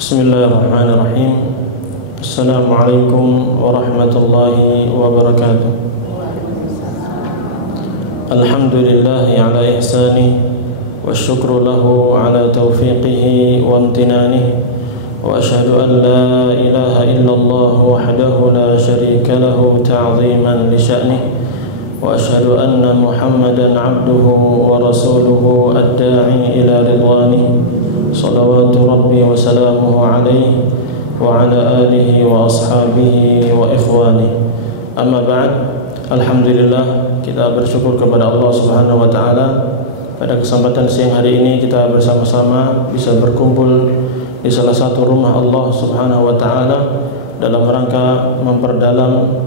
Bismillahirrahmanirrahim. Assalamualaikum warahmatullahi wabarakatuh. Alhamdulillahi ala ihsani wa syukru lahu ala taufiqihi wa amtinanihi wa ashhadu an la ilaha illallah wahdahu la syarika lahu ta'ziman li sya'nihi wa ashhadu anna Muhammadan abduhu wa rasuluhu ad-da'i ila ridwanihi salawatu rabbi wa salamuhu alaihi wa ala alihi wa ashabihi wa ikhwani. Amma ba'd. Alhamdulillah, kita bersyukur kepada Allah Subhanahu wa taala pada kesempatan siang hari ini kita bersama-sama bisa berkumpul di salah satu rumah Allah Subhanahu wa taala dalam rangka memperdalam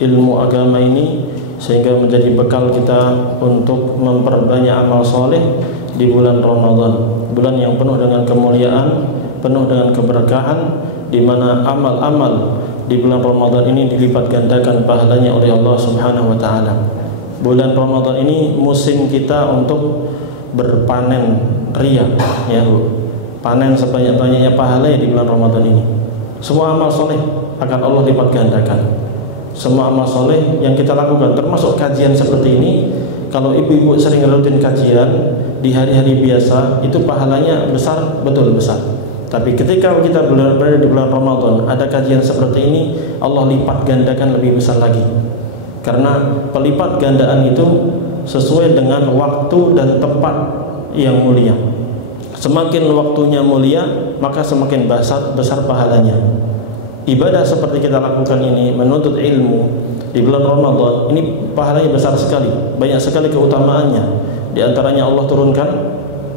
ilmu agama ini sehingga menjadi bekal kita untuk memperbanyak amal soleh di bulan Ramadan, bulan yang penuh dengan kemuliaan, penuh dengan keberkahan, di mana amal-amal di bulan Ramadan ini dilipat gandakan pahalanya oleh Allah Subhanahu wa taala. Bulan Ramadan ini musim kita untuk berpanen ria, ya Bu. Panen sebanyak-banyaknya pahala di bulan Ramadan ini. Semua amal soleh akan Allah lipat gandakan. Semua amal soleh yang kita lakukan, termasuk kajian seperti ini, kalau ibu-ibu sering rutin kajian di hari-hari biasa, itu pahalanya besar, betul besar. Tapi ketika kita berada di bulan Ramadan, ada kajian seperti ini, Allah lipat gandakan lebih besar lagi. Karena pelipat gandaan itu sesuai dengan waktu dan tempat yang mulia. Semakin waktunya mulia, maka semakin besar pahalanya. Ibadah seperti kita lakukan ini, menuntut ilmu di bulan Ramadan, ini pahalanya besar sekali, banyak sekali keutamaannya. Di antaranya Allah turunkan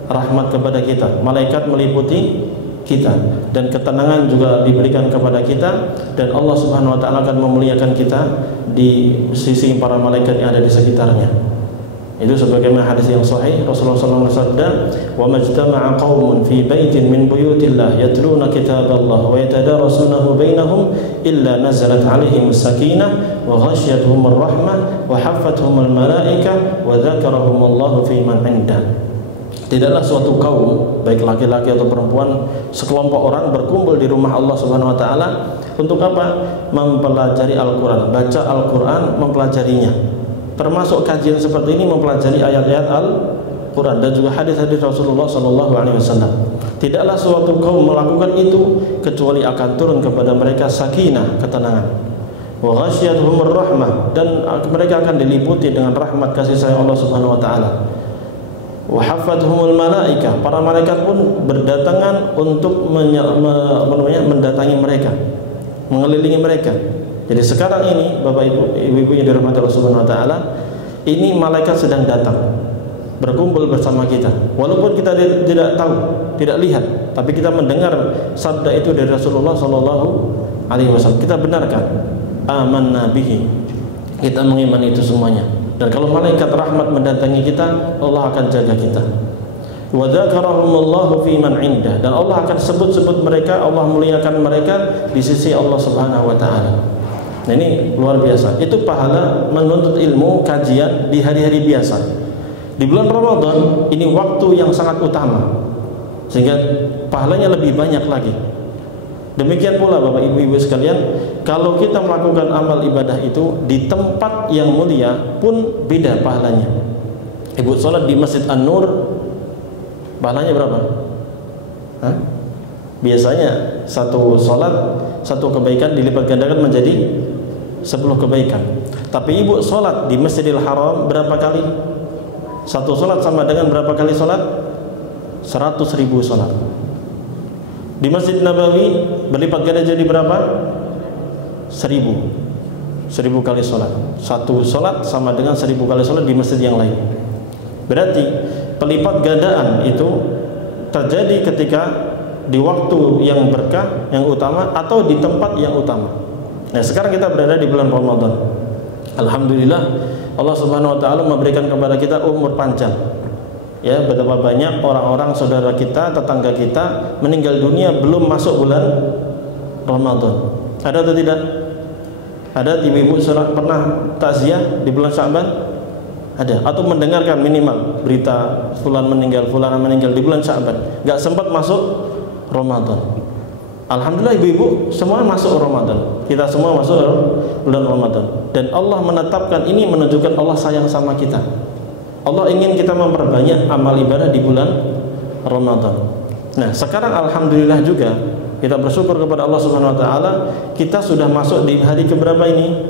rahmat kepada kita, malaikat meliputi kita, dan ketenangan juga diberikan kepada kita, dan Allah Subhanahu wa taala akan memuliakan kita di sisi para malaikat yang ada di sekitarnya. Itu sebagaimana hadis yang sahih, Rasulullah SAW bersabda, "Wa majtama'a qaumun fi baitin min buyutillah yatluna kitaballah wa yatadarasunahu bainahum illa nazalat 'alaihim as-sakinah wa ghasyiyatuhum ar-rahmah wa haffathum al-malaikah wa dzakarahumullahu fi man 'indah." Tidaklah suatu kaum, baik laki-laki atau perempuan, sekelompok orang berkumpul di rumah Allah Subhanahu wa taala untuk apa? Mempelajari Al-Qur'an, baca Al-Qur'an, mempelajarinya. Termasuk kajian seperti ini mempelajari ayat-ayat Al-Quran dan juga hadis-hadis Rasulullah SAW. Tidaklah suatu kaum melakukan itu kecuali akan turun kepada mereka sakinah, ketenangan. Wa ghasyiyatuhumur rahmah, dan mereka akan diliputi dengan rahmat kasih sayang Allah Subhanahu wa taala. Wa haffathumul malaikah, para malaikat pun berdatangan untuk mendatangi mereka, mengelilingi mereka. Jadi sekarang ini Bapak Ibu, ibu-ibu yang dirahmati Allah Subhanahu wa taala, ini malaikat sedang datang berkumpul bersama kita. Walaupun kita tidak tahu, tidak lihat, tapi kita mendengar sabda itu dari Rasulullah sallallahu alaihi wasallam. Kita benarkan, amanna bihi. Kita mengimani itu semuanya. Dan kalau malaikat rahmat mendatangi kita, Allah akan jaga kita. Wa dzakarahumullahu fi man 'indah, dan Allah akan sebut-sebut mereka, Allah muliakan mereka di sisi Allah Subhanahu wa taala. Nah, ini luar biasa. Itu pahala menuntut ilmu kajian di hari-hari biasa. Di bulan Ramadan ini waktu yang sangat utama, sehingga pahalanya lebih banyak lagi. Demikian pula Bapak Ibu-ibu sekalian, kalau kita melakukan amal ibadah itu di tempat yang mulia pun beda pahalanya. Ibu sholat di Masjid An-Nur, pahalanya berapa? Hah? Biasanya satu sholat, satu kebaikan dilipat gandakan menjadi 10 kebaikan. Tapi ibu sholat di Masjidil Haram berapa kali? Satu sholat sama dengan berapa kali sholat? 100.000 sholat. Di Masjid Nabawi berlipat ganda jadi berapa? 1000 kali sholat. Satu sholat sama dengan 1000 kali sholat di masjid yang lain. Berarti pelipat gandaan itu terjadi ketika di waktu yang berkah, yang utama, atau di tempat yang utama. Nah, sekarang kita berada di bulan Ramadan. Alhamdulillah, Allah Subhanahu wa taala memberikan kepada kita umur panjang. Ya, betapa banyak orang-orang saudara kita, tetangga kita meninggal dunia belum masuk bulan Ramadan. Ada atau tidak? Ada ibu-ibu pernah takziah di bulan Sya'ban? Ada, atau mendengarkan minimal berita fulan meninggal di bulan Sya'ban, nggak sempat masuk Ramadan. Alhamdulillah ibu-ibu semua masuk Ramadan. Kita semua masuk bulan Ramadan. Dan Allah menetapkan ini menunjukkan Allah sayang sama kita. Allah ingin kita memperbanyak amal ibadah di bulan Ramadan. Nah, sekarang alhamdulillah juga kita bersyukur kepada Allah Subhanahu wa taala, kita sudah masuk di hari keberapa ini?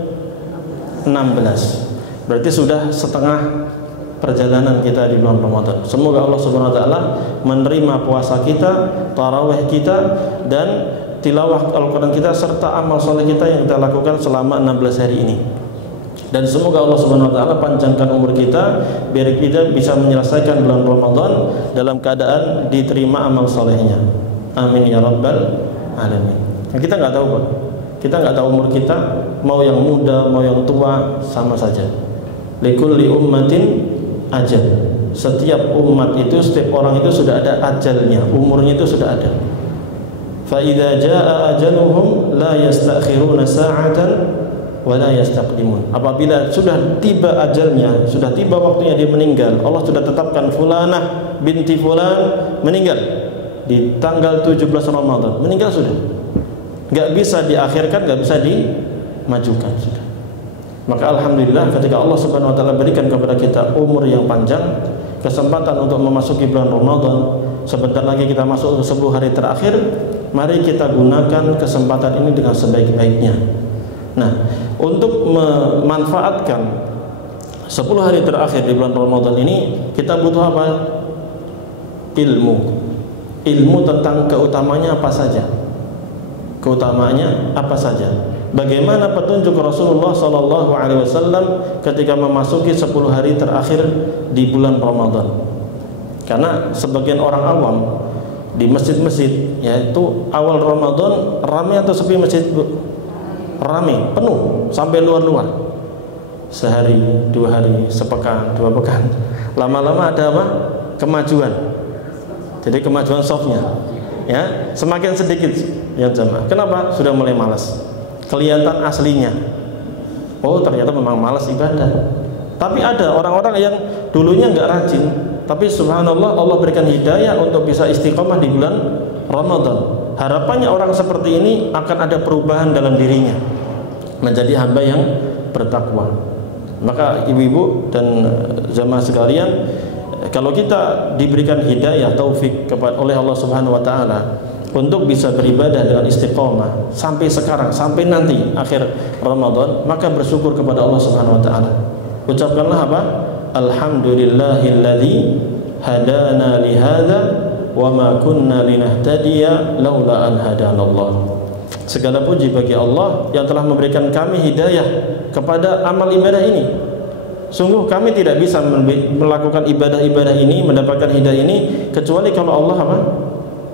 16. Berarti sudah setengah perjalanan kita di bulan Ramadan. Semoga Allah Subhanahu wa taala menerima puasa kita, tarawih kita, dan tilawah Al-Qur'an kita serta amal soleh kita yang kita lakukan selama 16 hari ini. Dan semoga Allah Subhanahu wa taala panjangkan umur kita biar kita bisa menyelesaikan bulan Ramadan dalam keadaan diterima amal solehnya. Amin ya rabbal alamin. Nah, kita nggak tahu, Pak. Kita nggak tahu umur kita, mau yang muda, mau yang tua, sama saja. Likulli ummatin ajal. Setiap umat itu, setiap orang itu sudah ada ajalnya, umurnya itu sudah ada. Fa idza jaa ajaluhum la yastakhiruna sa'atan wa la yastaqdimun. Apabila sudah tiba ajalnya, sudah tiba waktunya dia meninggal, Allah sudah tetapkan fulanah binti fulan meninggal di tanggal 17 Ramadan. Meninggal sudah. Enggak bisa diakhirkan, enggak bisa dimajukan sudah. Maka alhamdulillah ketika Allah Subhanahu wa taala berikan kepada kita umur yang panjang, kesempatan untuk memasuki bulan Ramadan, sebentar lagi kita masuk ke 10 hari terakhir, mari kita gunakan kesempatan ini dengan sebaik-baiknya. Nah, untuk memanfaatkan 10 hari terakhir di bulan Ramadan ini, kita butuh apa? Ilmu. Ilmu tentang keutamanya apa saja. Keutamaannya apa saja. Bagaimana petunjuk Rasulullah sallallahu alaihi wasallam ketika memasuki 10 hari terakhir di bulan Ramadan. Karena sebagian orang awam di masjid-masjid, yaitu awal Ramadan ramai atau sepi masjid? Ramai, penuh sampai luar-luar. Sehari, 2 hari, sepekan, 2 pekan. Lama-lama ada apa? Kemajuan. Jadi kemajuan softnya. Ya, semakin sedikit ya jemaah. Kenapa? Sudah mulai malas. Kelihatan aslinya. Oh, ternyata memang malas ibadah. Tapi ada orang-orang yang dulunya enggak rajin, tapi subhanallah Allah berikan hidayah untuk bisa istiqomah di bulan Ramadan. Harapannya orang seperti ini akan ada perubahan dalam dirinya, menjadi hamba yang bertakwa. Maka ibu-ibu dan jamaah sekalian, kalau kita diberikan hidayah taufik oleh Allah Subhanahu wa taala untuk bisa beribadah dengan istiqomah sampai sekarang, sampai nanti akhir Ramadan, maka bersyukur kepada Allah Subhanahu wa taala. Ucapkanlah apa? Alhamdulillahilladzi hadana li hadza wa ma kunna linahtadiya laula an hadanallah. Segala puji bagi Allah yang telah memberikan kami hidayah kepada amal ibadah ini. Sungguh kami tidak bisa melakukan ibadah-ibadah ini, mendapatkan hidayah ini kecuali kalau Allah apa?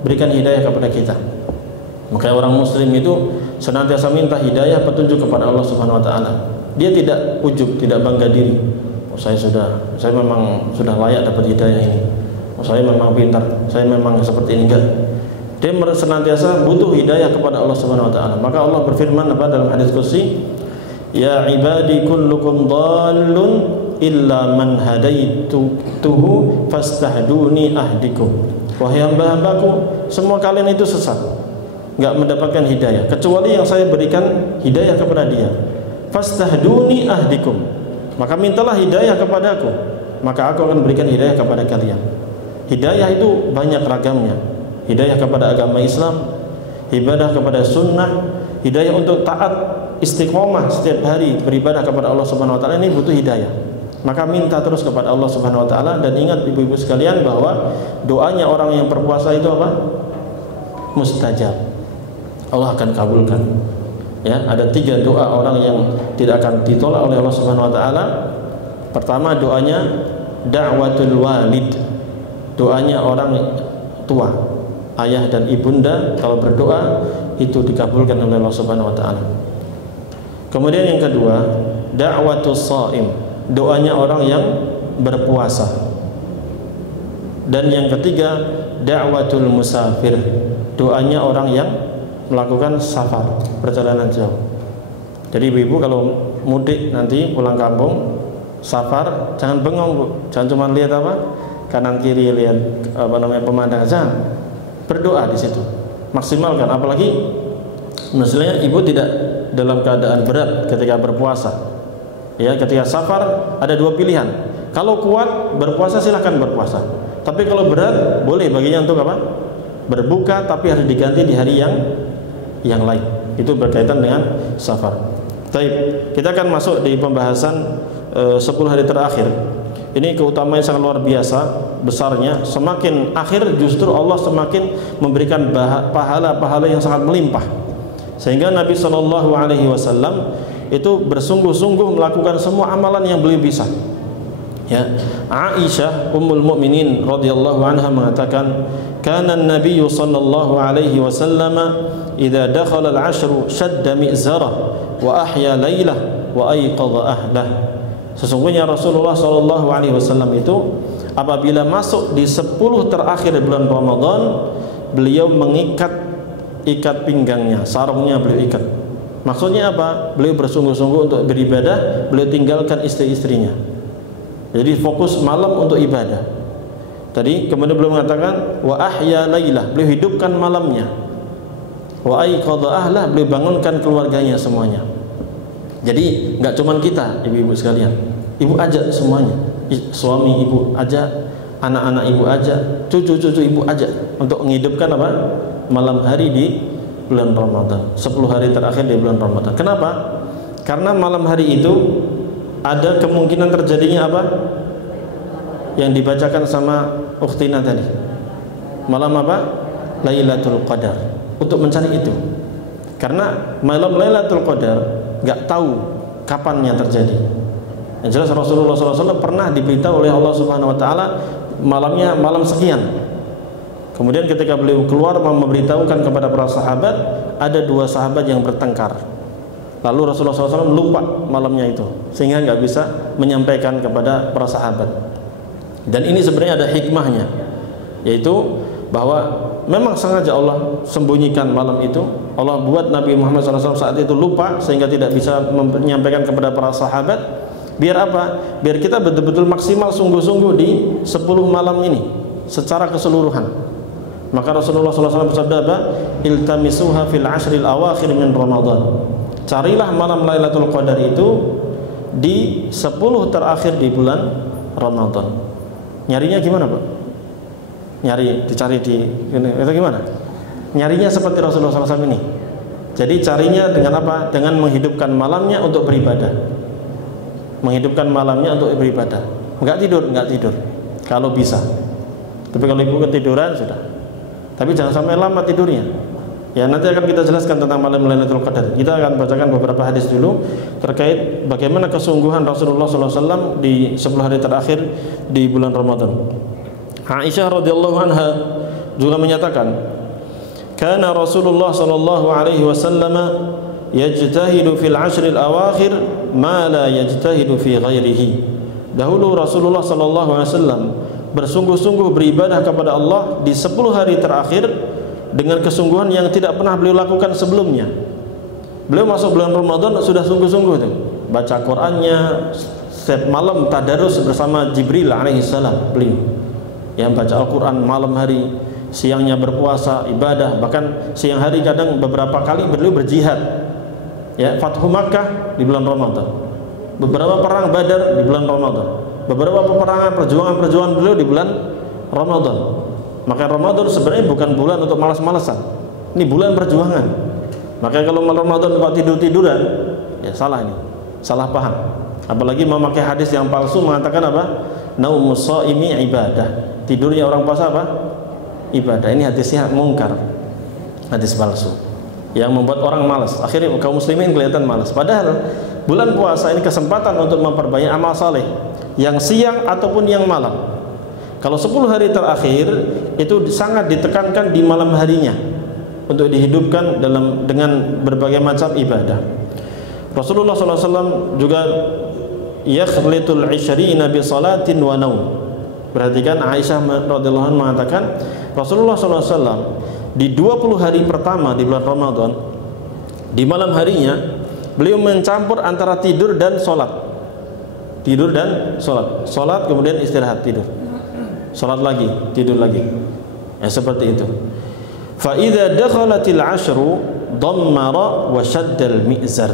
Berikan hidayah kepada kita. Maka orang muslim itu senantiasa minta hidayah, petunjuk kepada Allah Subhanahu wa taala. Dia tidak ujub, tidak bangga diri. Oh, saya memang sudah layak dapat hidayah ini. Oh, saya memang pintar, saya memang seperti ini. Enggak. Dia senantiasa butuh hidayah kepada Allah Subhanahu wa taala. Maka Allah berfirman apa dalam hadis qudsi? Ya ibadi kullukum dhallun illa man hadaituhu fastahduni ahdikum. Wahai hamba-hambaku, semua kalian itu sesat, enggak mendapatkan hidayah kecuali yang saya berikan hidayah kepada dia. Fastahduni ahdikum. Maka mintalah hidayah kepadaku, maka aku akan berikan hidayah kepada kalian. Hidayah itu banyak ragamnya. Hidayah kepada agama Islam, ibadah kepada sunnah, hidayah untuk taat istiqomah setiap hari beribadah kepada Allah Subhanahu wa taala, ini butuh hidayah. Maka minta terus kepada Allah Subhanahu wa taala, dan ingat ibu-ibu sekalian bahwa doanya orang yang berpuasa itu apa? Mustajab. Allah akan kabulkan. Ya, ada 3 doa orang yang tidak akan ditolak oleh Allah Subhanahu wa taala. Pertama doanya da'watul walid. Doanya orang tua, ayah dan ibunda kalau berdoa itu dikabulkan oleh Allah Subhanahu wa taala. Kemudian yang kedua, da'watus shaim. Doanya orang yang berpuasa. Dan yang ketiga, da'watul musafir. Doanya orang yang melakukan safar, perjalanan jauh. Jadi ibu-ibu kalau mudik nanti pulang kampung, safar jangan bengong Bu, jangan cuma lihat kanan kiri, lihat pemandangan, jangan. Berdoa di situ, maksimalkan. Apalagi misalnya ibu tidak dalam keadaan berat ketika berpuasa, ya, ketika safar ada dua pilihan. Kalau kuat berpuasa silahkan berpuasa, tapi kalau berat boleh baginya untuk berbuka, tapi harus diganti di hari yang lain. Itu berkaitan dengan safar. Baik, kita akan masuk di pembahasan 10 hari terakhir. Ini keutamaan yang sangat luar biasa besarnya. Semakin akhir justru Allah semakin memberikan pahala-pahala yang sangat melimpah. Sehingga Nabi SAW itu bersungguh-sungguh melakukan semua amalan yang beliau bisa. Ya, Aisyah Ummul Mukminin radhiyallahu anha mengatakan, "Kana an-nabiy sallallahu alaihi wasallam idza dakhala al-'ashru shadda mi'zarah wa ahya lailah wa ayqadha ahlah." Sesungguhnya Rasulullah sallallahu alaihi wasallam itu apabila masuk di 10 terakhir bulan Ramadan, beliau ikat pinggangnya, sarungnya beliau ikat. Maksudnya apa? Beliau bersungguh-sungguh untuk beribadah, beliau tinggalkan istri-istrinya. Jadi fokus malam untuk ibadah. Tadi kemudian beliau mengatakan wa ahya lailah, beliau hidupkan malamnya. Wa ayqadha ahlah, beliau bangunkan keluarganya semuanya. Jadi nggak cuma kita, ibu-ibu sekalian, ibu ajak semuanya, suami ibu ajak, anak-anak ibu ajak, cucu-cucu ibu ajak untuk menghidupkan malam hari di bulan Ramadan, 10 hari terakhir di bulan Ramadan. Kenapa? Karena malam hari itu ada kemungkinan terjadinya yang dibacakan sama ukhtina tadi, malam Lailatul Qadar. Untuk mencari itu, karena malam Lailatul Qadar nggak tahu kapannya terjadi. Yang jelas Rasulullah SAW pernah diberitahu oleh Allah Subhanahu Wa Taala malamnya malam sekian. Kemudian ketika beliau keluar memberitahukan kepada para sahabat, ada 2 sahabat yang bertengkar. Lalu Rasulullah SAW lupa malamnya itu, sehingga nggak bisa menyampaikan kepada para sahabat. Dan ini sebenarnya ada hikmahnya, yaitu bahwa memang sengaja Allah sembunyikan malam itu. Allah buat Nabi Muhammad SAW saat itu lupa sehingga tidak bisa menyampaikan kepada para sahabat. Biar apa? Biar kita betul-betul maksimal sungguh-sungguh di 10 malam ini secara keseluruhan. Maka Rasulullah SAW bersabda iltamisuha fil ashril awakhir min Ramadan. Carilah malam Lailatul Qadar itu di 10 terakhir di bulan Ramadan. Nyarinya gimana, Pak? Dicari itu gimana? Nyarinya seperti Rasulullah SAW ini. Jadi carinya dengan apa? Dengan menghidupkan malamnya untuk beribadah. Menghidupkan malamnya untuk beribadah. Enggak tidur. Kalau bisa. Tapi kalau ibu ketiduran sudah. Tapi jangan sampai lama tidurnya. Ya, nanti akan kita jelaskan tentang malam Lailatul Qadar. Kita akan bacakan beberapa hadis dulu terkait bagaimana kesungguhan Rasulullah SAW di 10 hari terakhir di bulan Ramadan. Aisyah radhiyallahu anha juga menyatakan, kana Rasulullah sallallahu alaihi wasallam yajtahidu fil ashril awakhir ma la yajtahidu fi ghairihi. Dahulu Rasulullah sallallahu alaihi wasallam bersungguh-sungguh beribadah kepada Allah di 10 hari terakhir dengan kesungguhan yang tidak pernah beliau lakukan sebelumnya. Beliau masuk bulan Ramadan sudah sungguh-sungguh itu, baca Qur'annya, setiap malam tadarus bersama Jibril alaihi salam beliau. Yang baca Al-Quran malam hari, siangnya berpuasa, ibadah, bahkan siang hari kadang beberapa kali beliau berjihad. Ya, Fathu Makkah di bulan Ramadan, beberapa perang Badar di bulan Ramadan, beberapa peperangan perjuangan beliau di bulan Ramadan. Maka Ramadan sebenarnya bukan bulan untuk malas-malasan, ini bulan perjuangan. Maka kalau malam Ramadan kok tidur-tiduran, ya salah ini, salah paham. Apalagi memakai hadis yang palsu mengatakan naumus shaimi ibadah. Tidurnya orang puasa ibadah. Ini hadisnya mungkar, hadis palsu yang membuat orang malas. Akhirnya kaum muslimin kelihatan malas. Padahal bulan puasa ini kesempatan untuk memperbanyak amal saleh yang siang ataupun yang malam. Kalau 10 hari terakhir itu sangat ditekankan di malam harinya untuk dihidupkan dengan berbagai macam ibadah. Rasulullah SAW juga yakhlitul 'ishrina bi salatin wa naum. Perhatikan, Aisyah radhiyallahu anha mengatakan Rasulullah SAW di 20 hari pertama di bulan Ramadan, di malam harinya beliau mencampur antara tidur dan sholat. tidur dan sholat, sholat kemudian istirahat, tidur, sholat lagi, tidur lagi, ya seperti itu. Fa idza dakhalatil ashru dhammara wa shaddal mi'zar.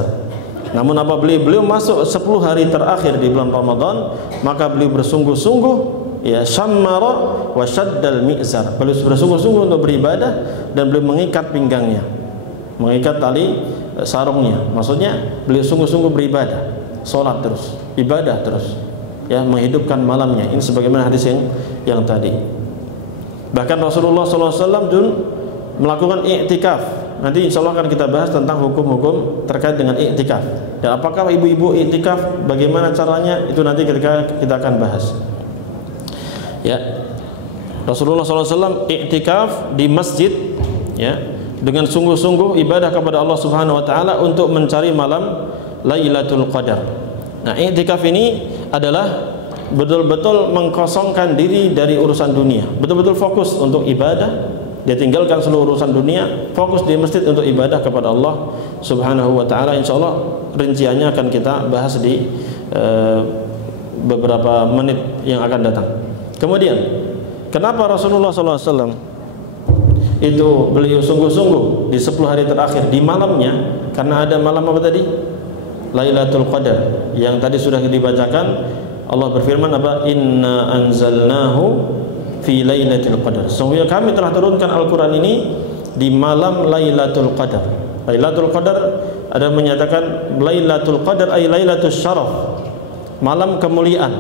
Namun apabila beliau masuk 10 hari terakhir di bulan Ramadan, maka beliau bersungguh-sungguh, ya, syammara wa shaddal mi'zar. Beliau bersungguh-sungguh untuk beribadah dan beliau mengikat pinggangnya, mengikat tali sarungnya. Maksudnya beliau sungguh-sungguh beribadah, sholat terus, ibadah terus, ya, menghidupkan malamnya. Ini sebagaimana hadis yang tadi. Bahkan Rasulullah SAW pun melakukan i'tikaf. Nanti insya Allah akan kita bahas tentang hukum-hukum terkait dengan i'tikaf. Dan apakah ibu-ibu i'tikaf, bagaimana caranya, itu nanti ketika kita akan bahas. Ya, Rasulullah SAW i'tikaf di masjid, ya, dengan sungguh-sungguh ibadah kepada Allah Subhanahu Wa Taala untuk mencari malam Lailatul Qadar. Nah, i'tikaf ini adalah betul-betul mengkosongkan diri dari urusan dunia, betul-betul fokus untuk ibadah. Dia tinggalkan seluruh urusan dunia, fokus di masjid untuk ibadah kepada Allah Subhanahu Wa Taala. Insya Allah rinciannya akan kita bahas di beberapa menit yang akan datang. Kemudian, kenapa Rasulullah SAW itu beliau sungguh-sungguh di 10 hari terakhir di malamnya? Karena ada malam apa tadi? Lailatul Qadar yang tadi sudah dibacakan. Allah berfirman apa? Inna anzalnahu fi lailatul qadar. Sungguh kami telah turunkan Al-Qur'an ini di malam Lailatul Qadar. Lailatul Qadar ada menyatakan Lailatul Qadar ay lailatul syaraf, malam kemuliaan,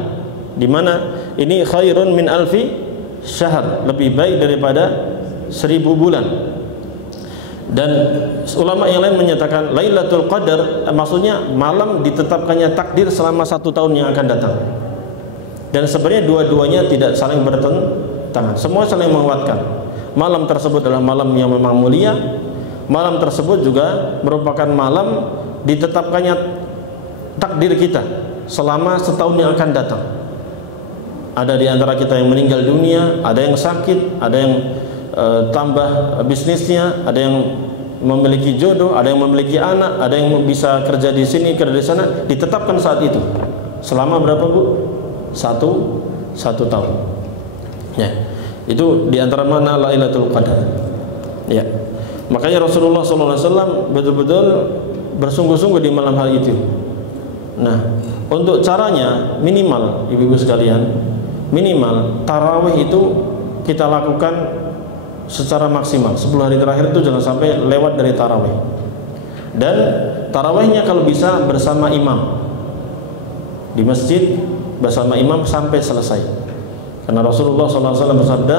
di mana ini khairun min alfi syahr, lebih baik daripada 1000 bulan. Dan ulama yang lain menyatakan Lailatul Qadar maksudnya malam ditetapkannya takdir selama 1 tahun yang akan datang. Dan sebenarnya dua-duanya tidak saling bertentangan, semua saling menguatkan. Malam tersebut adalah malam yang memang mulia. Malam tersebut juga merupakan malam ditetapkannya takdir kita selama setahun yang akan datang. Ada di antara kita yang meninggal dunia, ada yang sakit, ada yang tambah bisnisnya, ada yang memiliki jodoh, ada yang memiliki anak, ada yang bisa kerja di sini, kerja di sana. Ditetapkan saat itu selama berapa, Bu? Satu tahun. Ya, itu diantara mana Lailatul Qadar. Ya, makanya Rasulullah SAW betul-betul bersungguh-sungguh di malam hari itu. Nah, untuk caranya minimal, ibu-ibu sekalian, minimal tarawih itu kita lakukan secara maksimal. 10 hari terakhir itu jangan sampai lewat dari tarawih. Dan tarawihnya kalau bisa bersama imam di masjid, bersama imam sampai selesai. Karena Rasulullah SAW bersabda,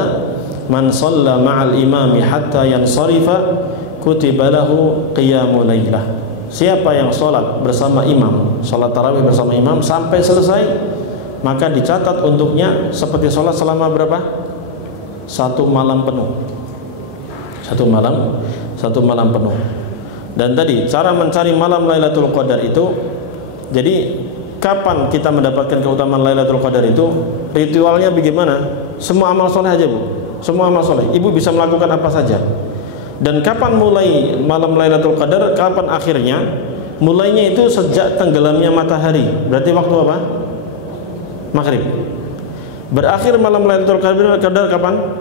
"Man shalla ma'al imami hatta yansarifa kutiba lahu qiyamul lailah." Siapa yang sholat bersama imam, sholat tarawih bersama imam sampai selesai, maka dicatat untuknya seperti sholat selama berapa? 1 malam penuh. 1 malam penuh. Dan tadi cara mencari malam Lailatul Qadar itu, jadi kapan kita mendapatkan keutamaan Lailatul Qadar itu? Ritualnya bagaimana? Semua amal soleh aja, Bu. Semua amal soleh. Ibu bisa melakukan apa saja. Dan kapan mulai malam Lailatul Qadar? Kapan akhirnya? Mulainya itu sejak tenggelamnya matahari. Berarti waktu apa? Maghrib. Berakhir malam Lailatul Qadar kapan?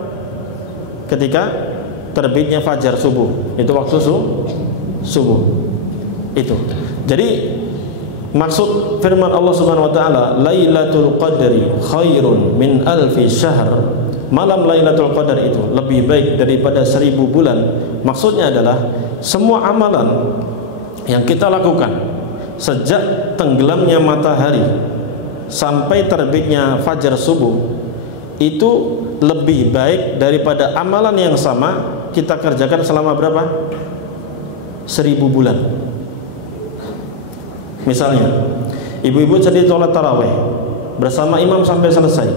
Ketika terbitnya fajar subuh. Itu waktu subuh. Itu. Jadi maksud firman Allah Subhanahu wa taala, Lailatul Qadri khairun min alfi syahr. Malam Lailatul Qadar itu lebih baik daripada 1000 bulan. Maksudnya adalah semua amalan yang kita lakukan sejak tenggelamnya matahari sampai terbitnya fajar subuh itu lebih baik daripada amalan yang sama kita kerjakan selama berapa? 1000 bulan. Misalnya, ibu-ibu jadi sholat tarawih bersama imam sampai selesai,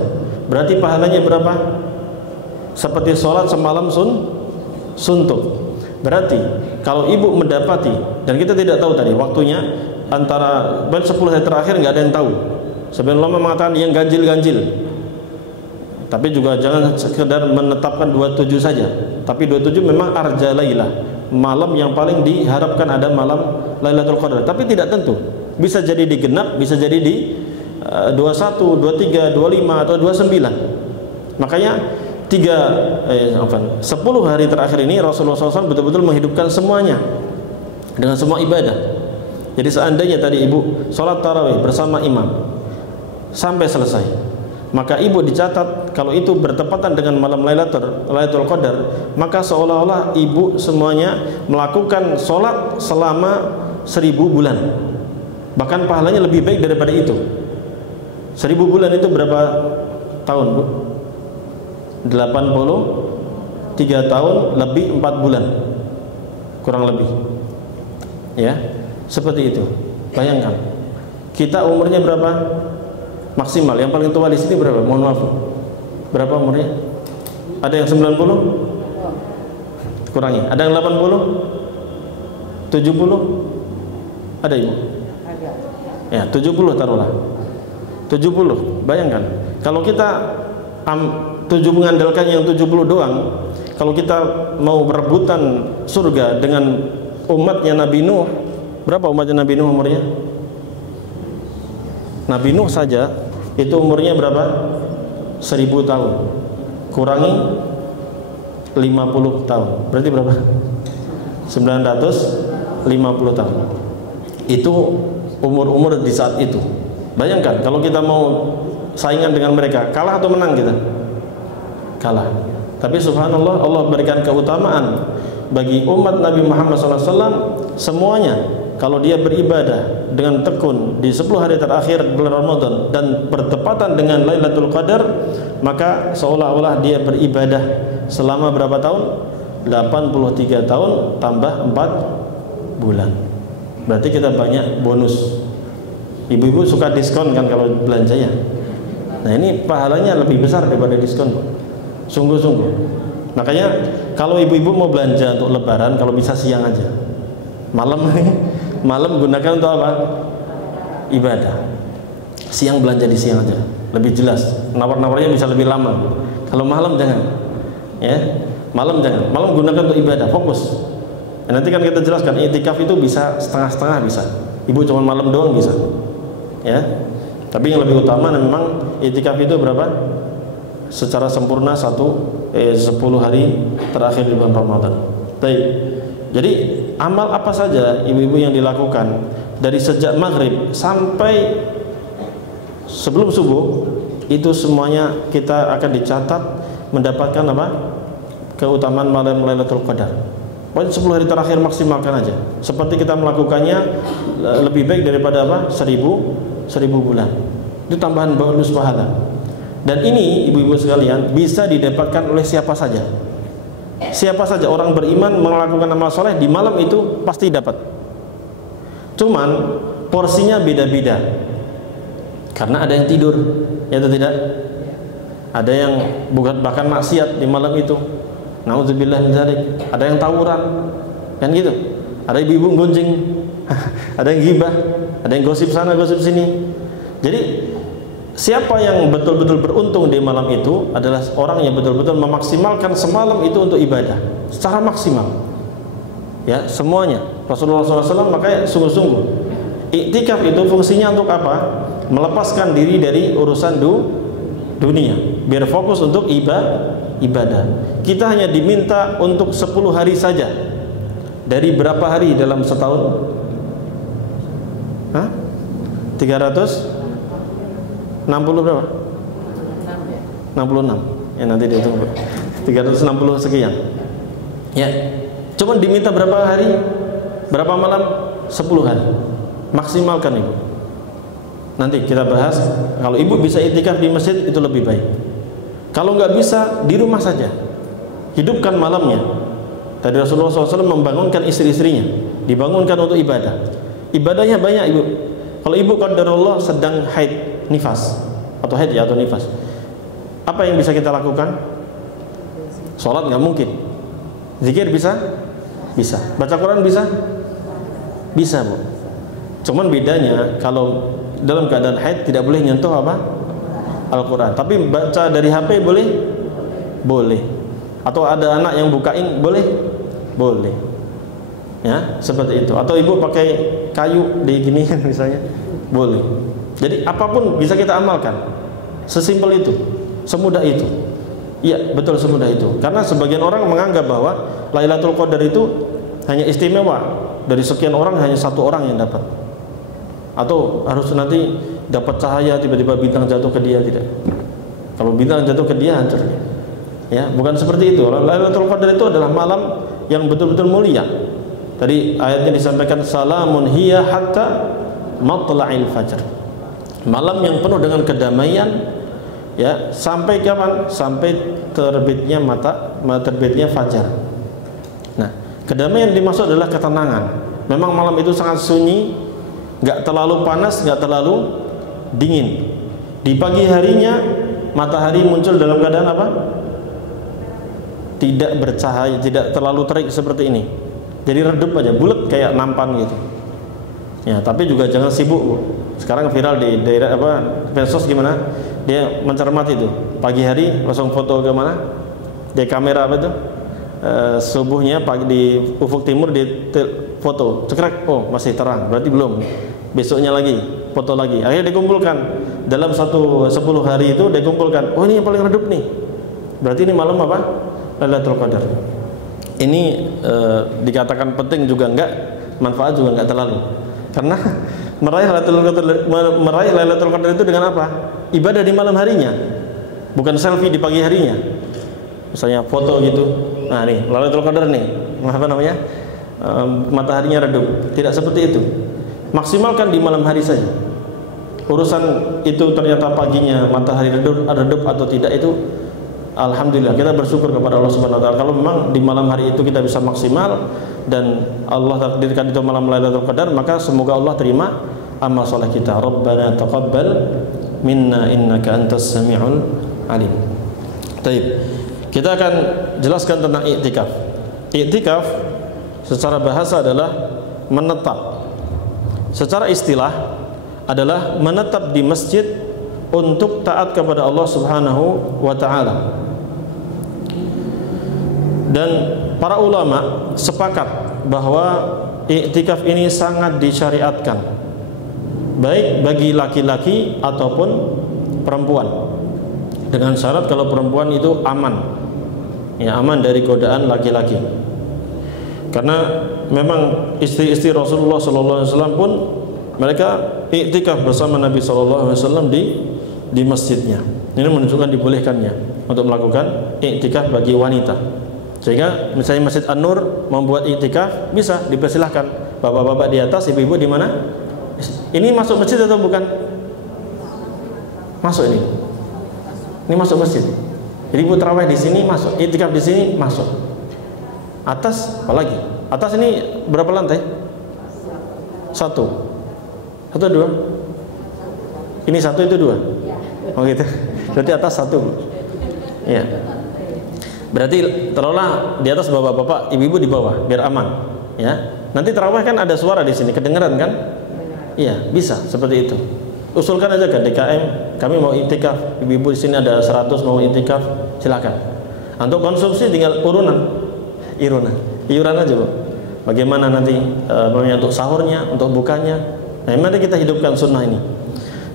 berarti pahalanya berapa? Seperti sholat semalam suntuk. Berarti kalau ibu mendapati, dan kita tidak tahu tadi waktunya, antara 10 hari terakhir nggak ada yang tahu. Sebenarnya ulama mengatakan yang ganjil-ganjil. Tapi juga jangan sekedar menetapkan 27 saja. Tapi 27 memang arja lailah, malam yang paling diharapkan ada malam Lailatul Qadar. Tapi tidak tentu. Bisa jadi di genap, bisa jadi di 21, 23, 25 atau 29. Makanya 10 hari terakhir ini Rasulullah SAW betul-betul menghidupkan semuanya dengan semua ibadah. Jadi seandainya tadi ibu sholat tarawih bersama imam sampai selesai, maka ibu dicatat kalau itu bertepatan dengan malam Lailatul Qadar, maka seolah-olah ibu semuanya melakukan sholat selama 1000 bulan. Bahkan pahalanya lebih baik daripada itu. 1000 bulan itu berapa tahun, Bu? 83 tahun lebih 4 bulan kurang lebih, ya, seperti itu. Bayangkan kita umurnya berapa maksimal, yang paling tua di sini berapa? Mohon maaf, berapa umurnya? Ada yang 90? Kurangi. Ada yang 80? 70? Ada ibu? Ya, 70 taruhlah. 70. Bayangkan kalau kita mengandalkan yang 70 doang, kalau kita mau berebutan surga dengan umatnya Nabi Nuh, berapa umatnya Nabi Nuh umurnya? Nabi Nuh saja itu umurnya berapa? 1000 tahun kurangi 50 tahun, berarti berapa? 950 tahun. Itu umur-umur di saat itu. Bayangkan kalau kita mau saingan dengan mereka, kalah atau menang kita? Kalah. Tapi subhanallah, Allah berikan keutamaan bagi umat Nabi Muhammad SAW semuanya. Kalau dia beribadah dengan tekun di 10 hari terakhir bulan Ramadan dan bertepatan dengan Lailatul Qadar, maka seolah-olah dia beribadah selama berapa tahun? 83 tahun tambah 4 bulan. Berarti kita banyak bonus. Ibu-ibu suka diskon kan kalau belanja ya. Nah ini pahalanya lebih besar daripada diskon, sungguh-sungguh. Makanya kalau ibu-ibu mau belanja untuk lebaran, kalau bisa siang aja. Malam gunakan untuk apa? Ibadah. Siang belanja di siang aja, lebih jelas. Nawar-nawarnya bisa lebih lama. Kalau malam jangan, ya. Malam jangan. Malam gunakan untuk ibadah, fokus. Dan nanti kan kita jelaskan, i'tikaf itu bisa setengah-setengah bisa. Ibu cuma malam doang bisa, ya. Tapi yang lebih utama memang i'tikaf itu berapa? Secara sempurna 10 hari terakhir di bulan Ramadan. Baik. Jadi amal apa saja ibu-ibu yang dilakukan dari sejak maghrib sampai sebelum subuh itu semuanya kita akan dicatat mendapatkan apa? Keutamaan malam Lailatul Qadar. Pokoknya 10 hari terakhir maksimalkan aja. Seperti kita melakukannya lebih baik daripada apa? 1000 bulan. Itu tambahan bonus pahala. Dan ini ibu-ibu sekalian bisa didapatkan oleh siapa saja. Siapa saja orang beriman melakukan amal soleh di malam itu pasti dapat. Cuman porsinya beda-beda. Karena ada yang tidur, ya atau tidak? Ada yang bahkan maksiat di malam itu. Nauzubillah min dzalik. Ada yang tawuran, kan gitu. Ada ibu-ibu gonjing, ada yang gibah, ada yang gosip sana, gosip sini. Jadi siapa yang betul-betul beruntung di malam itu adalah orang yang betul-betul memaksimalkan semalam itu untuk ibadah secara maksimal. Ya, semuanya. Rasulullah SAW makanya sungguh-sungguh. Iktikaf itu fungsinya untuk apa? Melepaskan diri dari urusan dunia, biar fokus untuk ibadah. Kita hanya diminta untuk 10 hari saja. Dari berapa hari dalam setahun? 360 berapa? 66. Ya nanti dihitung. 360 sekian. Ya. Cuman diminta berapa hari? Berapa malam? 10 hari. Maksimalkan ibu. Nanti kita bahas. Kalau ibu bisa i'tikaf di masjid itu lebih baik. Kalau nggak bisa di rumah saja. Hidupkan malamnya. Tadi Rasulullah SAW membangunkan istri-istrinya, dibangunkan untuk ibadah. Ibadahnya banyak ibu. Kalau ibu qadarullah sedang haid, nifas atau haid ya atau nifas, apa yang bisa kita lakukan? Sholat nggak mungkin. Zikir bisa? Bisa. Baca Quran bisa? Bisa bu. Cuman bedanya kalau dalam keadaan haid tidak boleh nyentuh apa? Al-Quran. Tapi baca dari HP boleh? Boleh. Atau ada anak yang bukain boleh? Boleh. Ya, seperti itu. Atau ibu pakai kayu di gini misalnya, boleh. Jadi apapun bisa kita amalkan. Sesimpel itu, semudah itu. Iya, betul, semudah itu. Karena sebagian orang menganggap bahwa Lailatul Qadar itu hanya istimewa, dari sekian orang hanya satu orang yang dapat. Atau harus nanti dapat cahaya tiba-tiba bintang jatuh ke dia, tidak. Kalau bintang jatuh ke dia hancur. Ya, bukan seperti itu. Lailatul Qadar itu adalah malam yang betul-betul mulia. Tadi ayatnya disampaikan salamun hiya hatta matla'il fajr. Malam yang penuh dengan kedamaian, ya, sampai kapan? Sampai terbitnya terbitnya fajar. Nah, kedamaian dimaksud adalah ketenangan. Memang malam itu sangat sunyi, nggak terlalu panas, nggak terlalu dingin. Di pagi harinya matahari muncul dalam keadaan apa? Tidak bercahaya, tidak terlalu terik seperti ini. Jadi redup aja, bulat kayak nampan gitu. Ya, tapi juga jangan sibuk, Bu. Sekarang viral di daerah medsos gimana? Dia mencermati itu. Pagi hari langsung foto ke mana? Di kamera apa itu? Subuhnya pagi di ufuk timur di foto. Cekrek, oh masih terang, berarti belum. Besoknya lagi, foto lagi. Akhirnya dikumpulkan. Dalam 10 hari itu dikumpulkan. Oh, ini yang paling redup nih. Berarti ini malam apa? Lailatul Qadar. Ini dikatakan penting juga enggak, manfaat juga enggak terlalu. Karena meraih Lailatul Qadar itu dengan apa? Ibadah di malam harinya. Bukan selfie di pagi harinya. Misalnya foto gitu. Nah, nih Lailatul Qadar nih. Apa namanya? Mataharinya redup. Tidak seperti itu. Maksimalkan di malam hari saja. Urusan itu ternyata paginya matahari redup atau tidak itu, alhamdulillah kita bersyukur kepada Allah Subhanahu wa taala. Kalau memang di malam hari itu kita bisa maksimal dan Allah takdirkan itu malam Lailatul Qadar, maka semoga Allah terima amal saleh kita. Rabbana taqabbal minna innaka antas samiul alim. Baik. Kita akan jelaskan tentang i'tikaf. I'tikaf secara bahasa adalah menetap. Secara istilah adalah menetap di masjid untuk taat kepada Allah Subhanahu wa taala. Dan para ulama sepakat bahwa i'tikaf ini sangat disyariatkan, baik bagi laki-laki ataupun perempuan, dengan syarat kalau perempuan itu aman, ya, aman dari godaan laki-laki. Karena memang istri-istri Rasulullah SAW pun mereka i'tikaf bersama Nabi SAW di masjidnya. Ini menunjukkan dibolehkannya untuk melakukan i'tikaf bagi wanita. Sehingga misalnya Masjid An-Nur membuat i'tikaf, bisa dipersilahkan. Bapak-bapak di atas, ibu-ibu di mana? Ini masuk masjid atau bukan? Masuk ini. Ini masuk masjid. Jadi ibu tarawih di sini masuk, i'tikaf di sini masuk. Atas apalagi? Atas ini berapa lantai? Satu atau dua? Ini satu itu dua? Oh gitu. Berarti atas satu. Ya. Berarti taruhlah di atas bapak-bapak, ibu-ibu di bawah, biar aman. Ya. Nanti tarawih kan ada suara di sini, kedengeran kan? Iya, bisa seperti itu. Usulkan aja ke DKM, kami mau i'tikaf, ibu-ibu di sini ada 100 mau i'tikaf, silakan. Untuk konsumsi tinggal iuran aja, Bu. Bagaimana nanti untuk sahurnya, untuk bukanya. Nah, mari kita hidupkan sunnah ini.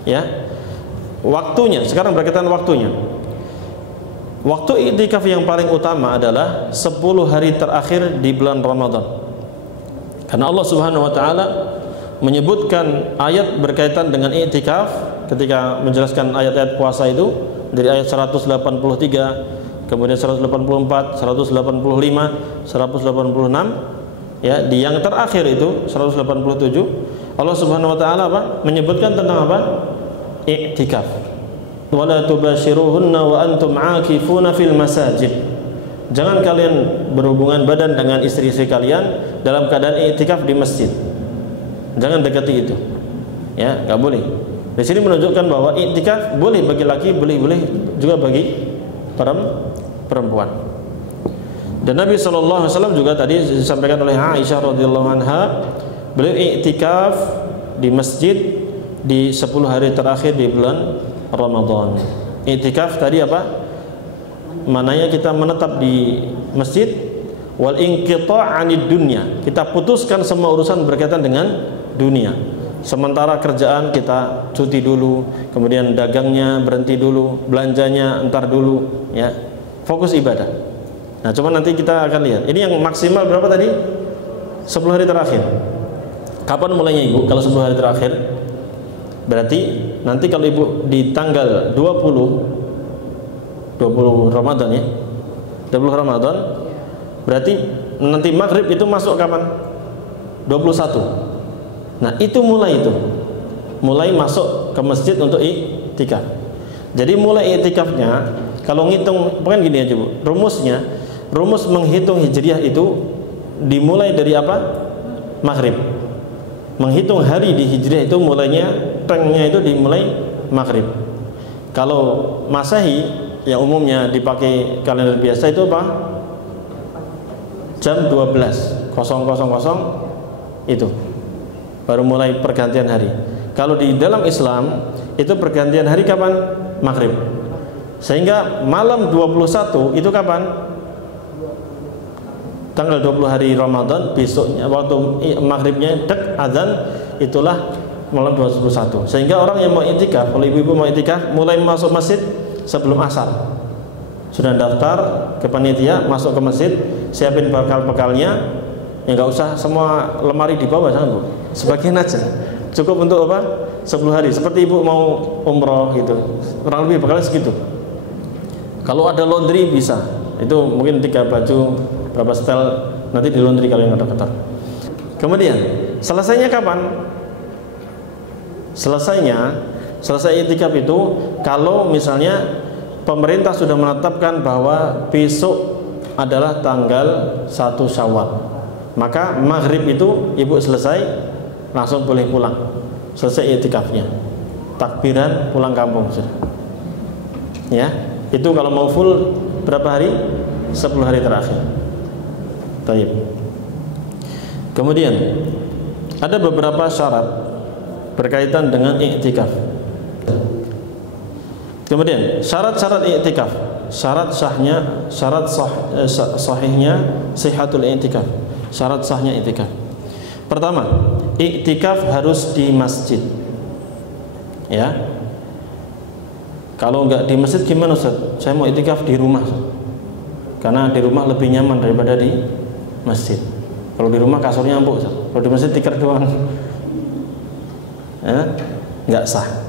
Ya. Waktunya, sekarang berkaitan waktunya. Waktu i'tikaf yang paling utama adalah 10 hari terakhir di bulan Ramadan. Karena Allah Subhanahu wa taala menyebutkan ayat berkaitan dengan i'tikaf ketika menjelaskan ayat-ayat puasa itu dari ayat 183, kemudian 184, 185, 186, ya, di yang terakhir itu 187 Allah Subhanahu wa taala menyebutkan tentang apa? I'tikaf. Wala tubashiruhunna wa antum 'akifuna fil masajid. Jangan kalian berhubungan badan dengan istri-istri kalian dalam keadaan i'tikaf di masjid. Jangan dekati itu. Ya, enggak boleh. Di sini menunjukkan bahwa i'tikaf boleh bagi laki, boleh juga bagi perempuan. Dan Nabi SAW juga tadi disampaikan oleh Aisyah radhiyallahu anha, beliau i'tikaf di masjid di 10 hari terakhir di bulan Ramadan. I'tikaf tadi apa? Mananya kita menetap di masjid, wal inqita' 'anid dunya. Kita putuskan semua urusan berkaitan dengan dunia. Sementara kerjaan kita cuti dulu, kemudian dagangnya berhenti dulu, belanjanya entar dulu, ya. Fokus ibadah. Nah, coba nanti kita akan lihat. Ini yang maksimal berapa tadi? 10 hari terakhir. Kapan mulainya Ibu? Kalau 10 hari terakhir, berarti nanti kalau Ibu di tanggal 20 Ramadan ya. 20 Ramadan, berarti nanti maghrib itu masuk kapan? 21. Nah, itu mulai masuk ke masjid untuk iktikaf. Jadi mulai iktikafnya, kalau ngitung, bukan gini aja Bu, rumus menghitung hijriah itu dimulai dari apa? Maghrib. Menghitung hari di hijriah itu mulainya, tengnya itu dimulai maghrib. Kalau Masehi yang umumnya dipakai kalender biasa itu apa? Jam 12.00 itu baru mulai pergantian hari. Kalau di dalam Islam itu pergantian hari kapan? Maghrib. Sehingga malam 21 itu kapan? Tanggal 20 hari Ramadan, besoknya waktu maghribnya dek azan, itulah malam 21. Sehingga orang yang mau iktikaf, kalau ibu-ibu mau iktikaf, mulai masuk masjid sebelum asar. Sudah daftar ke panitia, masuk ke masjid, siapin bekal-bekalnya. Ya nggak usah semua lemari di bawah, jangan Bu. Sebagian aja, cukup untuk apa? 10 hari. Seperti Ibu mau umroh gitu, kurang lebih bekalnya segitu. Kalau ada laundry bisa, itu mungkin 3 baju, berapa setel, nanti di laundry kalau yang ada kotor. Kemudian selesainya kapan? Selesai iktikaf itu kalau misalnya pemerintah sudah menetapkan bahwa besok adalah tanggal 1 Syawal. Maka maghrib itu ibu selesai langsung boleh pulang, selesai iktikafnya, takbiran pulang kampung sudah. Ya, itu kalau mau full berapa hari? 10 hari terakhir. Taib. Kemudian ada beberapa syarat berkaitan dengan iktikaf. Kemudian syarat-syarat iktikaf, syarat sahihnya sihatul iktikaf. Syarat sahnya iktikaf. Pertama, iktikaf harus di masjid. Ya. Kalau enggak di masjid gimana Ustaz? Saya mau iktikaf di rumah. Karena di rumah lebih nyaman daripada di masjid. Kalau di rumah kasurnya empuk, Ustaz. Kalau di masjid tikar doang. Ya, enggak sah.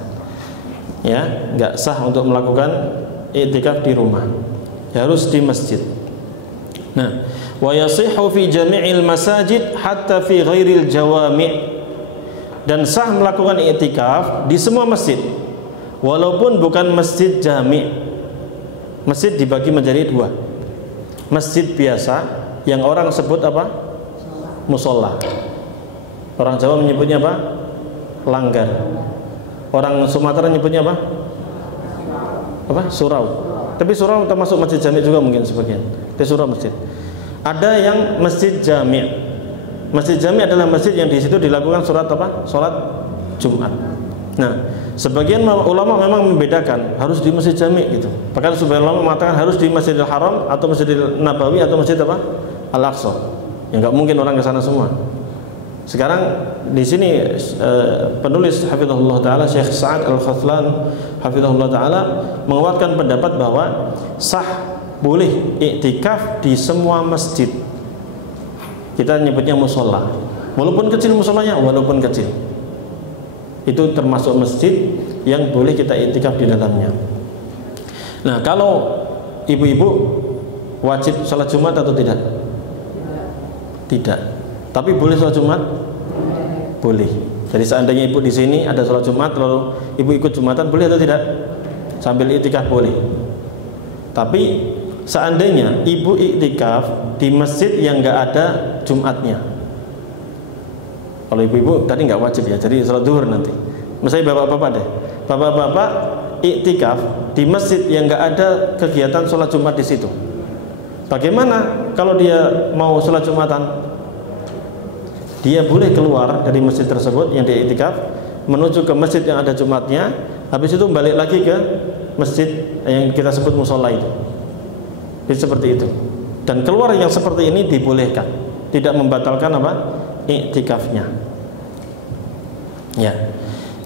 Ya, enggak sah untuk melakukan iktikaf di rumah. Ya, harus di masjid. Nah, wa yasihhu fi jami'il masajid hatta fi ghairil jawami', dan sah melakukan i'tikaf di semua masjid walaupun bukan masjid jami'. Masjid dibagi menjadi 2. Masjid biasa yang orang sebut apa? Musola. Orang Jawa menyebutnya apa? Langgar. Orang Sumatera menyebutnya apa? Surau. Tapi surau termasuk masjid jami' juga mungkin sebagian. Itu surau masjid. Ada yang masjid jami'. Masjid jami' adalah masjid yang di situ dilakukan sholat apa? Sholat Jumat. Nah, sebagian ulama memang membedakan harus di masjid jami' gitu. Bahkan sebagian ulama mengatakan harus di Masjidil Haram atau Masjidil Nabawi atau masjid apa? Al-Aqsa. Ya nggak mungkin orang ke sana semua. Sekarang di sini penulis hafizahullah taala Syekh Sa'ad Al-Khathlan hafizahullah taala menguatkan pendapat bahwa sah boleh iktikaf di semua masjid. Kita nyebutnya musola. Walaupun kecil musolanya, walaupun kecil. Itu termasuk masjid yang boleh kita iktikaf di dalamnya. Nah, kalau ibu-ibu wajib sholat Jumat atau tidak? Tidak. Tapi boleh sholat Jumat? Boleh. Jadi seandainya ibu di sini ada sholat Jumat, lalu ibu ikut Jumatan, boleh atau tidak? Sambil iktikaf boleh. Tapi seandainya ibu iktikaf di masjid yang nggak ada Jumatnya, kalau ibu-ibu tadi nggak wajib ya, jadi sholat duhur nanti. Misalnya bapak-bapak deh, bapak-bapak iktikaf di masjid yang nggak ada kegiatan sholat Jumat di situ. Bagaimana kalau dia mau sholat Jumatan? Dia boleh keluar dari masjid tersebut yang dia iktikaf menuju ke masjid yang ada Jumatnya, habis itu balik lagi ke masjid yang kita sebut musola itu. Jadi seperti itu. Dan keluar yang seperti ini dibolehkan, tidak membatalkan apa? Iktikafnya. Ya.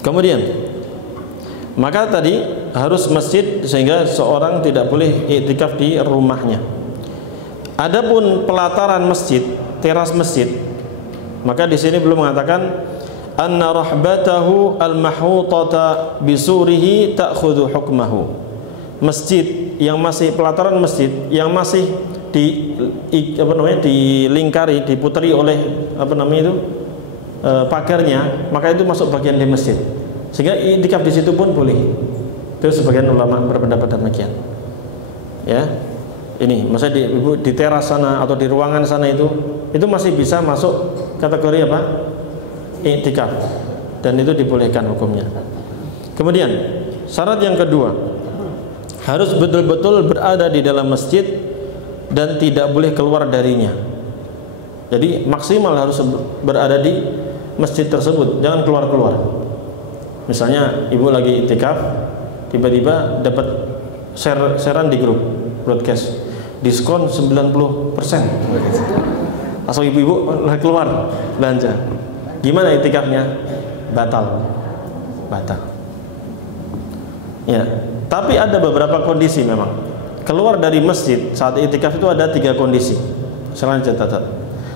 Kemudian maka tadi harus masjid sehingga seorang tidak boleh iktikaf di rumahnya. Adapun pelataran masjid, teras masjid, maka di sini belum mengatakan anna rahbatahu al-mahutata bisurihi ta'khudhu hukmahu. Masjid yang masih pelataran masjid yang masih dilingkari, diputari oleh pagarnya, maka itu masuk bagian di masjid. Sehingga iktikaf di situ pun boleh. Itu sebagian ulama berpendapat demikian. Ya. Ini maksudnya di teras sana atau di ruangan sana itu masih bisa masuk kategori apa? Iktikaf. Dan itu dibolehkan hukumnya. Kemudian syarat yang kedua, harus betul-betul berada di dalam masjid dan tidak boleh keluar darinya. Jadi maksimal harus berada di masjid tersebut, jangan keluar-keluar. Misalnya ibu lagi iktikaf, tiba-tiba dapat sharean di grup broadcast diskon 90%. Asal ibu-ibu keluar belanja. Gimana iktikafnya? Batal. Ya, tapi ada beberapa kondisi memang. Keluar dari masjid saat iktikaf itu ada 3 kondisi. Selanjutnya catat.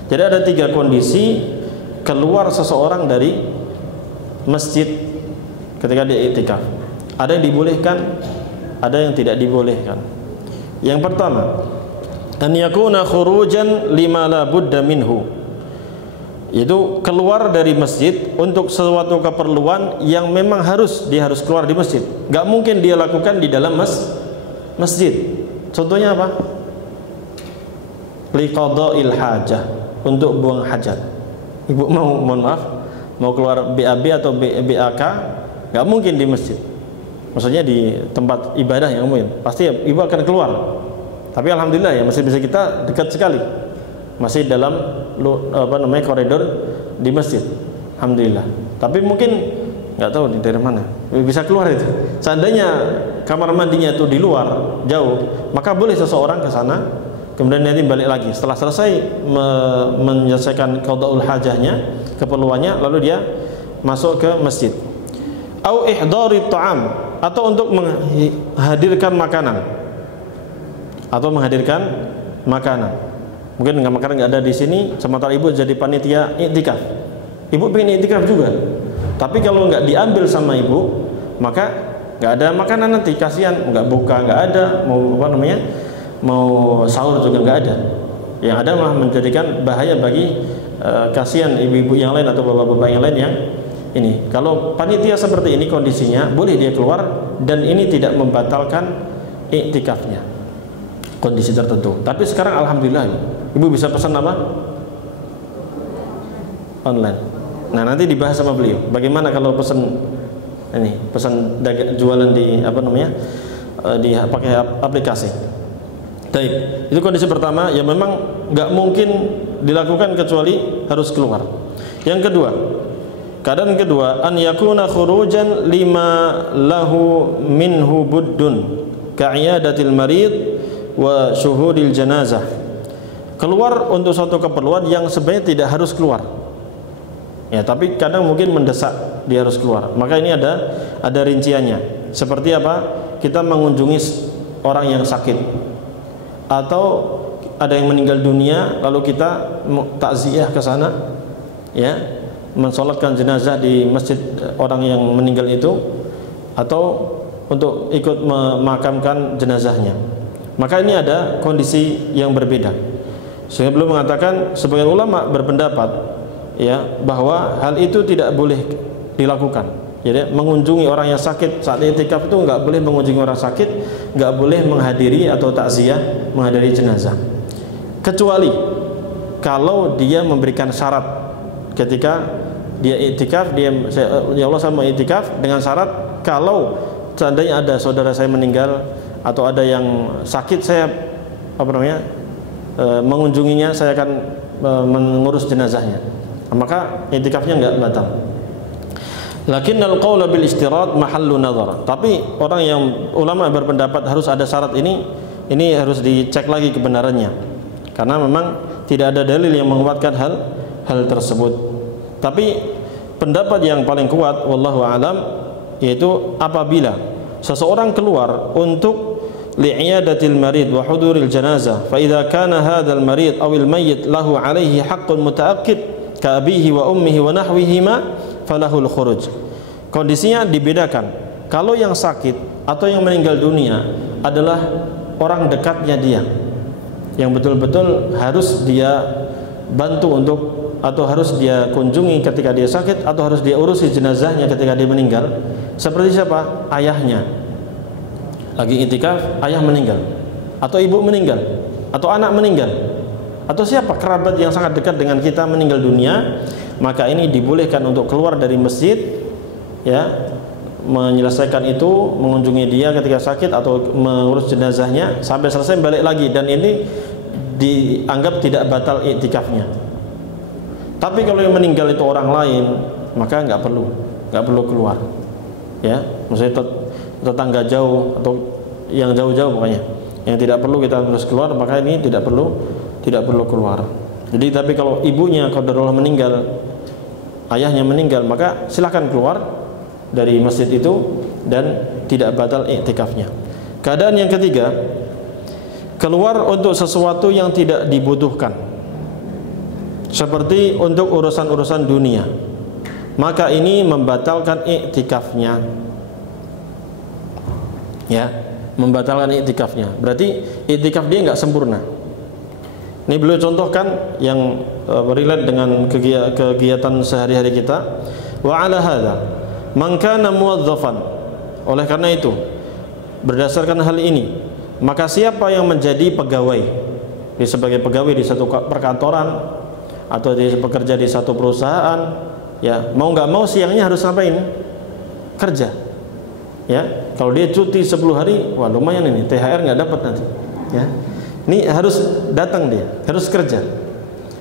Jadi ada 3 kondisi keluar seseorang dari masjid ketika dia iktikaf. Ada yang dibolehkan, ada yang tidak dibolehkan. Yang pertama, an yakuna khurujan lima la budda minhu. Yaitu keluar dari masjid untuk sesuatu keperluan yang memang dia harus keluar di masjid. Gak mungkin dia lakukan di dalam masjid. Contohnya apa? Liqada'il hajah, untuk buang hajat. Ibu mau keluar BAB atau BAK, gak mungkin di masjid. Maksudnya di tempat ibadah yang mungkin. Pasti ibu akan keluar. Tapi alhamdulillah ya, masih bisa kita dekat sekali. Masih dalam koridor di masjid. Alhamdulillah. Tapi mungkin nggak tahu nih dari mana bisa keluar itu. Seandainya kamar mandinya itu di luar jauh, maka boleh seseorang ke sana, kemudian nanti balik lagi. Setelah selesai menyelesaikan qadaul hajahnya, keperluannya, lalu dia masuk ke masjid. Au ihdari ta'am, atau untuk menghadirkan makanan. Mungkin makanan nggak ada di sini, sementara ibu jadi panitia iktikaf. Ibu pengen iktikaf juga, tapi kalau nggak diambil sama ibu, maka nggak ada makanan nanti, kasihan, nggak buka, nggak ada, mau sahur juga nggak ada. Yang ada malah menjadikan bahaya bagi kasihan ibu-ibu yang lain atau bapak-bapak yang lain yang ini. Kalau panitia seperti ini kondisinya, boleh dia keluar dan ini tidak membatalkan iktikafnya. Kondisi tertentu. Tapi sekarang alhamdulillah ibu bisa pesan apa? Online. Nah, nanti dibahas sama beliau. Bagaimana kalau pesan jualan di pakai aplikasi. Baik, itu kondisi pertama yang memang nggak mungkin dilakukan kecuali harus keluar. Yang kedua, keadaan kedua, an yakuna khurujan lima lahu minhu buddun ka'iyadatil marid wa syuhudil janazah. Keluar untuk suatu keperluan yang sebenarnya tidak harus keluar. Ya, tapi kadang mungkin mendesak dia harus keluar. Maka ini ada rinciannya. Seperti apa? Kita mengunjungi orang yang sakit, atau ada yang meninggal dunia lalu kita takziah ke sana, ya, mensolatkan jenazah di masjid orang yang meninggal itu, atau untuk ikut memakamkan jenazahnya. Maka ini ada kondisi yang berbeda. Sehingga belum mengatakan, sebagian ulama berpendapat ya bahwa hal itu tidak boleh dilakukan. Jadi mengunjungi orang yang sakit saat iktikaf itu nggak boleh mengunjungi orang sakit, nggak boleh menghadiri atau takziah menghadiri jenazah. Kecuali kalau dia memberikan syarat ketika dia iktikaf, ya Allah saya mau iktikaf dengan syarat kalau seandainya ada saudara saya meninggal atau ada yang sakit, saya mengunjunginya, saya akan mengurus jenazahnya. Maka iktikafnya enggak batal. Lakinnal qaula bil istirat mahallu nazar. Tapi orang yang ulama berpendapat harus ada syarat ini harus dicek lagi kebenarannya. Karena memang tidak ada dalil yang menguatkan hal tersebut. Tapi pendapat yang paling kuat wallahu alam yaitu apabila seseorang keluar untuk li'iyadatil marid wa huduril janazah fa idza kana hadzal marid aw al mayyit lahu alaihi haqqun mutaakkid ka abihi wa ummihi wa nahwihima falahul khuruj. Kondisinya dibedakan. Kalau yang sakit atau yang meninggal dunia adalah orang dekatnya dia yang betul-betul harus dia bantu untuk atau harus dia kunjungi ketika dia sakit atau harus dia urusi jenazahnya ketika dia meninggal. Seperti siapa? Ayahnya lagi itikaf, ayah meninggal atau ibu meninggal atau anak meninggal atau siapa kerabat yang sangat dekat dengan kita meninggal dunia, maka ini dibolehkan untuk keluar dari masjid ya, menyelesaikan itu, mengunjungi dia ketika sakit atau mengurus jenazahnya sampai selesai balik lagi, dan ini dianggap tidak batal iktikafnya. Tapi kalau yang meninggal itu orang lain, maka nggak perlu keluar ya, maksudnya tetangga jauh atau yang jauh-jauh pokoknya yang tidak perlu kita terus keluar, maka ini tidak perlu keluar. Jadi tapi kalau ibunya qadarullah meninggal, ayahnya meninggal, maka silahkan keluar dari masjid itu dan tidak batal iktikafnya. Keadaan yang ketiga, keluar untuk sesuatu yang tidak dibutuhkan seperti untuk urusan-urusan dunia, maka ini membatalkan iktikafnya ya, membatalkan iktikafnya. Berarti iktikaf dia nggak sempurna. Ini beliau contohkan yang relate dengan kegiatan sehari-hari kita. Wa ala hadza man kana muwazzafan, oleh karena itu berdasarkan hal ini maka siapa yang menjadi pegawai sebagai pegawai di satu perkantoran atau bekerja di satu perusahaan ya, mau nggak mau siangnya harus ngapain? Kerja ya. Kalau dia cuti 10 hari, wah lumayan ini, THR nggak dapat nanti ya. Ini harus datang, dia harus kerja.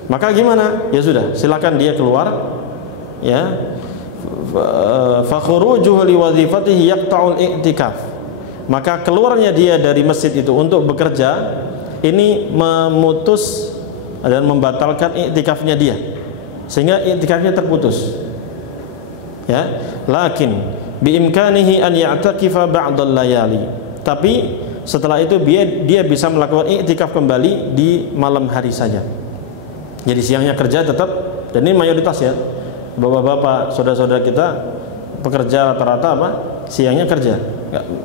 Maka gimana? Ya sudah, silakan dia keluar ya. Fa khurujuhu li wazifatihi yaqta'ul i'tikaf. Maka keluarnya dia dari masjid itu untuk bekerja ini memutus dan membatalkan iktikafnya dia, sehingga iktikafnya terputus ya. Lakin biimkanihi an ya'takifa ba'dal layali, tapi setelah itu dia bisa melakukan iktikaf kembali di malam hari saja. Jadi siangnya kerja tetap, dan ini mayoritas ya, bapak-bapak, saudara-saudara kita pekerja rata-rata apa? Siangnya kerja,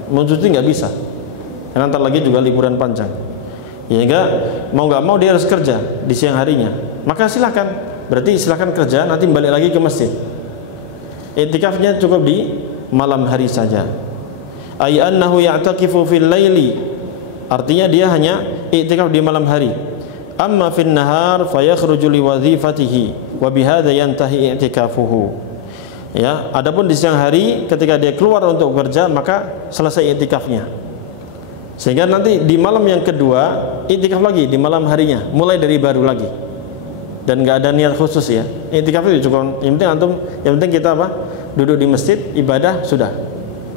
mau cuti nggak bisa, karena ntar lagi juga liburan panjang. Ya enggak, mau nggak mau dia harus kerja di siang harinya. Maka silakan, berarti silakan kerja, nanti balik lagi ke masjid. Iktikafnya cukup di malam hari saja. Ay annahu ya'takifu fil laili, artinya dia hanya iktikaf di malam hari. Amma fin nahar fayakhruju li wazifatihi wa bihadza yantahi i'tikafuhu. Ya, adapun di siang hari ketika dia keluar untuk bekerja maka selesai iktikafnya. Sehingga nanti di malam yang kedua iktikaf lagi di malam harinya, mulai dari baru lagi. Dan nggak ada niat khusus ya. Iktikaf itu cukup, yang penting antum, yang penting kita apa? Duduk di masjid, ibadah sudah.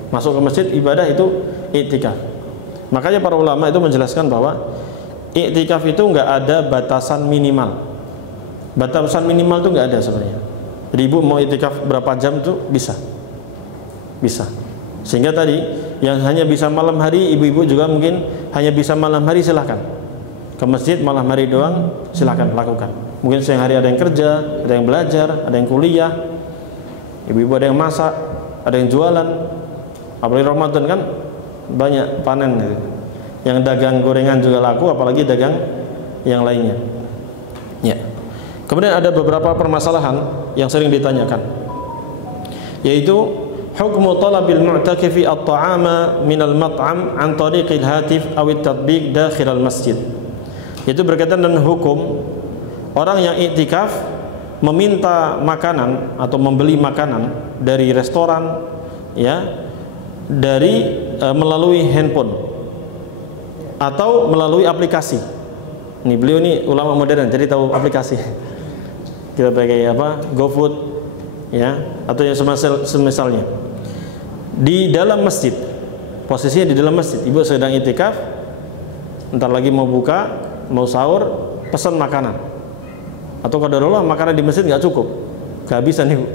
Masuk ke masjid, ibadah itu iktikaf. Makanya para ulama itu menjelaskan bahwa iktikaf itu nggak ada batasan minimal. Batasan minimal itu nggak ada sebenarnya. Jadi ibu mau iktikaf berapa jam itu bisa. Sehingga tadi yang hanya bisa malam hari, ibu-ibu juga mungkin hanya bisa malam hari, silahkan ke masjid malam hari doang, silahkan lakukan. Mungkin siang hari ada yang kerja, ada yang belajar, ada yang kuliah, ibu-ibu ada yang masak, ada yang jualan. Apalagi Ramadan kan banyak panen gitu. Yang dagang gorengan juga laku, apalagi dagang yang lainnya ya. Kemudian ada beberapa permasalahan yang sering ditanyakan, yaitu hukmu talabil mu'takifi at-ta'ama minal mat'am an tariqil hatif awit tatbiq dakhil al-masjid. Itu berkaitan dengan hukum orang yang iktikaf meminta makanan atau membeli makanan dari restoran ya, dari melalui handphone atau melalui aplikasi. Ini beliau ini ulama modern, jadi tahu aplikasi. Kita pakai apa? GoFood ya, atau yang semisalnya. Di dalam masjid, posisinya di dalam masjid, ibu sedang iktikaf, entar lagi mau buka, mau sahur, pesan makanan. Atau qadarullah makanan di masjid nggak cukup, kehabisan ibu.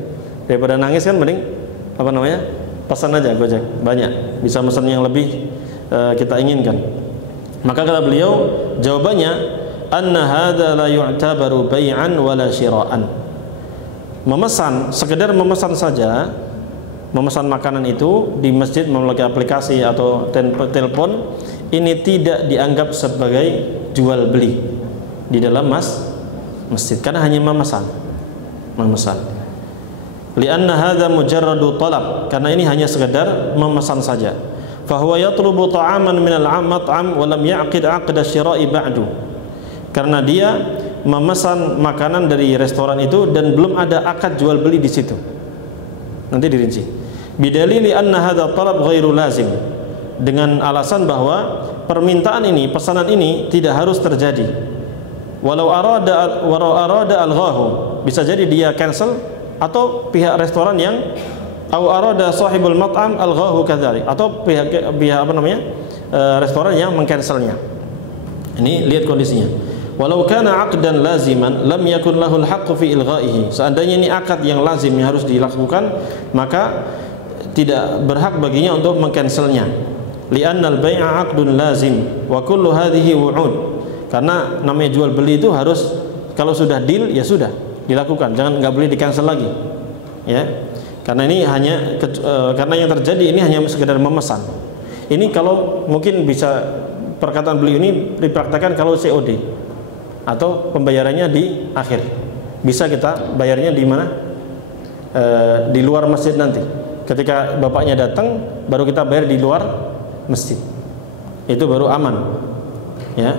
Daripada nangis kan mending apa namanya? Pesan aja Gojek, banyak, bisa pesan yang lebih kita inginkan. Maka kata beliau, jawabannya anna hadza la yu'tabaru bai'an wala syira'an. Memesan, sekedar memesan saja, memesan makanan itu di masjid melalui aplikasi atau telepon, ini tidak dianggap sebagai jual beli di dalam masjid, karena hanya memesan. Lianna hadza mujarradu talab, karena ini hanya sekedar memesan saja. Fahuwa yatlubu ta'aman minal mat'am wa lam ya'qid 'aqda syira'i ba'du. Karena dia memesan makanan dari restoran itu dan belum ada akad jual beli di situ. Nanti dirinci. Bidalili anna hadza talab ghairu lazim. Dengan alasan bahwa permintaan ini, pesanan ini tidak harus terjadi. Walau arada alghahu, bisa jadi dia cancel, atau pihak restoran yang au arada sahibul mat'am alghahu kadzalik, atau pihak apa namanya restoran yang mengcancelnya. Ini lihat kondisinya. Walau kana 'aqdan laziman lam yakun lahul haqqu fi ilghaihi. Seandainya ini akad yang lazim yang harus dilakukan, maka tidak berhak baginya untuk mengcancelnya. Li'anna al-bai'a 'aqdun lazim wa kullu hadhihi wu'ud. Karena namanya jual beli itu harus, kalau sudah deal ya sudah dilakukan, jangan nggak boleh di cancel lagi, ya. Karena ini hanya karena yang terjadi ini hanya sekedar memesan. Ini kalau mungkin bisa perkataan beliau ini dipraktekkan kalau COD atau pembayarannya di akhir. Bisa kita bayarnya di mana? Di luar masjid nanti. Ketika bapaknya datang, baru kita bayar di luar masjid. Itu baru aman, ya.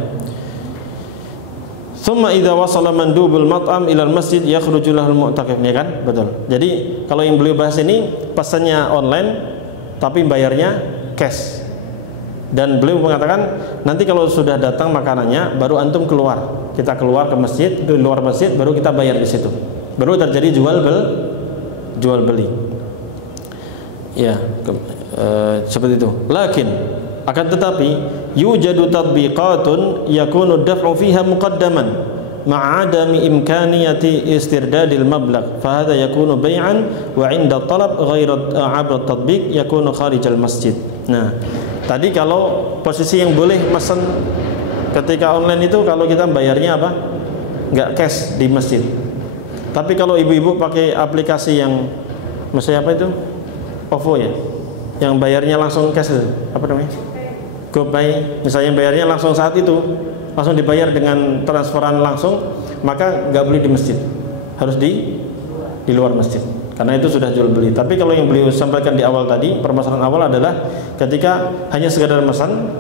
Thumma idza wasala mandubul mat'am ilal masjid yakhruju lahul mu'takif, ya kan? Betul. Jadi kalau yang beliau bahas ini pesannya online tapi bayarnya cash. Dan beliau mengatakan nanti kalau sudah datang makanannya baru antum keluar. Kita keluar ke masjid, di luar masjid baru kita bayar di situ. Baru terjadi jual beli. Ya, seperti itu. Lakin akan tetapi yujadu tatbiqatun yakunu daf'u fiha muqaddaman ma'adami imkaniyati istirdadil mablagh fa hadha yakunu bai'an wa 'inda talab ghairu 'abra tatbiq yakunu kharijal masjid. Nah, tadi kalau posisi yang boleh pesan ketika online itu kalau kita bayarnya apa? Enggak cash di masjid. Tapi kalau ibu-ibu pakai aplikasi yang misalnya apa itu? OVO ya. Yang bayarnya langsung cash itu, apa namanya? GoPay, misalnya bayarnya langsung saat itu, langsung dibayar dengan transferan langsung, maka nggak boleh di masjid, harus di luar masjid, karena itu sudah jual beli. Tapi kalau yang beliau sampaikan di awal tadi, permasalahan awal adalah ketika hanya sekedar pesan,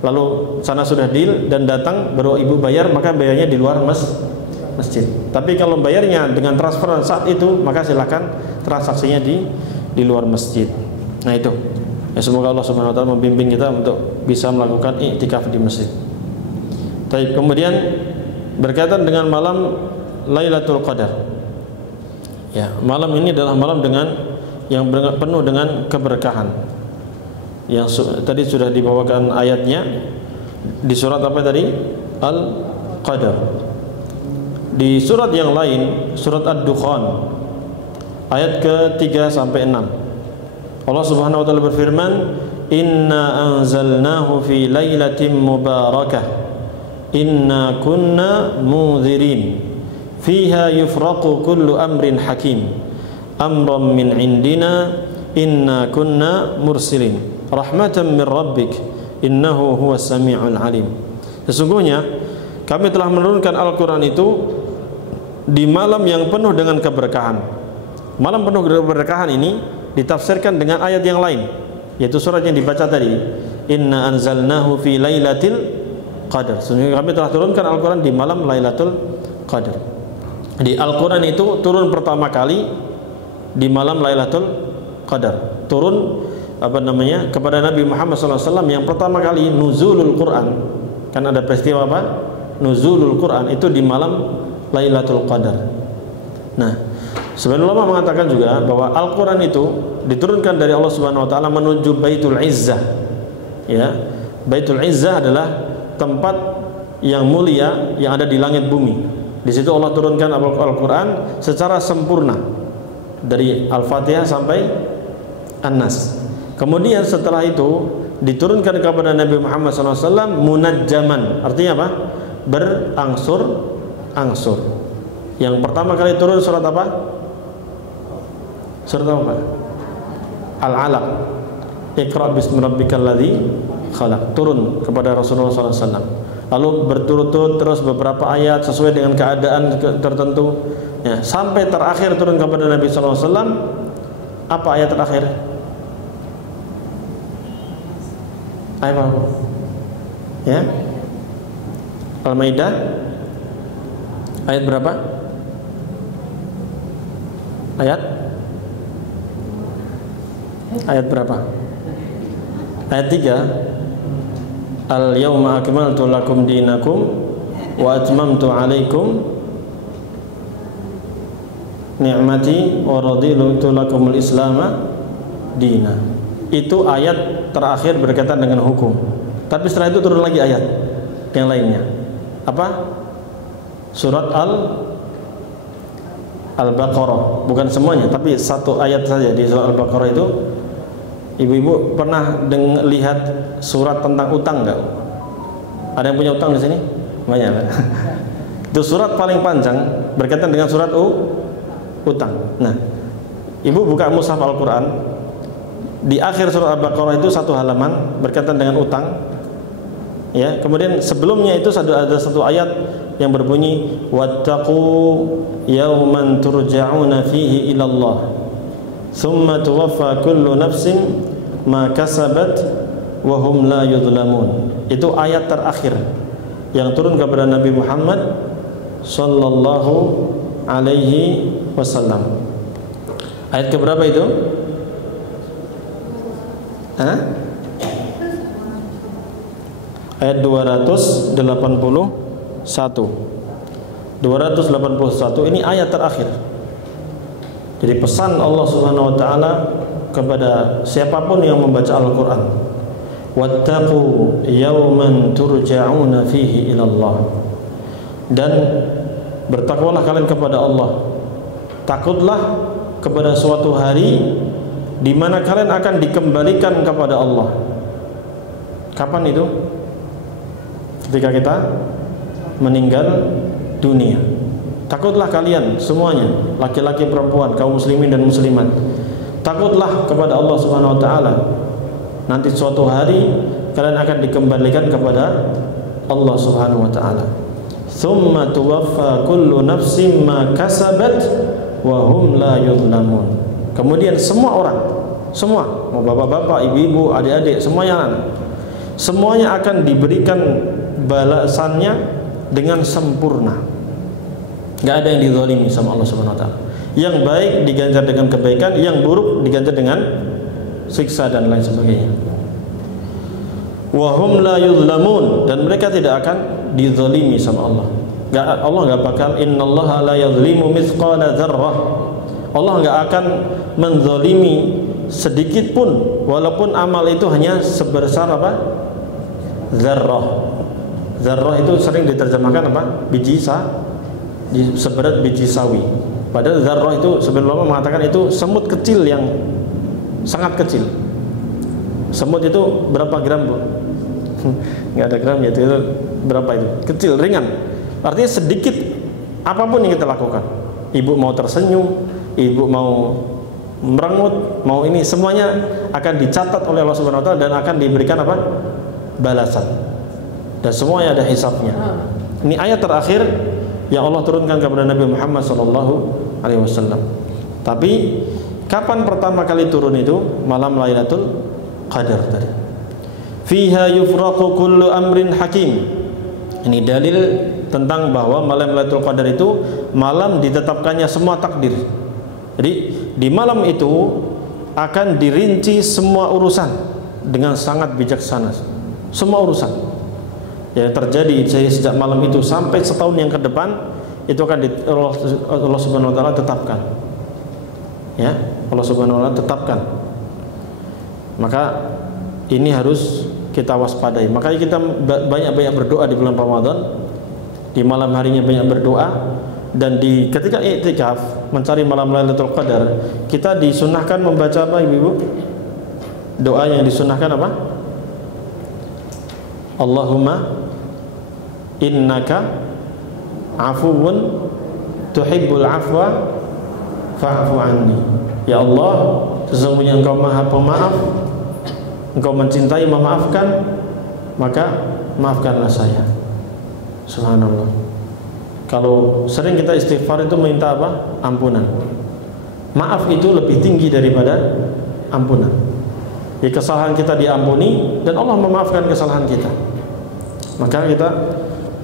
lalu sana sudah deal dan datang baru ibu bayar, maka bayarnya di luar masjid. Tapi kalau bayarnya dengan transferan saat itu, maka silakan transaksinya di luar masjid. Nah itu. Ya, semoga Allah Subhanahu wa taala membimbing kita untuk bisa melakukan iktikaf di masjid. Baik, kemudian berkaitan dengan malam Lailatul Qadar. Ya, malam ini adalah malam yang penuh dengan keberkahan. Yang tadi sudah dibawakan ayatnya di surat apa tadi? Al-Qadar. Di surat yang lain, surat Ad-Dukhan ayat ke-3 sampai 6. Allah Subhanahu wa taala berfirman, "Inna anzalnahu fi lailatin mubarakah, inna kunna munzirin, fiha yufraqu kullu amrin hakim, amran min indina, inna kunna mursilin, rahmatan min rabbik, innahu huwas sami'ul alim." Sesungguhnya kami telah menurunkan Al-Quran itu di malam yang penuh dengan keberkahan. Malam penuh dengan keberkahan ini ditafsirkan dengan ayat yang lain, yaitu surat yang dibaca tadi, inna anzalnahu fi lailatul qadar. Sesungguhnya kami telah turunkan Al-Quran di malam Lailatul Qadar. Di Al-Quran itu turun pertama kali di malam Lailatul Qadar. Turun apa namanya kepada Nabi Muhammad SAW yang pertama kali nuzulul Quran. Kan ada peristiwa apa? Nuzulul Quran itu di malam Lailatul Qadar. Nah, sebagian ulama mengatakan juga bahwa Al-Quran itu diturunkan dari Allah Subhanahu wa taala menuju Baitul Izzah. Ya, Baitul Izzah adalah tempat yang mulia yang ada di langit bumi. Di situ Allah turunkan Al-Quran secara sempurna. dari Al-Fatihah sampai An-Nas. Kemudian setelah itu diturunkan kepada Nabi Muhammad SAW munajjaman, artinya apa? Berangsur-angsur. Yang pertama kali turun surat apa? Surat apa? Al-Alaq. Iqra bismi rabbikal ladzi khalaq. Turun kepada Rasulullah SAW. Lalu berturut-turut terus beberapa ayat sesuai dengan keadaan tertentu, ya, sampai terakhir turun kepada Nabi SAW. Apa ayat terakhir? Ayat apa? Ya, Al-Maidah ayat berapa? Ayat berapa? Ayat 3. Al-yawma akmaltu lakum dinakum wa atmamtu alaikum ni'mati wa raditu lakumul islama dina. Itu ayat terakhir berkaitan dengan hukum. Tapi setelah itu turun lagi ayat yang lainnya. Apa? Surat Al-Baqarah. Bukan semuanya, tapi satu ayat saja di surat Al-Baqarah itu. Ibu-ibu pernah lihat surat tentang utang enggak? Ada yang punya utang di sini? Banyak kan? Itu surat paling panjang berkaitan dengan surat utang. Nah, ibu buka mushaf Al-Quran, di akhir surat Al-Baqarah itu satu halaman berkaitan dengan utang. Ya, kemudian sebelumnya itu ada satu ayat yang berbunyi wattaqu yawman turja'una fihi ila Allah thumma tuwaffa kullu nafsin ma kasabat wa hum la yudhlamun. Itu ayat terakhir yang turun kepada Nabi Muhammad sallallahu alaihi wasallam. Ayat keberapa itu? Ayat 281. 281 ini ayat terakhir. Jadi pesan Allah Subhanahu wa taala kepada siapapun yang membaca Al-Qur'an, wattaqu yawman turja'una fihi ila Allah. Dan bertakwalah kalian kepada Allah. Takutlah kepada suatu hari di mana kalian akan dikembalikan kepada Allah. Kapan itu? Ketika kita meninggal dunia. Takutlah kalian semuanya, laki-laki, perempuan, kaum muslimin dan muslimat. Takutlah kepada Allah Subhanahu wa taala. Nanti suatu hari kalian akan dikembalikan kepada Allah Subhanahu wa taala. Tsumma tuwaffa kullu nafsin ma kasabat wa hum la yudhlamun. Kemudian semua orang, semua, mau bapak-bapak, ibu-ibu, adik-adik, semuanya akan diberikan balasannya dengan sempurna. Gak ada yang dizalimi sama Allah Subhanahu wa taala. Yang baik diganjar dengan kebaikan, yang buruk diganjar dengan siksa dan lain sebagainya. Wa hum la yuzlamun, dan mereka tidak akan dizalimi sama Allah. Allah enggak bakal, innallaha la yuzlimu mithqala dzarrah. Allah enggak akan menzalimi sedikit pun, walaupun amal itu hanya sebesar apa? Dzarrah. Dzarrah itu sering diterjemahkan apa? Seberat biji sawi. Padahal dzarrah itu sebenarnya mengatakan itu semut kecil yang sangat kecil. Semut itu berapa gram, Bu? Nggak ada gramnya, itu berapa itu? Kecil, ringan. Artinya sedikit apapun yang kita lakukan. Ibu mau tersenyum, ibu mau merengut, mau ini, semuanya akan dicatat oleh Allah Subhanahu wa taala dan akan diberikan apa? Balasan. Dan semuanya ada hisabnya. Ini ayat terakhir yang Allah turunkan kepada Nabi Muhammad SAW. Tapi kapan pertama kali turun itu? Malam Lailatul Qadar tadi. Fiha yufraqu kullu amrin hakim. Ini dalil tentang bahwa malam Lailatul Qadar itu malam ditetapkannya semua takdir. Jadi di malam itu akan dirinci semua urusan dengan sangat bijaksana. Semua urusan yang terjadi sejak malam itu sampai setahun yang ke depan itu akan Allah Subhanahu wa taala tetapkan. Ya, Allah Subhanahu wa taala tetapkan. Maka ini harus kita waspadai. Makanya kita banyak-banyak berdoa di bulan Ramadan. Di malam harinya banyak berdoa Dan ketika i'tikaf mencari malam Lailatul Qadar, kita disunahkan membaca apa Ibu-ibu? Doa yang disunahkan apa? Allahumma innaka afuwun tuhibbul afwa fa'fu anni. Ya Allah, sesungguhnya Engkau Maha Pemaaf, Engkau mencintai memaafkan, maka maafkanlah saya. Subhanallah. Kalau sering kita istighfar itu minta apa? Ampunan. Maaf itu lebih tinggi daripada ampunan. Jadi kesalahan kita diampuni dan Allah memaafkan kesalahan kita. Maka kita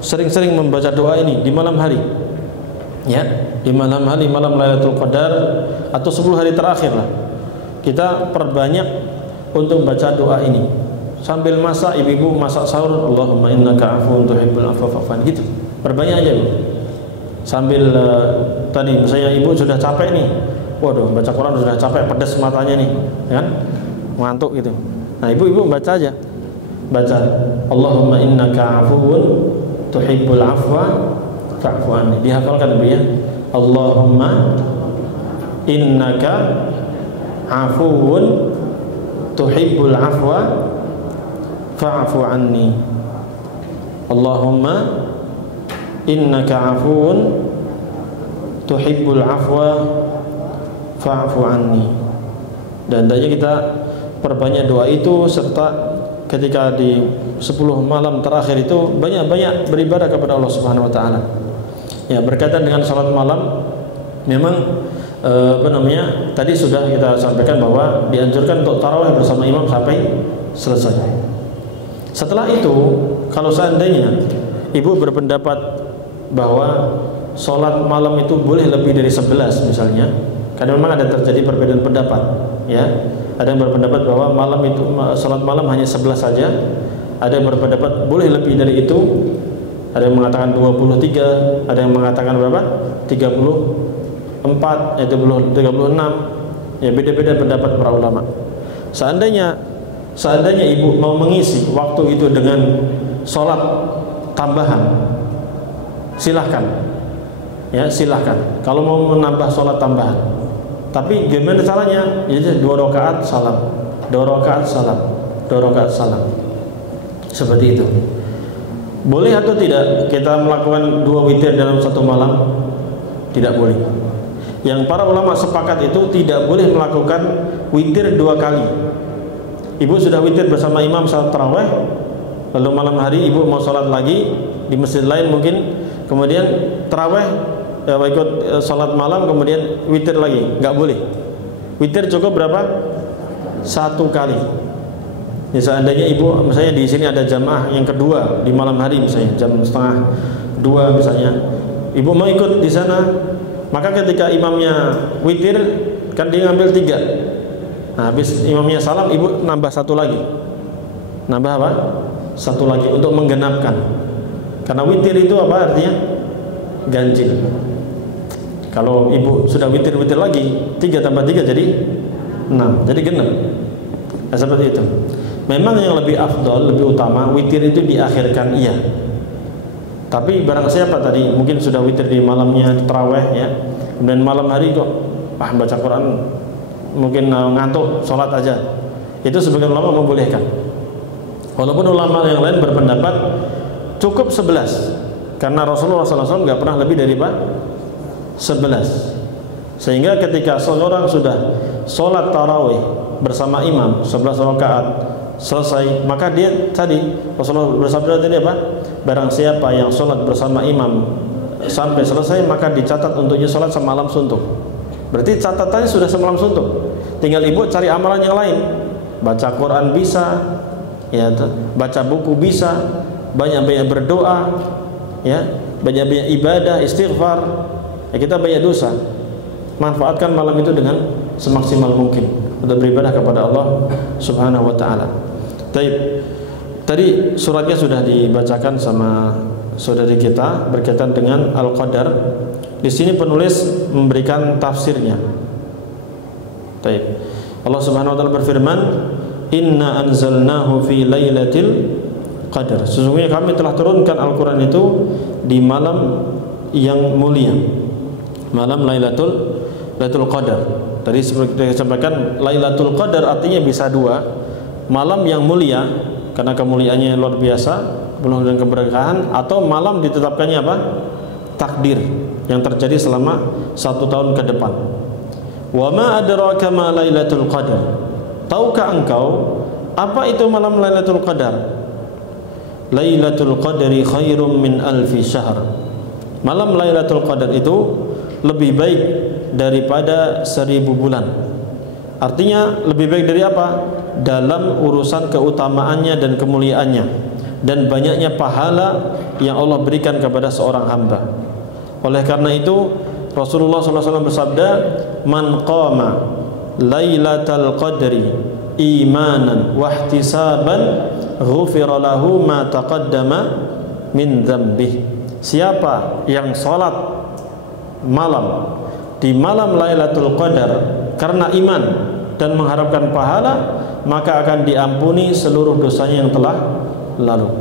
sering-sering membaca doa ini di malam hari. Ya, di malam hari, malam Lailatul Qadar atau 10 hari terakhir lah. Kita perbanyak untuk baca doa ini. Sambil masak, ibu-ibu masak sahur, Allahumma innaka afuwun tuhibbul afwa fa'fu anni, gitu. Perbanyak aja, Bu. Sambil tadi misalnya ibu sudah capek nih, waduh baca Quran sudah capek, pedas matanya nih, kan, ngantuk gitu. Nah ibu-ibu baca aja, baca Allahumma innaka afuwun tuhibbul afwa fa'fu anni. Dihafalkan Ibu ya, Allahumma innaka afuwun tuhibbul afwa fa'fu anni. Allahumma innaka afuwun tuhibbul afwa fa'fu anni. Dan hendaknya kita perbanyak doa itu, serta ketika di 10 malam terakhir itu banyak-banyak beribadah kepada Allah Subhanahu wa taala. Ya, berkaitan dengan salat malam, memang tadi sudah kita sampaikan bahwa dianjurkan untuk tarawih bersama imam sampai selesai. Setelah itu, kalau seandainya ibu berpendapat bahwa sholat malam itu boleh lebih dari 11 misalnya, karena memang ada terjadi perbedaan pendapat, ya. Ada yang berpendapat bahwa malam itu sholat malam hanya 11 saja, ada yang berpendapat boleh lebih dari itu, ada yang mengatakan 23, ada yang mengatakan berapa? 34, 36, ya, beda-beda pendapat para ulama. Seandainya ibu mau mengisi waktu itu dengan sholat tambahan, silahkan, ya, silahkan. Kalau mau menambah sholat tambahan, tapi gimana caranya? Jadi 2 rakaat salam, 2 rakaat salam, 2 rakaat salam, seperti itu. Boleh atau tidak kita melakukan 2 witir dalam satu malam? Tidak boleh. Yang para ulama sepakat itu tidak boleh melakukan witir 2 kali. Ibu sudah witir bersama imam salat tarawih, lalu malam hari ibu mau sholat lagi di masjid lain mungkin, kemudian tarawih ikut sholat malam, kemudian witir lagi, nggak boleh. Witir cukup berapa? 1 kali. Ya, seandainya ibu misalnya di sini ada jamaah yang kedua di malam hari, misalnya jam 1:30 misalnya, ibu mau ikut di sana, maka ketika imamnya witir kan dia ngambil 3. Nah, habis imamnya salam, ibu nambah 1 lagi. Nambah apa? 1 lagi untuk menggenapkan. Karena witir itu apa artinya? Ganjil. Kalau ibu sudah witir-witir lagi, 3 tambah 3 jadi 6, jadi genap. Nah, seperti itu. Memang yang lebih afdol, lebih utama, witir itu diakhirkan, iya. Tapi barang siapa tadi mungkin sudah witir di malamnya tarawih, ya, kemudian malam hari kok baca Quran, mungkin ngantuk, sholat aja, itu sebagian ulama membolehkan. Walaupun ulama yang lain berpendapat cukup 11, karena Rasulullah SAW nggak pernah lebih dari 11. Sehingga ketika seorang sudah sholat tarawih bersama imam 11 rakaat selesai, maka dia tadi Rasulullah bersabda tadi apa? Barang siapa yang sholat bersama imam sampai selesai, maka dicatat untuknya sholat semalam suntuk. Berarti catatannya sudah semalam suntuk. Tinggal ibu cari amalan yang lain. Baca Quran bisa, ya, baca buku bisa, banyak-banyak berdoa, ya, banyak-banyak ibadah, istighfar. Ya, kita banyak dosa. Manfaatkan malam itu dengan semaksimal mungkin untuk beribadah kepada Allah Subhanahu wa taala. Tadi suratnya sudah dibacakan sama saudari kita berkaitan dengan Al-Qadar. Di sini penulis memberikan tafsirnya. Allah Subhanahu wa taala berfirman, "Inna anzalnahu fi lailatul qadar." Sesungguhnya kami telah turunkan Al-Qur'an itu di malam yang mulia. Malam Lailatul Qadar. Tadi seperti kita sampaikan, Lailatul Qadar artinya bisa dua, malam yang mulia karena kemuliaannya luar biasa, penuh dengan keberkahan, atau malam ditetapkannya apa? Takdir yang terjadi selama 1 tahun ke depan. Wa ma adraka ma Lailatul Qadar. Tahukah engkau apa itu malam Lailatul Qadar? Lailatul Qadri khairum min alfi syahr. Malam Lailatul Qadar itu lebih baik daripada 1000 bulan. Artinya lebih baik dari apa? Dalam urusan keutamaannya dan kemuliaannya dan banyaknya pahala yang Allah berikan kepada seorang hamba. Oleh karena itu Rasulullah SAW bersabda, "Man qama Lailatul Qadri imanan wa ihtisaban ghufira lahu ma taqaddama min dzambih." Siapa yang salat malam di malam Lailatul Qadar karena iman dan mengharapkan pahala, maka akan diampuni seluruh dosanya yang telah lalu.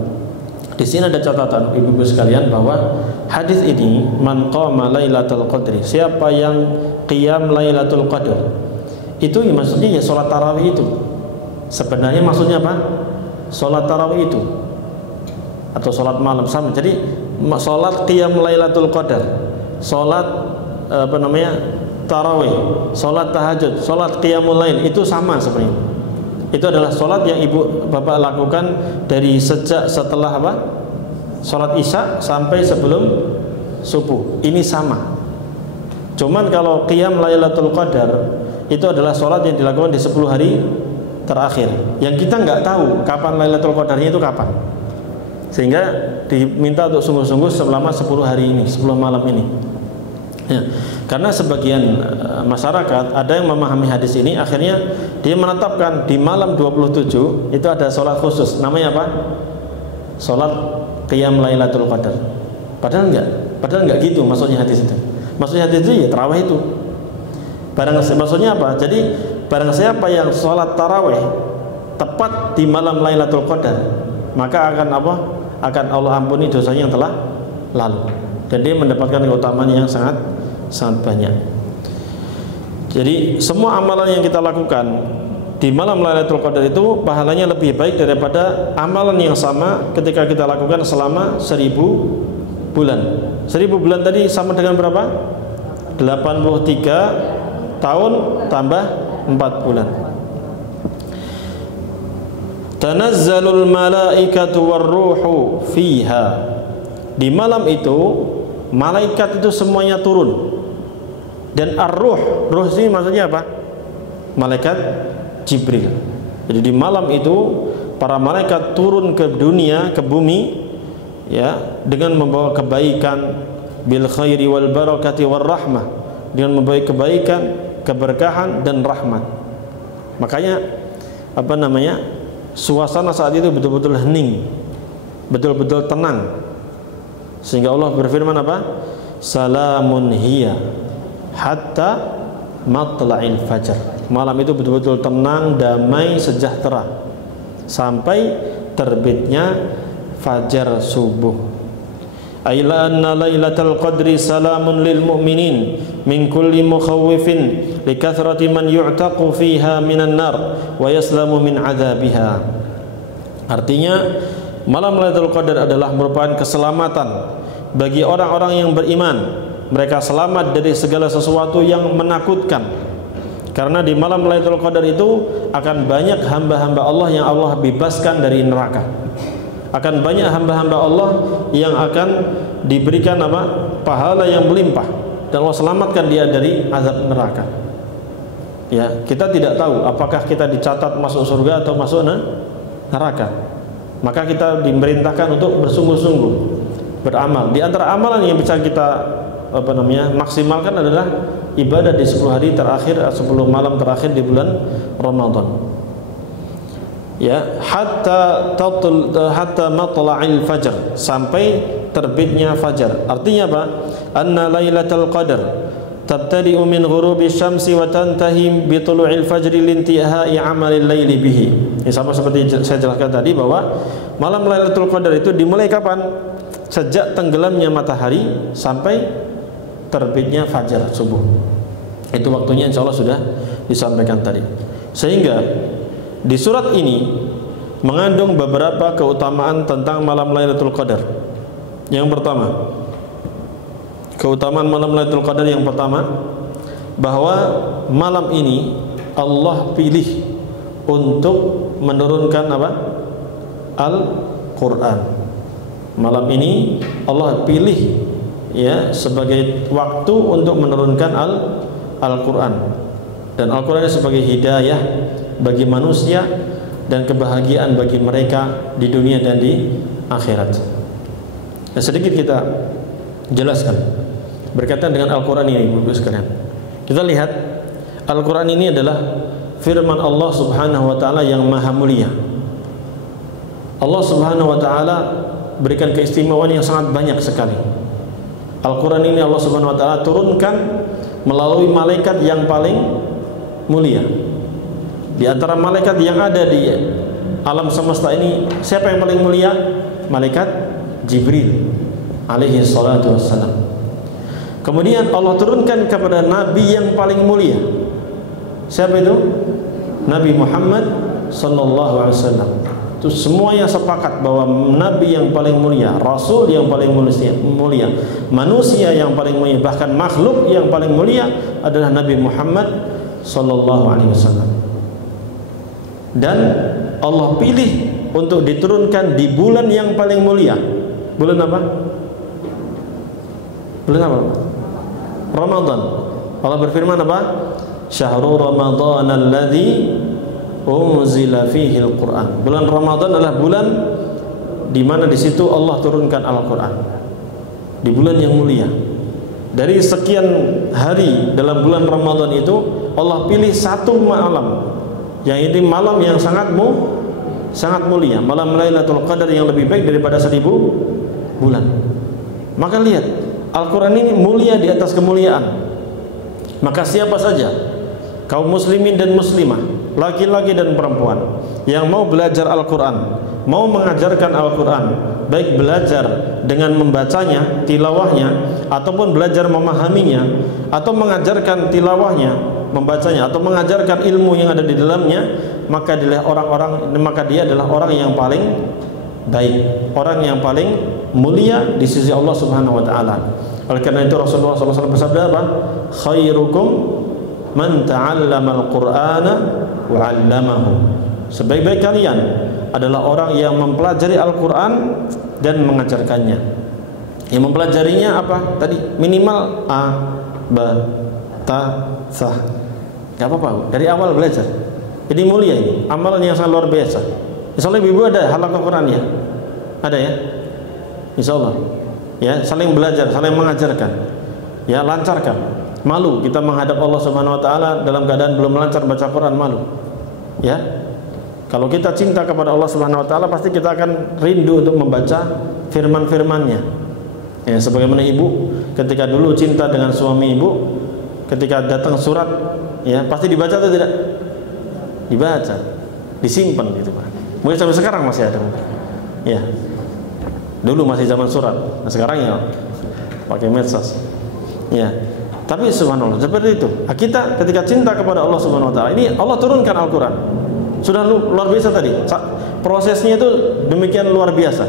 Di sini ada catatan ibu-ibu sekalian bahwa hadis ini, man qama Lailatul Qadri, siapa yang qiyam Lailatul Qadar, itu maksudnya ya salat tarawih itu. Sebenarnya maksudnya apa? Salat tarawih itu atau salat malam sama. Jadi salat qiyam Lailatul Qadar, salat tarawih, salat tahajud, salat qiyamul lail itu sama sebenarnya. Itu adalah salat yang ibu bapak lakukan dari sejak setelah apa? Salat isya sampai sebelum subuh. Ini sama. Cuman kalau qiyam Lailatul Qadar itu adalah salat yang dilakukan di 10 hari terakhir. Yang kita nggak tahu kapan Lailatul Qadarnya itu kapan. Sehingga diminta untuk sungguh-sungguh selama 10 hari ini, 10 malam ini. Ya, karena sebagian masyarakat ada yang memahami hadis ini, akhirnya dia menetapkan di malam 27 itu ada sholat khusus, namanya apa? Sholat qiyam Lailatul Qadar. Padahal enggak gitu maksudnya hadis itu. Maksudnya hadis itu ya tarawih itu. Maksudnya apa? Jadi barang siapa yang sholat tarawih tepat di malam Lailatul Qadar, maka akan apa? Akan Allah ampuni dosanya yang telah lalu. Dan dia mendapatkan keutamaan yang sangat banyak. Jadi semua amalan yang kita lakukan di malam Lailatul Qadar itu pahalanya lebih baik daripada amalan yang sama ketika kita lakukan selama 1000 bulan. 1000 bulan tadi sama dengan berapa? 83 tahun tambah 4 bulan. Tanazzalul malaikatu warruhu fiha. Di malam itu malaikat itu semuanya turun. Dan ar-ruh, ruh ini maksudnya apa? Malaikat Jibril. Jadi di malam itu para malaikat turun ke dunia, ke bumi, ya, dengan membawa kebaikan, bil khairi wal barakati war rahmah, dengan membawa kebaikan, keberkahan dan rahmat. Makanya suasana saat itu betul-betul hening, betul-betul tenang. Sehingga Allah berfirman apa? Salamun hiya hatta matla'il fajar. Malam itu betul-betul tenang, damai, sejahtera sampai terbitnya fajar subuh. Aila anna lailatul qadri salamun lil mu'minin min kulli mukhawwifin likathrati man yu'taqu fiha minan nar wa yaslamu min adzabiha. Artinya malam Lailatul Qadar adalah merupakan keselamatan bagi orang-orang yang beriman. Mereka selamat dari segala sesuatu yang menakutkan. Karena di malam Lailatul Qadar itu akan banyak hamba-hamba Allah yang Allah bebaskan dari neraka. Akan banyak hamba-hamba Allah yang akan diberikan pahala yang melimpah, dan Allah selamatkan dia dari azab neraka. Ya, kita tidak tahu apakah kita dicatat masuk surga atau masuk neraka. Maka kita diperintahkan untuk bersungguh-sungguh beramal. Di antara amalan yang bisa kita maksimalkan adalah ibadah di 10 hari terakhir, 10 malam terakhir di bulan Ramadan. Ya, hatta matla'il fajr, sampai terbitnya fajar. Artinya apa? Anna Lailatul Qadar tabtadi'u min ghurubi syamsi wa tantahi bi tulu'il fajri lintihai 'amalil laili bihi. Ini sama seperti saya jelaskan tadi bahwa malam Lailatul Qadar itu dimulai kapan? Sejak tenggelamnya matahari sampai terbitnya fajar subuh. Itu waktunya insya Allah sudah disampaikan tadi. Sehingga di surat ini mengandung beberapa keutamaan tentang malam Lailatul Qadar. Yang pertama, keutamaan malam Lailatul Qadar yang pertama, bahwa malam ini Allah pilih untuk menurunkan apa? Al-Quran. Malam ini Allah pilih ya sebagai waktu untuk menurunkan Al-Quran. Dan Al-Quran sebagai hidayah bagi manusia dan kebahagiaan bagi mereka di dunia dan di akhirat. Dan sedikit kita jelaskan berkaitan dengan Al-Quran ini, Ibu sekalian. Kita lihat Al-Quran ini adalah firman Allah Subhanahu wa taala yang maha mulia. Allah Subhanahu wa taala berikan keistimewaan yang sangat banyak sekali. Al-Quran ini Allah Subhanahu wa taala turunkan melalui malaikat yang paling mulia. Di antara malaikat yang ada di alam semesta ini, siapa yang paling mulia? Malaikat Jibril alaihi salatu wassalam. Kemudian Allah turunkan kepada Nabi yang paling mulia. Siapa itu? Nabi Muhammad sallallahu alaihi wasallam. Itu semuanya sepakat bahwa Nabi yang paling mulia, Rasul yang paling mulia, manusia yang paling mulia, bahkan makhluk yang paling mulia adalah Nabi Muhammad sallallahu alaihi wasallam. Dan Allah pilih untuk diturunkan di bulan yang paling mulia. Bulan apa? Bulan apa? Ramadan. Allah berfirman apa? Syahrul Ramadan alladzi unzila fihi al-Quran. Bulan Ramadan adalah bulan di mana di situ Allah turunkan Al-Quran. Di bulan yang mulia. Dari sekian hari dalam bulan Ramadan itu Allah pilih satu malam, yang ini malam yang sangat mulia, malam Lailatul Qadar yang lebih baik daripada 1000 bulan. Maka lihat, Al-Quran ini mulia di atas kemuliaan. Maka siapa saja kaum muslimin dan muslimah, laki-laki dan perempuan yang mau belajar Al-Quran, mau mengajarkan Al-Quran, baik belajar dengan membacanya, tilawahnya, ataupun belajar memahaminya, atau mengajarkan tilawahnya, membacanya, atau mengajarkan ilmu yang ada di dalamnya, maka dia adalah orang yang paling baik, orang yang paling mulia di sisi Allah Subhanahu wa taala. Oleh karena itu Rasulullah SAW bersabda apa? Khairukum man ta'allama al-Qur'ana wa 'allamahu. Sebaik-baik kalian adalah orang yang mempelajari Al-Qur'an dan mengajarkannya. Yang mempelajarinya apa? Tadi minimal A, B, Ta, Sa. Enggak apa-apa, dari awal belajar. Ini mulia ini, amalan yang sangat luar biasa. Insyaallah ibu ada halaqah Quran ya? Ada ya? Insyaallah. Ya, saling belajar, saling mengajarkan. Ya, lancarkan. Malu kita menghadap Allah Subhanahu wa taala dalam keadaan belum lancar baca Quran, malu. Ya. Kalau kita cinta kepada Allah Subhanahu wa taala, pasti kita akan rindu untuk membaca firman-firman-Nya. Ya, sebagaimana ibu ketika dulu cinta dengan suami ibu, ketika datang surat, ya, pasti dibaca atau tidak? Dibaca, disimpan gitu, Pak. Mungkin sampai sekarang masih ada. Ya. Dulu masih zaman surat. Nah, sekarang ya pakai medsos. Ya. Tapi subhanallah seperti itu. Kita ketika cinta kepada Allah Subhanahu wa taala, ini Allah turunkan Al-Qur'an. Sudah luar biasa tadi. Prosesnya itu demikian luar biasa.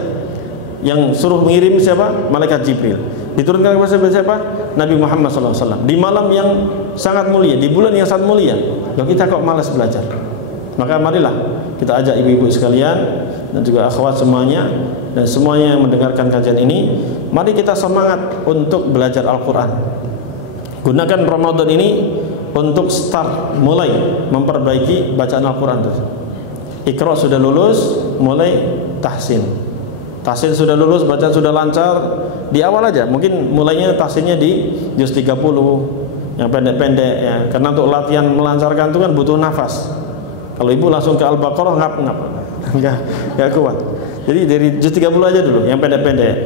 Yang suruh mengirim siapa? Malaikat Jibril. Diturunkan kepada siapa? Nabi Muhammad SAW. Di malam yang sangat mulia, di bulan yang sangat mulia. Loh, kita kok malas belajar? Maka marilah kita ajak ibu-ibu sekalian dan juga akhwat semuanya dan semuanya yang mendengarkan kajian ini, mari kita semangat untuk belajar Al-Quran. Gunakan Ramadan ini untuk start, mulai memperbaiki bacaan Al-Quran. Iqra sudah lulus, mulai tahsin. Tahsin sudah lulus, bacaan sudah lancar, di awal aja. Mungkin mulainya tahsinnya di juz 30 yang pendek-pendek ya. Karena untuk latihan melancarkan itu kan butuh nafas. Kalau ibu langsung ke Al-Baqarah ngap-ngap. Enggak kuat. Jadi dari juz 30 aja dulu yang pendek-pendek.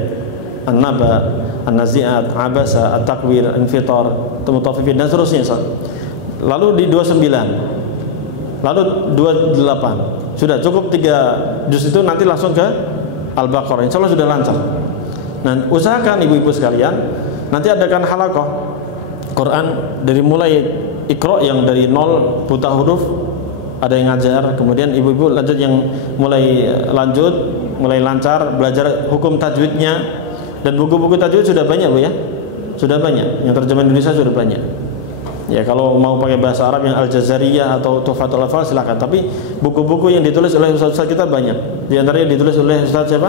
An-Naba, An-Nazi'at, Abasa, At-Takwir, Infitar, Mutaffifin dan seterusnya. Lalu di 29. Lalu 28. Sudah cukup 3 juz itu, nanti langsung ke Al-Baqarah. Insyaallah sudah lancar. Nah, usahakan ibu-ibu sekalian nanti adakan halaqah Quran dari mulai Iqra yang dari nol buta huruf, ada yang ngajar, kemudian ibu-ibu lanjut yang mulai lancar belajar hukum tajwidnya, dan buku-buku tajwid sudah banyak Bu ya, sudah banyak, yang terjemahan Indonesia sudah banyak. Ya kalau mau pakai bahasa Arab yang Al-Jazariyah atau Tuhfatul Atfal silakan, tapi buku-buku yang ditulis oleh ustaz-ustaz kita banyak. Di antaranya ditulis oleh Ustaz siapa?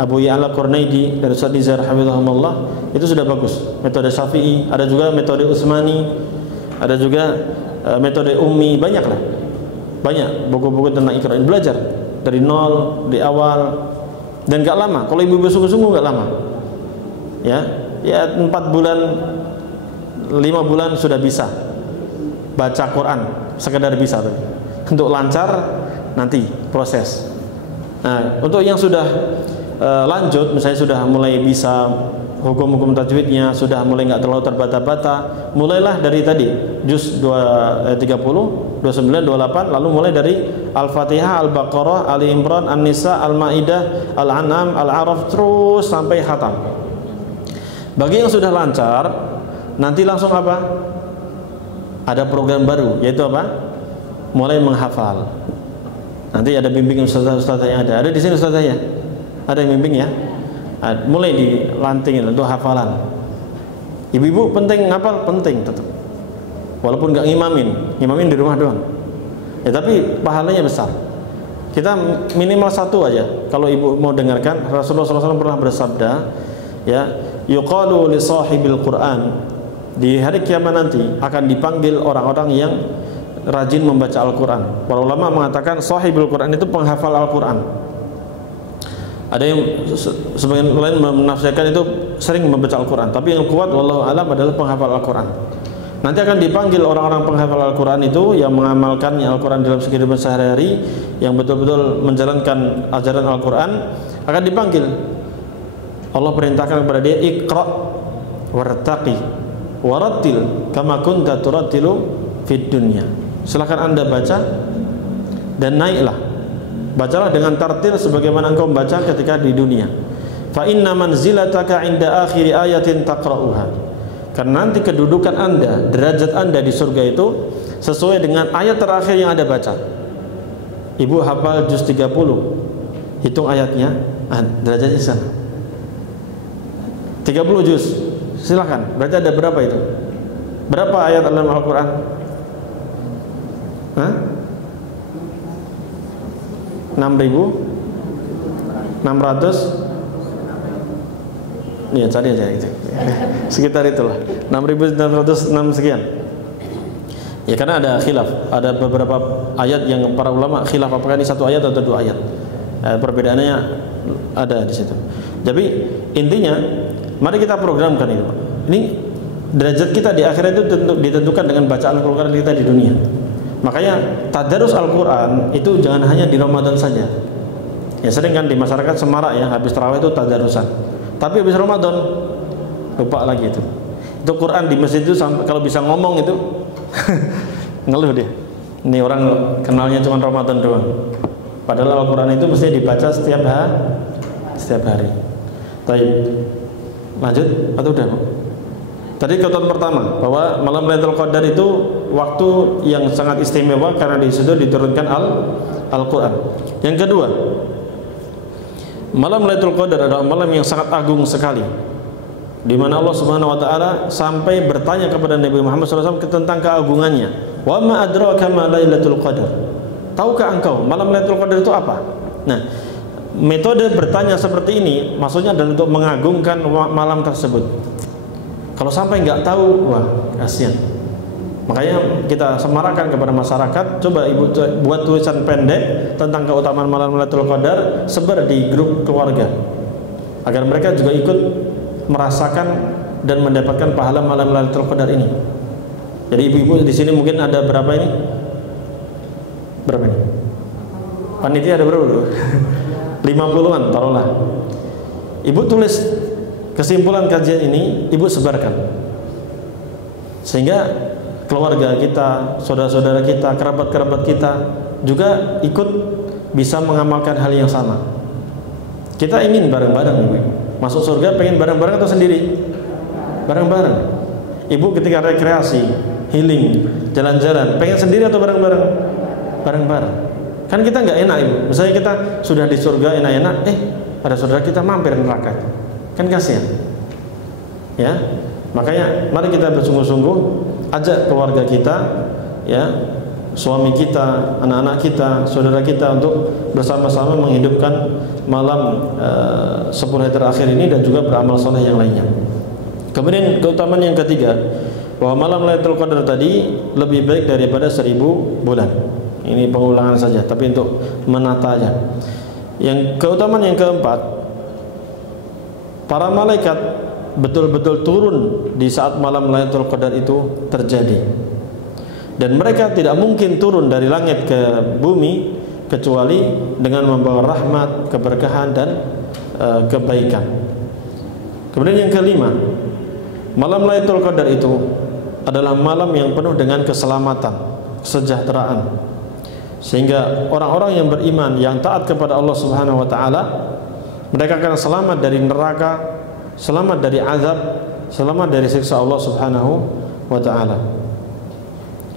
Abu Ya'la Qurnaidi dari Ustaz Nizar hafizahumullah, itu sudah bagus. Metode Syafi'i, ada juga metode Utsmani, ada juga metode Ummi, banyak lah. Banyak buku-buku tentang Iqra, belajar dari nol di awal, dan gak lama. Kalau ibu-ibu sungguh-sungguh gak lama. Ya 4 bulan 5 bulan sudah bisa baca Quran, sekedar bisa tadi. Untuk lancar nanti proses. Nah, untuk yang sudah lanjut, misalnya sudah mulai bisa hukum-hukum tajwidnya, sudah mulai nggak terlalu terbata-bata, mulailah dari tadi juz 30, 29, 28, lalu mulai dari Al-Fatihah, Al-Baqarah, Ali Imran, An-Nisa, Al-Maidah, Al-An'am, Al-A'raf, terus sampai khatam. Bagi yang sudah lancar, nanti langsung apa? Ada program baru, yaitu apa? Mulai menghafal. Nanti ada bimbingan ustaz-ustaz yang ada di sini, ustaz saya. Ada yang bimbing ya. Mulai dilantingin untuk hafalan. Ibu-ibu penting ngapal, penting tetap. Walaupun nggak ngimamin di rumah doang. Ya tapi pahalanya besar. Kita minimal 1 aja. Kalau ibu mau dengarkan, Rasulullah SAW pernah bersabda, ya, yuqalu li sahibil Qur'an, di hari kiamat nanti akan dipanggil orang-orang yang rajin membaca Al-Quran. Para ulama mengatakan sahibul Quran itu penghafal Al-Quran. Ada yang sebagian lain menafsirkan itu sering membaca Al-Quran, tapi yang kuat wallahu alam adalah penghafal Al-Quran. Nanti akan dipanggil orang-orang penghafal Al-Quran itu yang mengamalkan Al-Quran dalam kehidupan sehari-hari, yang betul-betul menjalankan ajaran Al-Quran, akan dipanggil. Allah perintahkan kepada dia, Iqra wartaqi warattil kama kunta turattilu fid dunya. Silakan Anda baca dan naiklah. Bacalah dengan tartil sebagaimana engkau membaca ketika di dunia. Fa inna manzilataka inda akhiri ayatin taqra'uha. Karena nanti kedudukan Anda, derajat Anda di surga itu sesuai dengan ayat terakhir yang Anda baca. Ibu hafal juz 30. Hitung ayatnya, derajatnya sana. 30 juz. Silakan. Berarti ada berapa itu? Berapa ayat dalam Al-Qur'an? Hah? 6.600. Iya, cari aja gitu. Sekitar itulah. 6.606 sekian. Ya karena ada khilaf, ada beberapa ayat yang para ulama khilaf apakah ini 1 ayat atau 2 ayat. Perbedaannya ada di situ. Jadi intinya mari kita programkan itu. Ini derajat kita di akhirat itu ditentukan dengan bacaan Al-Quran kita di dunia. Makanya tadarus Al-Quran itu jangan hanya di Ramadan saja. Ya sering kan di masyarakat semarak ya, habis tarawih itu tadarusan. Tapi habis Ramadan lupa lagi itu. Itu Quran di masjid itu sampai kalau bisa ngomong itu ngeluh dia. Ini orang kenalnya cuma Ramadan doang. Padahal Al-Quran itu mesti dibaca setiap hari. Baik. Lanjut atau udah? Tadi kata pertama bahwa malam Lailatul Qadar itu waktu yang sangat istimewa karena di situ diturunkan Al-Quran. Yang kedua, malam Lailatul Qadar adalah malam yang sangat agung sekali, di mana Allah Subhanahu wa taala sampai bertanya kepada Nabi Muhammad SAW tentang keagungannya. Wa ma adraka ma Lailatul Qadar? Tahukah engkau malam Lailatul Qadar itu apa? Nah, metode bertanya seperti ini maksudnya adalah untuk mengagungkan malam tersebut. Kalau sampai nggak tahu, wah kasihan. Makanya kita semarakan kepada masyarakat, coba ibu buat tulisan pendek tentang keutamaan malam Lailatul Qadar, sebar di grup keluarga, agar mereka juga ikut merasakan dan mendapatkan pahala malam Lailatul Qadar ini. Jadi ibu-ibu di sini mungkin ada berapa ini? Berapa ini? Panitia ada berapa dulu? 50-an taruhlah. Ibu tulis kesimpulan kajian ini, ibu sebarkan sehingga keluarga kita, saudara-saudara kita, kerabat-kerabat kita juga ikut bisa mengamalkan hal yang sama. Kita ingin bareng-bareng, ibu. Masuk surga pengen bareng-bareng atau sendiri? Bareng-bareng. Ibu ketika rekreasi, healing, jalan-jalan, pengen sendiri atau bareng-bareng? Bareng-bareng. Kan kita nggak enak ibu. Misalnya kita sudah di surga enak-enak, ada saudara kita mampir neraka, kan kasihan. Ya, makanya mari kita bersungguh-sungguh, ajak keluarga kita, ya, suami kita, anak-anak kita, saudara kita untuk bersama-sama menghidupkan malam 10 hari terakhir ini dan juga beramal soleh yang lainnya. Kemudian keutamaan yang ketiga, bahwa malam Lailatul Qadar tadi lebih baik daripada 1000 bulan. Ini pengulangan saja, tapi untuk menata aja. Yang keutamaan yang keempat, para malaikat betul-betul turun di saat malam Lailatul Qadar itu terjadi. Dan mereka tidak mungkin turun dari langit ke bumi kecuali dengan membawa rahmat, keberkahan dan kebaikan. Kemudian yang kelima, malam Lailatul Qadar itu adalah malam yang penuh dengan keselamatan, kesejahteraan. Sehingga orang-orang yang beriman, yang taat kepada Allah Subhanahu wa taala, mereka akan selamat dari neraka, selamat dari azab, selamat dari siksa Allah Subhanahu wa taala.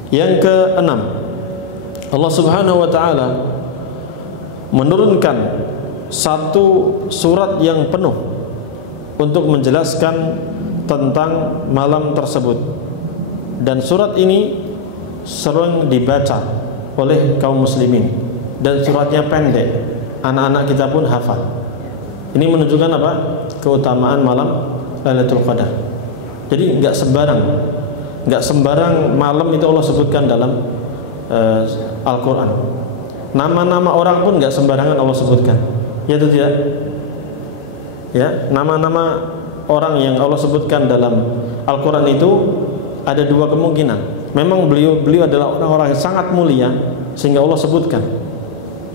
Yang keenam, Allah Subhanahu wa taala menurunkan satu surat yang penuh untuk menjelaskan tentang malam tersebut. Dan surat ini sering dibaca oleh kaum muslimin dan suratnya pendek, anak-anak kita pun hafal. Ini menunjukkan apa? Keutamaan malam Lailatul Qadar. Jadi nggak sembarang malam itu Allah sebutkan dalam Al-Quran. Nama-nama orang pun nggak sembarangan Allah sebutkan, ya itu tidak? Ya, nama-nama orang yang Allah sebutkan dalam Al-Quran itu ada dua kemungkinan. Memang beliau adalah orang-orang yang sangat mulia sehingga Allah sebutkan.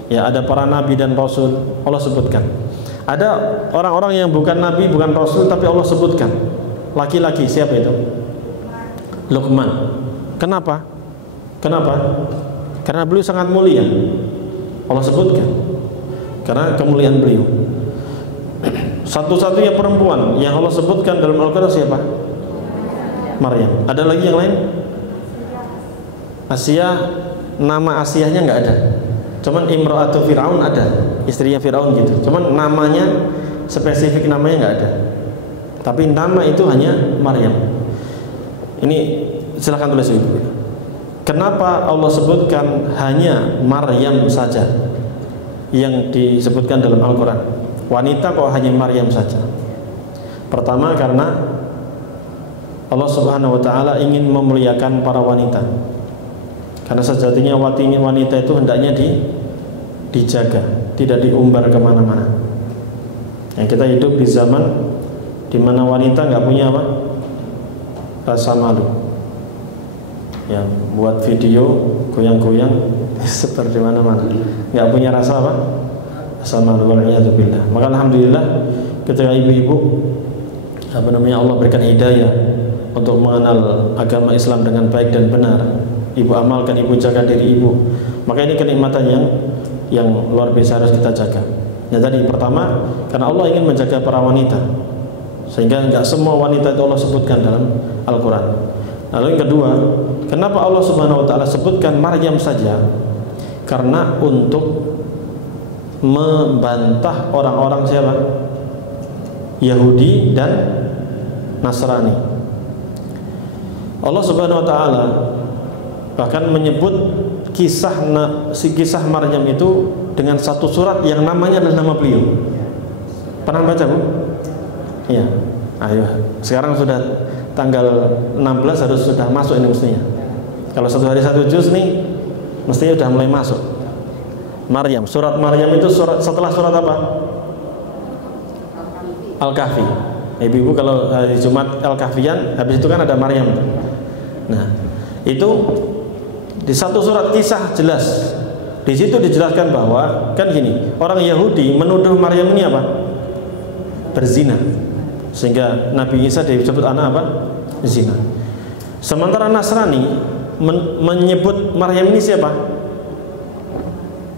Ya, ada para nabi dan rasul Allah sebutkan. Ada orang-orang yang bukan nabi, bukan rasul tapi Allah sebutkan. Laki-laki, siapa itu? Luqman. Kenapa? Karena beliau sangat mulia. Allah sebutkan. Karena kemuliaan beliau. Satu-satunya perempuan yang Allah sebutkan dalam Al-Quran siapa? Maryam. Ada lagi yang lain? Asia, nama Asianya nggak ada. Cuman Imra'atu Fir'aun ada, istrinya Fir'aun gitu. Cuman namanya, spesifik namanya nggak ada. Tapi nama itu hanya Maryam. Ini silahkan tulis ibu. Kenapa Allah sebutkan hanya Maryam saja yang disebutkan dalam Al-Quran? Wanita kok hanya Maryam saja? Pertama karena Allah Subhanahu wa taala ingin memuliakan para wanita. Karena sejatinya wanita itu hendaknya dijaga, tidak diumbar kemana-mana. Yang kita hidup di zaman di mana wanita nggak punya apa? Rasa malu. Ya, buat video goyang-goyang seperti mana-mana. Nggak punya rasa apa? Rasa malu. Wal'iyadzubillah. Maka alhamdulillah ketika ibu-ibu Allah berikan hidayah untuk mengenal agama Islam dengan baik dan benar, ibu amalkan, ibu jaga diri ibu, maka ini kenikmatan yang luar biasa harus kita jaga. Ya, tadi pertama karena Allah ingin menjaga para wanita, sehingga nggak semua wanita itu Allah sebutkan dalam Al-Quran. Lalu yang kedua, kenapa Allah Subhanahu wa taala sebutkan Maryam saja? Karena untuk membantah orang-orang siapa? Yahudi dan Nasrani. Allah Subhanahu wa taala bahkan menyebut kisah Maryam itu dengan satu surat yang namanya adalah nama beliau. Pernah baca, Bu? Iya. Ayo, sekarang sudah tanggal 16 harus sudah masuk ini mestinya. Kalau satu hari satu juz nih mestinya sudah mulai masuk. Maryam, surat Maryam itu surat setelah surat apa? Al-Kahfi. Ibu-ibu kalau hari Jumat Al-Kahfian, habis itu kan ada Maryam. Nah, itu di satu surat kisah jelas. Di situ dijelaskan bahwa kan gini, orang Yahudi menuduh Maryam ini apa? Berzina. Sehingga Nabi Isa disebut anak apa? Zina. Sementara Nasrani menyebut Maryam ini siapa?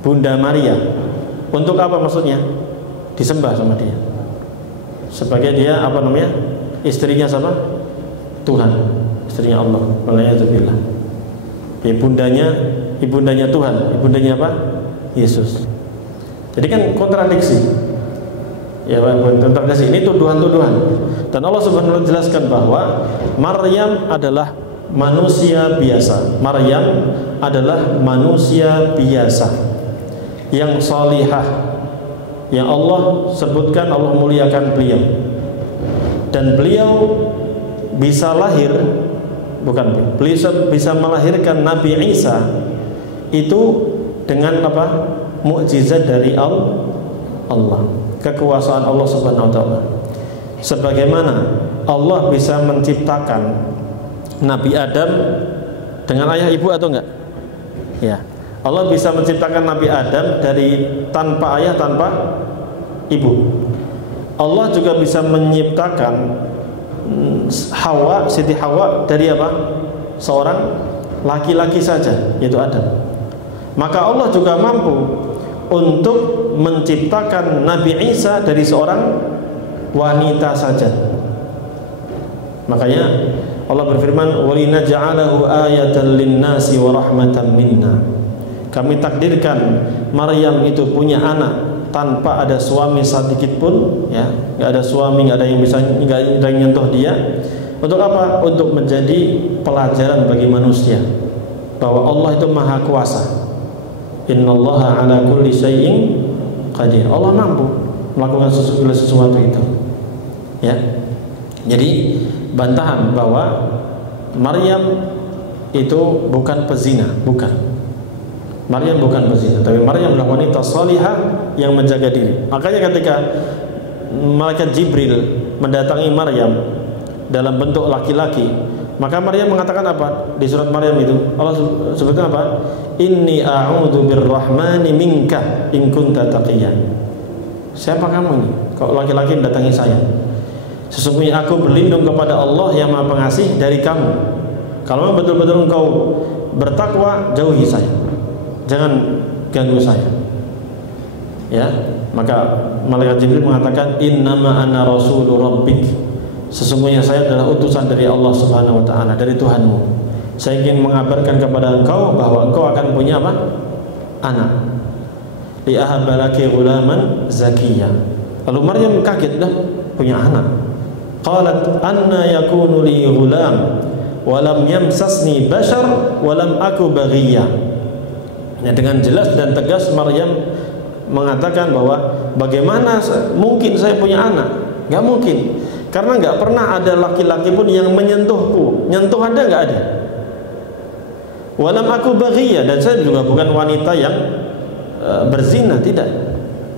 Bunda Maria. Untuk apa maksudnya? Disembah sama dia. Sebagai dia apa namanya? Istrinya siapa? Tuhan, istrinya Allah. Waliyadzubillah. Ibundanya Tuhan, ibundanya apa? Yesus. Jadi kan kontradiksi. Ya, kontradiksi ini tuduhan-tuduhan. Dan Allah Subhanahu wa taala jelaskan bahwa Maryam adalah manusia biasa. Maryam adalah manusia biasa yang salihah, yang Allah sebutkan, Allah muliakan beliau. Dan beliau bisa lahir, bukan, beliau bisa melahirkan Nabi Isa itu dengan apa? Mukjizat dari Allah, kekuasaan Allah Subhanahu wa taala. Sebagaimana Allah bisa menciptakan Nabi Adam dengan ayah ibu atau enggak? Ya. Allah bisa menciptakan Nabi Adam dari tanpa ayah, tanpa ibu. Allah juga bisa menciptakan Hawa, Siti Hawa dari apa? Seorang laki-laki saja, yaitu Adam. Maka Allah juga mampu untuk menciptakan Nabi Isa dari seorang wanita saja. Makanya Allah berfirman, "Walinaj'alahu ayatan lin-nasi wa rahmatan minna." Kami takdirkan Maryam itu punya anak tanpa ada suami sedikit pun, ya, nggak ada suami, nggak ada yang bisa, nggak ada yang nyentuh dia. Untuk apa? Untuk menjadi pelajaran bagi manusia bahwa Allah itu maha kuasa. Innallaha ala kulli syai'in qadir. Allah mampu melakukan sesuatu itu. Ya. Jadi bantahan bahwa Maryam itu bukan pezina, bukan. Maryam bukan pezina, tapi Maryam adalah wanita salihah yang menjaga diri. Makanya ketika malaikat Jibril mendatangi Maryam dalam bentuk laki-laki, maka Maryam mengatakan apa? Di surat Maryam itu Allah sebutkan apa? Inni a'udzu birrahmani minka in kunta taqiyyan. Siapa kamu ini? Kalau laki-laki mendatangi saya. Sesungguhnya aku berlindung kepada Allah yang Maha Pengasih dari kamu. Kalau betul-betul engkau bertakwa, jauhi saya. Jangan ganggu saya. Ya, maka malaikat Jibril mengatakan innama ana rasulu rabbik. Sesungguhnya saya adalah utusan dari Allah Subhanahu wa taala, dari Tuhanmu. Saya ingin mengabarkan kepada engkau bahwa engkau akan punya apa? Anak. Li ahabbalaki ghulaman zakiyya. Lalu Maryam kaget, dah punya anak. Qalat anna yakunu li ghulam wa lam yamsasni bashar wa lam aku baghiyya. Ya, dengan jelas dan tegas Maryam mengatakan bahwa bagaimana mungkin saya punya anak? Gak mungkin, karena gak pernah ada laki-laki pun yang menyentuhku. Nyentuh ada gak ada? Walam aku baghiyya, dan saya juga bukan wanita yang berzina, tidak.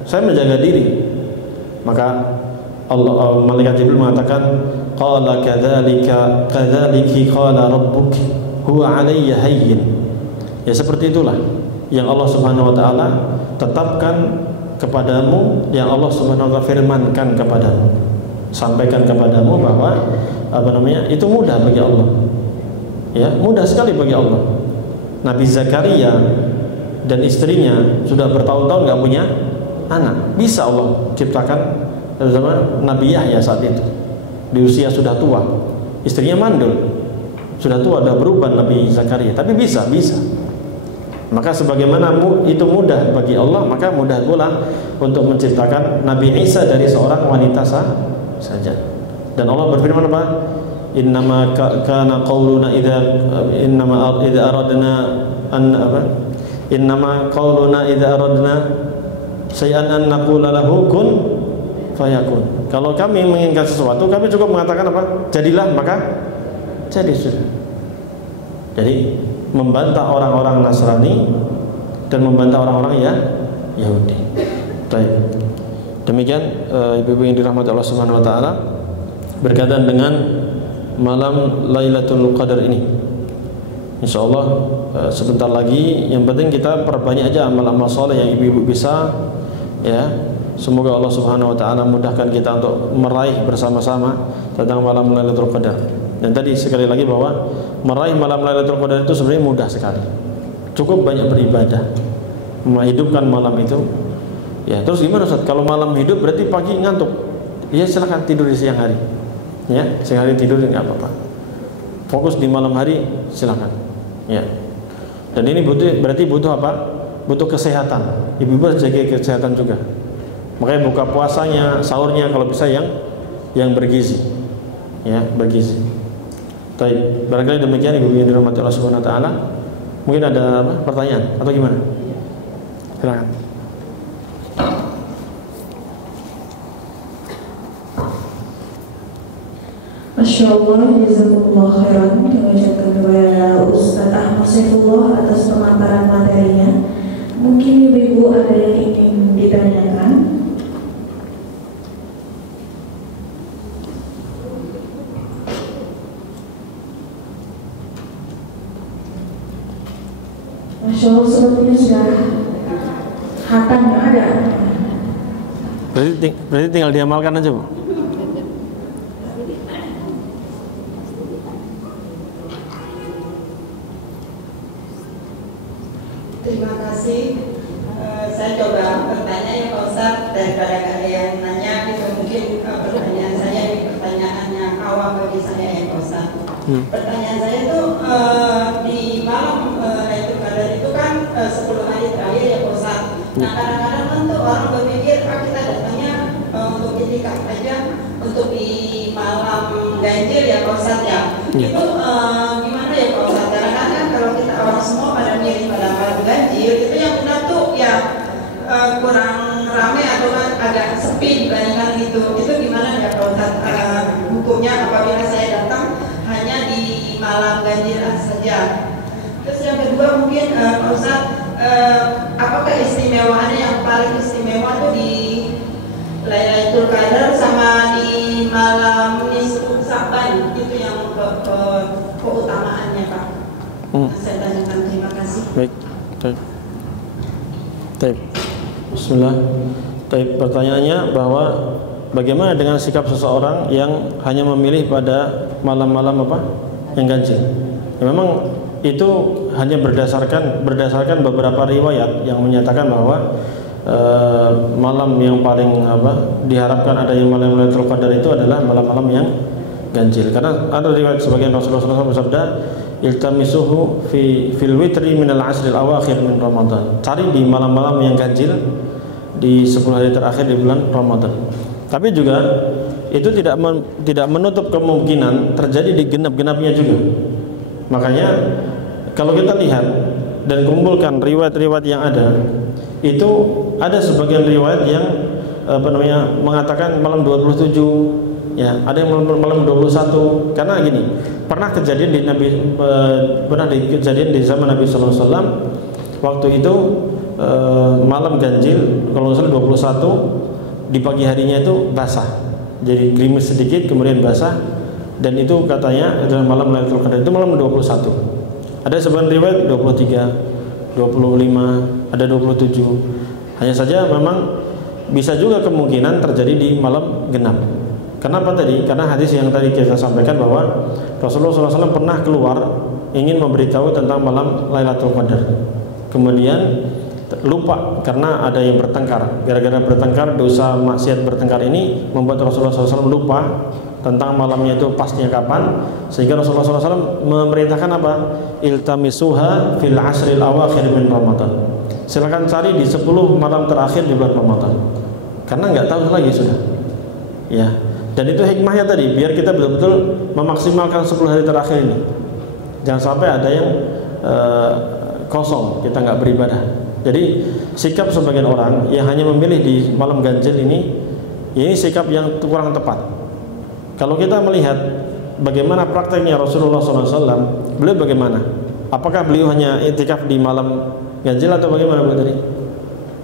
Saya menjaga diri. Maka Allah, malaikat Jibril mengatakan, qala kadzaliki qala rabbuk huwa 'alayya hayyin. Ya, seperti itulah yang Allah Subhanahu wa taala tetapkan kepadamu, yang Allah Subhanahu wa taala firmankan kepadamu, sampaikan kepadamu bahwa itu mudah bagi Allah. Ya, mudah sekali bagi Allah. Nabi Zakaria dan istrinya sudah bertahun-tahun nggak punya anak, bisa Allah ciptakan zaman Nabi Yahya saat itu di usia sudah tua, istrinya mandul, sudah tua, sudah berubah Nabi Zakaria, tapi bisa. Maka sebagaimana itu mudah bagi Allah, maka mudah pula untuk menciptakan Nabi Isa dari seorang wanita saja. Dan Allah berfirman apa? Innama kana qauluna idza aradna an apa? Innama qauluna idza aradna syai'an an naqula lahu kun fayakun. Kalau kami menginginkan sesuatu, kami cukup mengatakan apa? Jadilah, maka jadi sudah. Jadi membantah orang-orang Nasrani dan membantah orang-orang Yahudi. Baik. Demikian ibu-ibu yang dirahmati Allah Subhanahu wa taala, berkaitan dengan malam Lailatul Qadar ini. Insyaallah sebentar lagi, yang penting kita perbanyak aja amal-amal saleh yang ibu-ibu bisa, ya. Semoga Allah Subhanahu wa taala mudahkan kita untuk meraih bersama-sama tentang malam Lailatul Qadar. Dan tadi sekali lagi bahwa meraih malam Lailatul Qadar itu sebenarnya mudah sekali. Cukup banyak beribadah, menghidupkan malam itu. Ya, terus gimana Ustaz? Kalau malam hidup berarti pagi ngantuk. Ya silakan tidur di siang hari. Ya, siang hari tidur nggak apa-apa. fokus di malam hari, silakan. Ya. Dan ini berarti butuh apa? Butuh kesehatan. Ibu-ibu harus jaga kesehatan juga. Makanya buka puasanya, sahurnya kalau bisa yang bergizi. Ya, bergizi. Baik, barangkali demikian ibu-ibu yang dirahmati Allah Subhanahu wa taala. Mungkin ada apa? Pertanyaan atau gimana? Silakan. Masya Allah, jazakumullah khairan. Kami ucapkan kepada Ustaz Ahmad Saifullah atas pemaparan materinya. Mungkin ibu-ibu ada yang ingin ditanyakan? Masya Allah, sepertinya sudah hatam, nggak ada. Berarti tinggal diamalkan aja, Bu. Terima kasih. Saya coba bertanya ya Pak Ustadz, daripada gak ada yang nanya gitu, mungkin pertanyaan saya ini pertanyaannya awam bagi saya ya Pak Ustadz. Pertanyaan saya itu di malam Lailatul Qadar itu kan 10 hari terakhir ya Pak Ustadz. Nah kadang-kadang kan tuh orang berpikir kita datangnya untuk itikaf aja untuk di malam ganjil ya Pak Ustadz ya. Itu gimana ya Pak Ustadz? Kadang-kadang kalau kita orang semua pada milih pada malam ganjil itu yang benar tuh ya kurang ramai atau agak sepi dibandingkan itu gimana ya Pak Ustadz hukumnya apabila saya datang hanya di malam ganjil saja. Terus yang kedua mungkin Pak Ustadz apakah istimewaannya yang paling istimewa itu di Lailatul Qadar sama di malam nisfu Sa'ban, itu yang keutamaannya Pak. Saya tanyakan, terima kasih. Baik. Baik. Bismillah. Baik, pertanyaannya bahwa bagaimana dengan sikap seseorang yang hanya memilih pada malam-malam apa? Yang ganjil. Ya, memang itu hanya berdasarkan beberapa riwayat yang menyatakan bahwa malam yang paling diharapkan ada yang malam Lailatul Qadar itu adalah malam-malam yang ganjil. Karena ada riwayat sebagian Rasulullah SAW bersabda, iltamisuhu fil witri minal asril awakhir min Ramadan. Cari di malam-malam yang ganjil di 10 hari terakhir di bulan Ramadan. Tapi juga itu tidak menutup kemungkinan terjadi di genap-genapnya juga. Makanya kalau kita lihat dan kumpulkan riwayat-riwayat yang ada, itu ada sebagian riwayat yang mengatakan malam 27, ya, ada yang malam 21. Karena gini, pernah kejadian di zaman Nabi sallallahu alaihi wasallam. Waktu itu malam ganjil kalau nggak salah 21, di pagi harinya itu basah. Jadi gerimis sedikit kemudian basah, dan itu katanya adalah malam Lailatul Qadar, itu malam 21. Ada sebagian riwayat 23, 25, ada 27. Hanya saja memang bisa juga kemungkinan terjadi di malam genap. Kenapa tadi? Karena hadis yang tadi kita sampaikan bahwa Rasulullah SAW pernah keluar ingin memberitahu tentang malam Lailatul Qadar. Kemudian lupa karena ada yang bertengkar. Gara-gara bertengkar, dosa maksiat bertengkar ini membuat Rasulullah SAW lupa tentang malamnya itu pasnya kapan, sehingga Rasulullah SAW memerintahkan apa? Iltamisuha fil asril awakhir min Ramadan. Silakan cari di 10 malam terakhir di bulan Ramadan. Karena nggak tahu lagi sudah. Ya. Dan itu hikmahnya tadi, biar kita betul-betul memaksimalkan 10 hari terakhir ini. Jangan sampai ada yang kosong, kita nggak beribadah. Jadi sikap sebagian orang yang hanya memilih di malam ganjil ini sikap yang kurang tepat. Kalau kita melihat bagaimana prakteknya Rasulullah SAW, beliau bagaimana? Apakah beliau hanya iktikaf di malam ganjil atau bagaimana Bu tadi?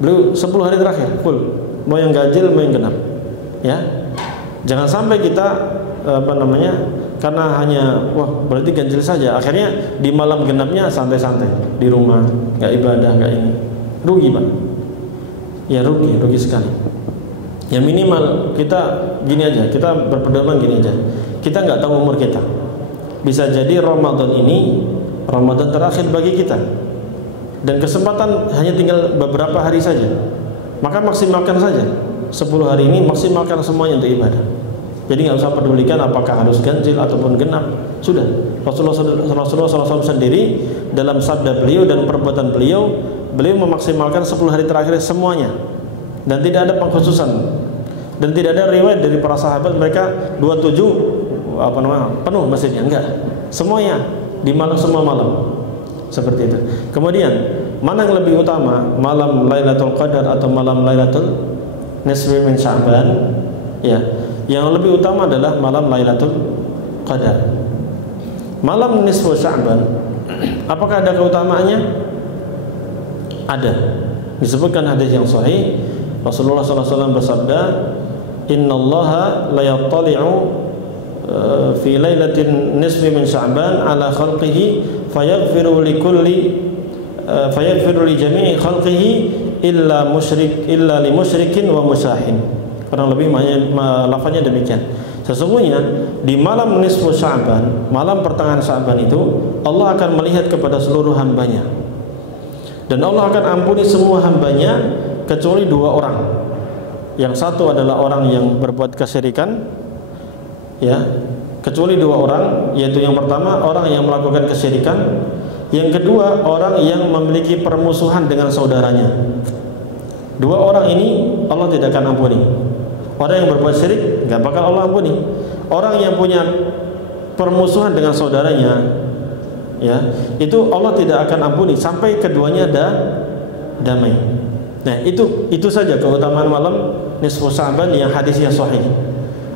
Beliau 10 hari terakhir full, mau yang ganjil mau yang genap. Ya, jangan sampai kita karena hanya berarti ganjil saja, akhirnya di malam genapnya santai-santai di rumah, nggak ibadah, nggak ini, rugi Pak. Ya rugi sekali. Ya minimal kita gini aja, kita berpedoman gini aja. Kita nggak tahu umur kita. Bisa jadi Ramadan ini Ramadan terakhir bagi kita, dan kesempatan hanya tinggal beberapa hari saja. Maka maksimalkan saja 10 hari ini, maksimalkan semuanya untuk ibadah. Jadi nggak usah pedulikan apakah harus ganjil ataupun genap. Sudah. Rasulullah SAW sendiri dalam sabda beliau dan perbuatan beliau memaksimalkan 10 hari terakhir semuanya, dan tidak ada pengkhususan, dan tidak ada riwayat dari para sahabat mereka 27 penuh masjidnya, enggak. Semuanya di malam, semua malam. Seperti itu. Kemudian, mana yang lebih utama, malam Lailatul Qadar atau malam Lailatul Nisfi min Sya'ban? Ya, yang lebih utama adalah malam Lailatul Qadar. Malam Nisfu Sya'ban, apakah ada keutamaannya? Ada. Disebutkan hadis yang sahih, Rasulullah SAW bersabda, "Innallaha la yattali'u fi lailatin nisfi min Sya'ban ala khalqihi fayaghfiru li jami'i khalqihi illa li musyrikin wa musahin." Kurang lebih lafaznya demikian. Sesungguhnya di malam nisfu Sya'ban, malam pertengahan Sya'ban itu, Allah akan melihat kepada seluruh hambanya, dan Allah akan ampuni semua hambanya kecuali 2 orang. Yang satu adalah orang yang berbuat kesyirikan, ya, kecuali 2 orang, yaitu yang pertama orang yang melakukan kesyirikan, yang kedua orang yang memiliki permusuhan dengan saudaranya. 2 orang ini Allah tidak akan ampuni. Orang yang berbuat syirik nggak bakal Allah ampuni. Orang yang punya permusuhan dengan saudaranya, ya, itu Allah tidak akan ampuni sampai keduanya damai. Nah, itu saja keutamaan malam nisfu Sya'ban yang hadisnya sahih.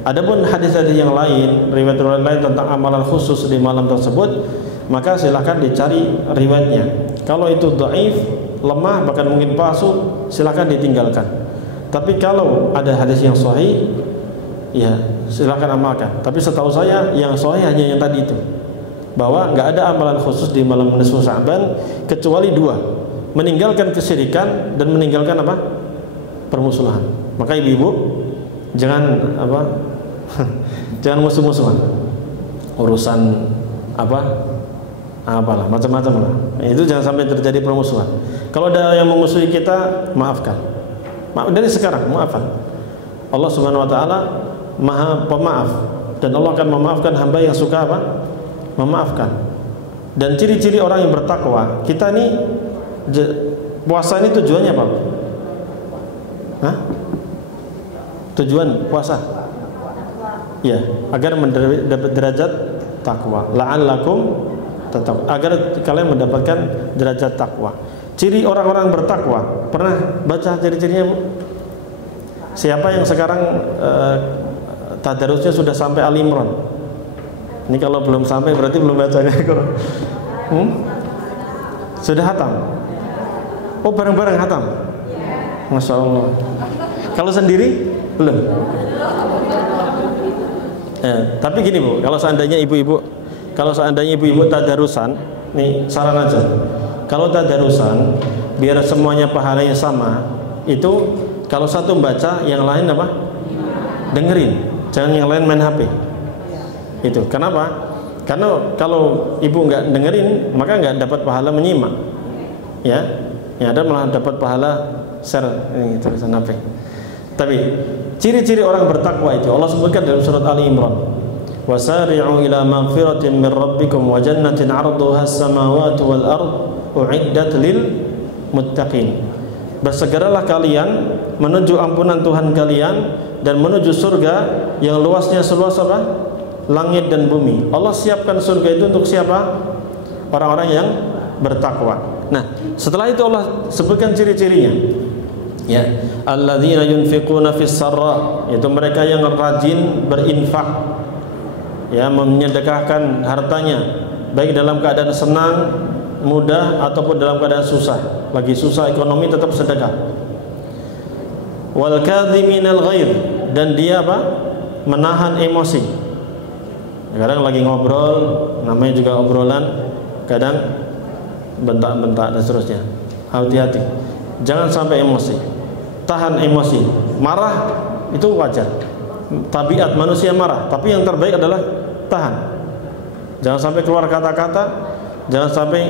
Adapun hadis-hadis yang lain, riwayat-riwayat lain tentang amalan khusus di malam tersebut, maka silahkan dicari riwayatnya. Kalau itu dhaif, lemah, bahkan mungkin palsu, silahkan ditinggalkan. Tapi kalau ada hadis yang sahih, ya silahkan amalkan. Tapi setahu saya yang sahih hanya yang tadi itu, bahwa nggak ada amalan khusus di malam nisfu Sya'ban kecuali 2, meninggalkan kesyirikan dan meninggalkan apa? Permusuhan. Maka ibu-ibu jangan jangan musuh-musuhan, urusan apalah macam-macam lah. Itu jangan sampai terjadi permusuhan. Kalau ada yang memusuhi kita, maafkan. Dari sekarang maafkan. Allah Subhanahu wa taala Maha Pemaaf, dan Allah akan memaafkan hamba yang suka memaafkan. Dan ciri-ciri orang yang bertakwa, kita nih puasa ini tujuannya apa? Hah? Tujuan puasa? Ya, agar mendapat derajat takwa. La'allakum tattaqun, agar kalian mendapatkan derajat takwa. Ciri orang-orang bertakwa, pernah baca ciri-cirinya, Bu? Siapa yang sekarang tadarusnya sudah sampai Ali Imran? Ini kalau belum sampai berarti belum baca Sudah hatam? Oh, bareng-bareng hatam? Masya Allah. Kalau sendiri belum? Tapi gini, Bu, kalau seandainya ibu-ibu tadarusan, nih saran aja. Kalau tadarusan, biar semuanya pahalanya sama, itu kalau satu baca, yang lain dengerin, jangan yang lain main HP. Itu kenapa? Karena kalau ibu nggak dengerin, maka nggak dapat pahala menyimak, ya. Yang ada malah dapat pahala share tulisan HP. Tapi ciri-ciri orang bertakwa itu Allah sebutkan dalam surat Ali Imran. Wasari'u ila maghfiratin min rabbikum wa jannatin 'arduha as-samawati wal ard u'iddat lil muttaqin. Bersegeralah kalian menuju ampunan Tuhan kalian dan menuju surga yang luasnya seluas langit dan bumi. Allah siapkan surga itu untuk siapa? Orang-orang yang bertakwa. Nah, setelah itu Allah sebutkan ciri-cirinya. Ya, alladzina yunfiquna fis sarra, yaitu mereka yang rajin berinfak, ya, menyedekahkan hartanya baik dalam keadaan senang, mudah ataupun dalam keadaan susah. Lagi susah ekonomi tetap sedekah. Wal kadhiminal ghaidh, dan dia menahan emosi. Kadang lagi ngobrol, namanya juga obrolan, kadang bentak-bentak dan seterusnya. Hati-hati, jangan sampai emosi. Tahan emosi. Marah itu wajar, tabiat manusia marah, tapi yang terbaik adalah tahan. Jangan sampai keluar kata-kata, jangan sampai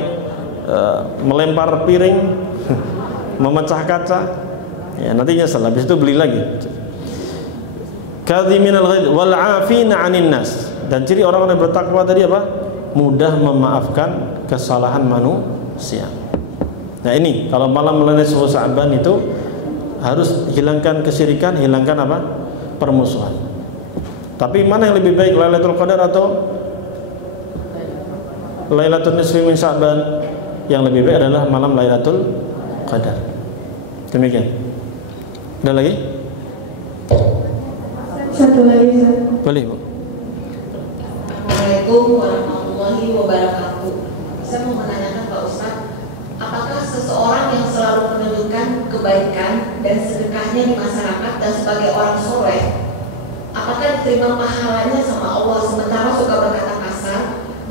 melempar piring, memecah kaca, ya nanti nyesel, habis itu beli lagi. kadhiminal ghaidh wal 'afina 'anil nas. Dan ciri orang-orang yang bertakwa tadi apa? Mudah memaafkan kesalahan manusia. Nah ini kalau malam melalui 10 Sya'ban itu harus hilangkan kesyirikan, hilangkan apa? Permusuhan. Tapi mana yang lebih baik, Lailatul Qadar atau Lailatul Nisfi min Sya'ban? Yang lebih baik adalah malam Lailatul Qadar. Demikian. Ada lagi? Satu lagi, Ustaz. Boleh, Bu. Assalamualaikum warahmatullahi wabarakatuh. Saya mau menanyakan Pak Ustaz, apakah seseorang yang selalu menunjukkan kebaikan dan sedekahnya di masyarakat dan sebagai orang soleh, apakah diterima pahalanya sama Allah, sementara suka berkata kasar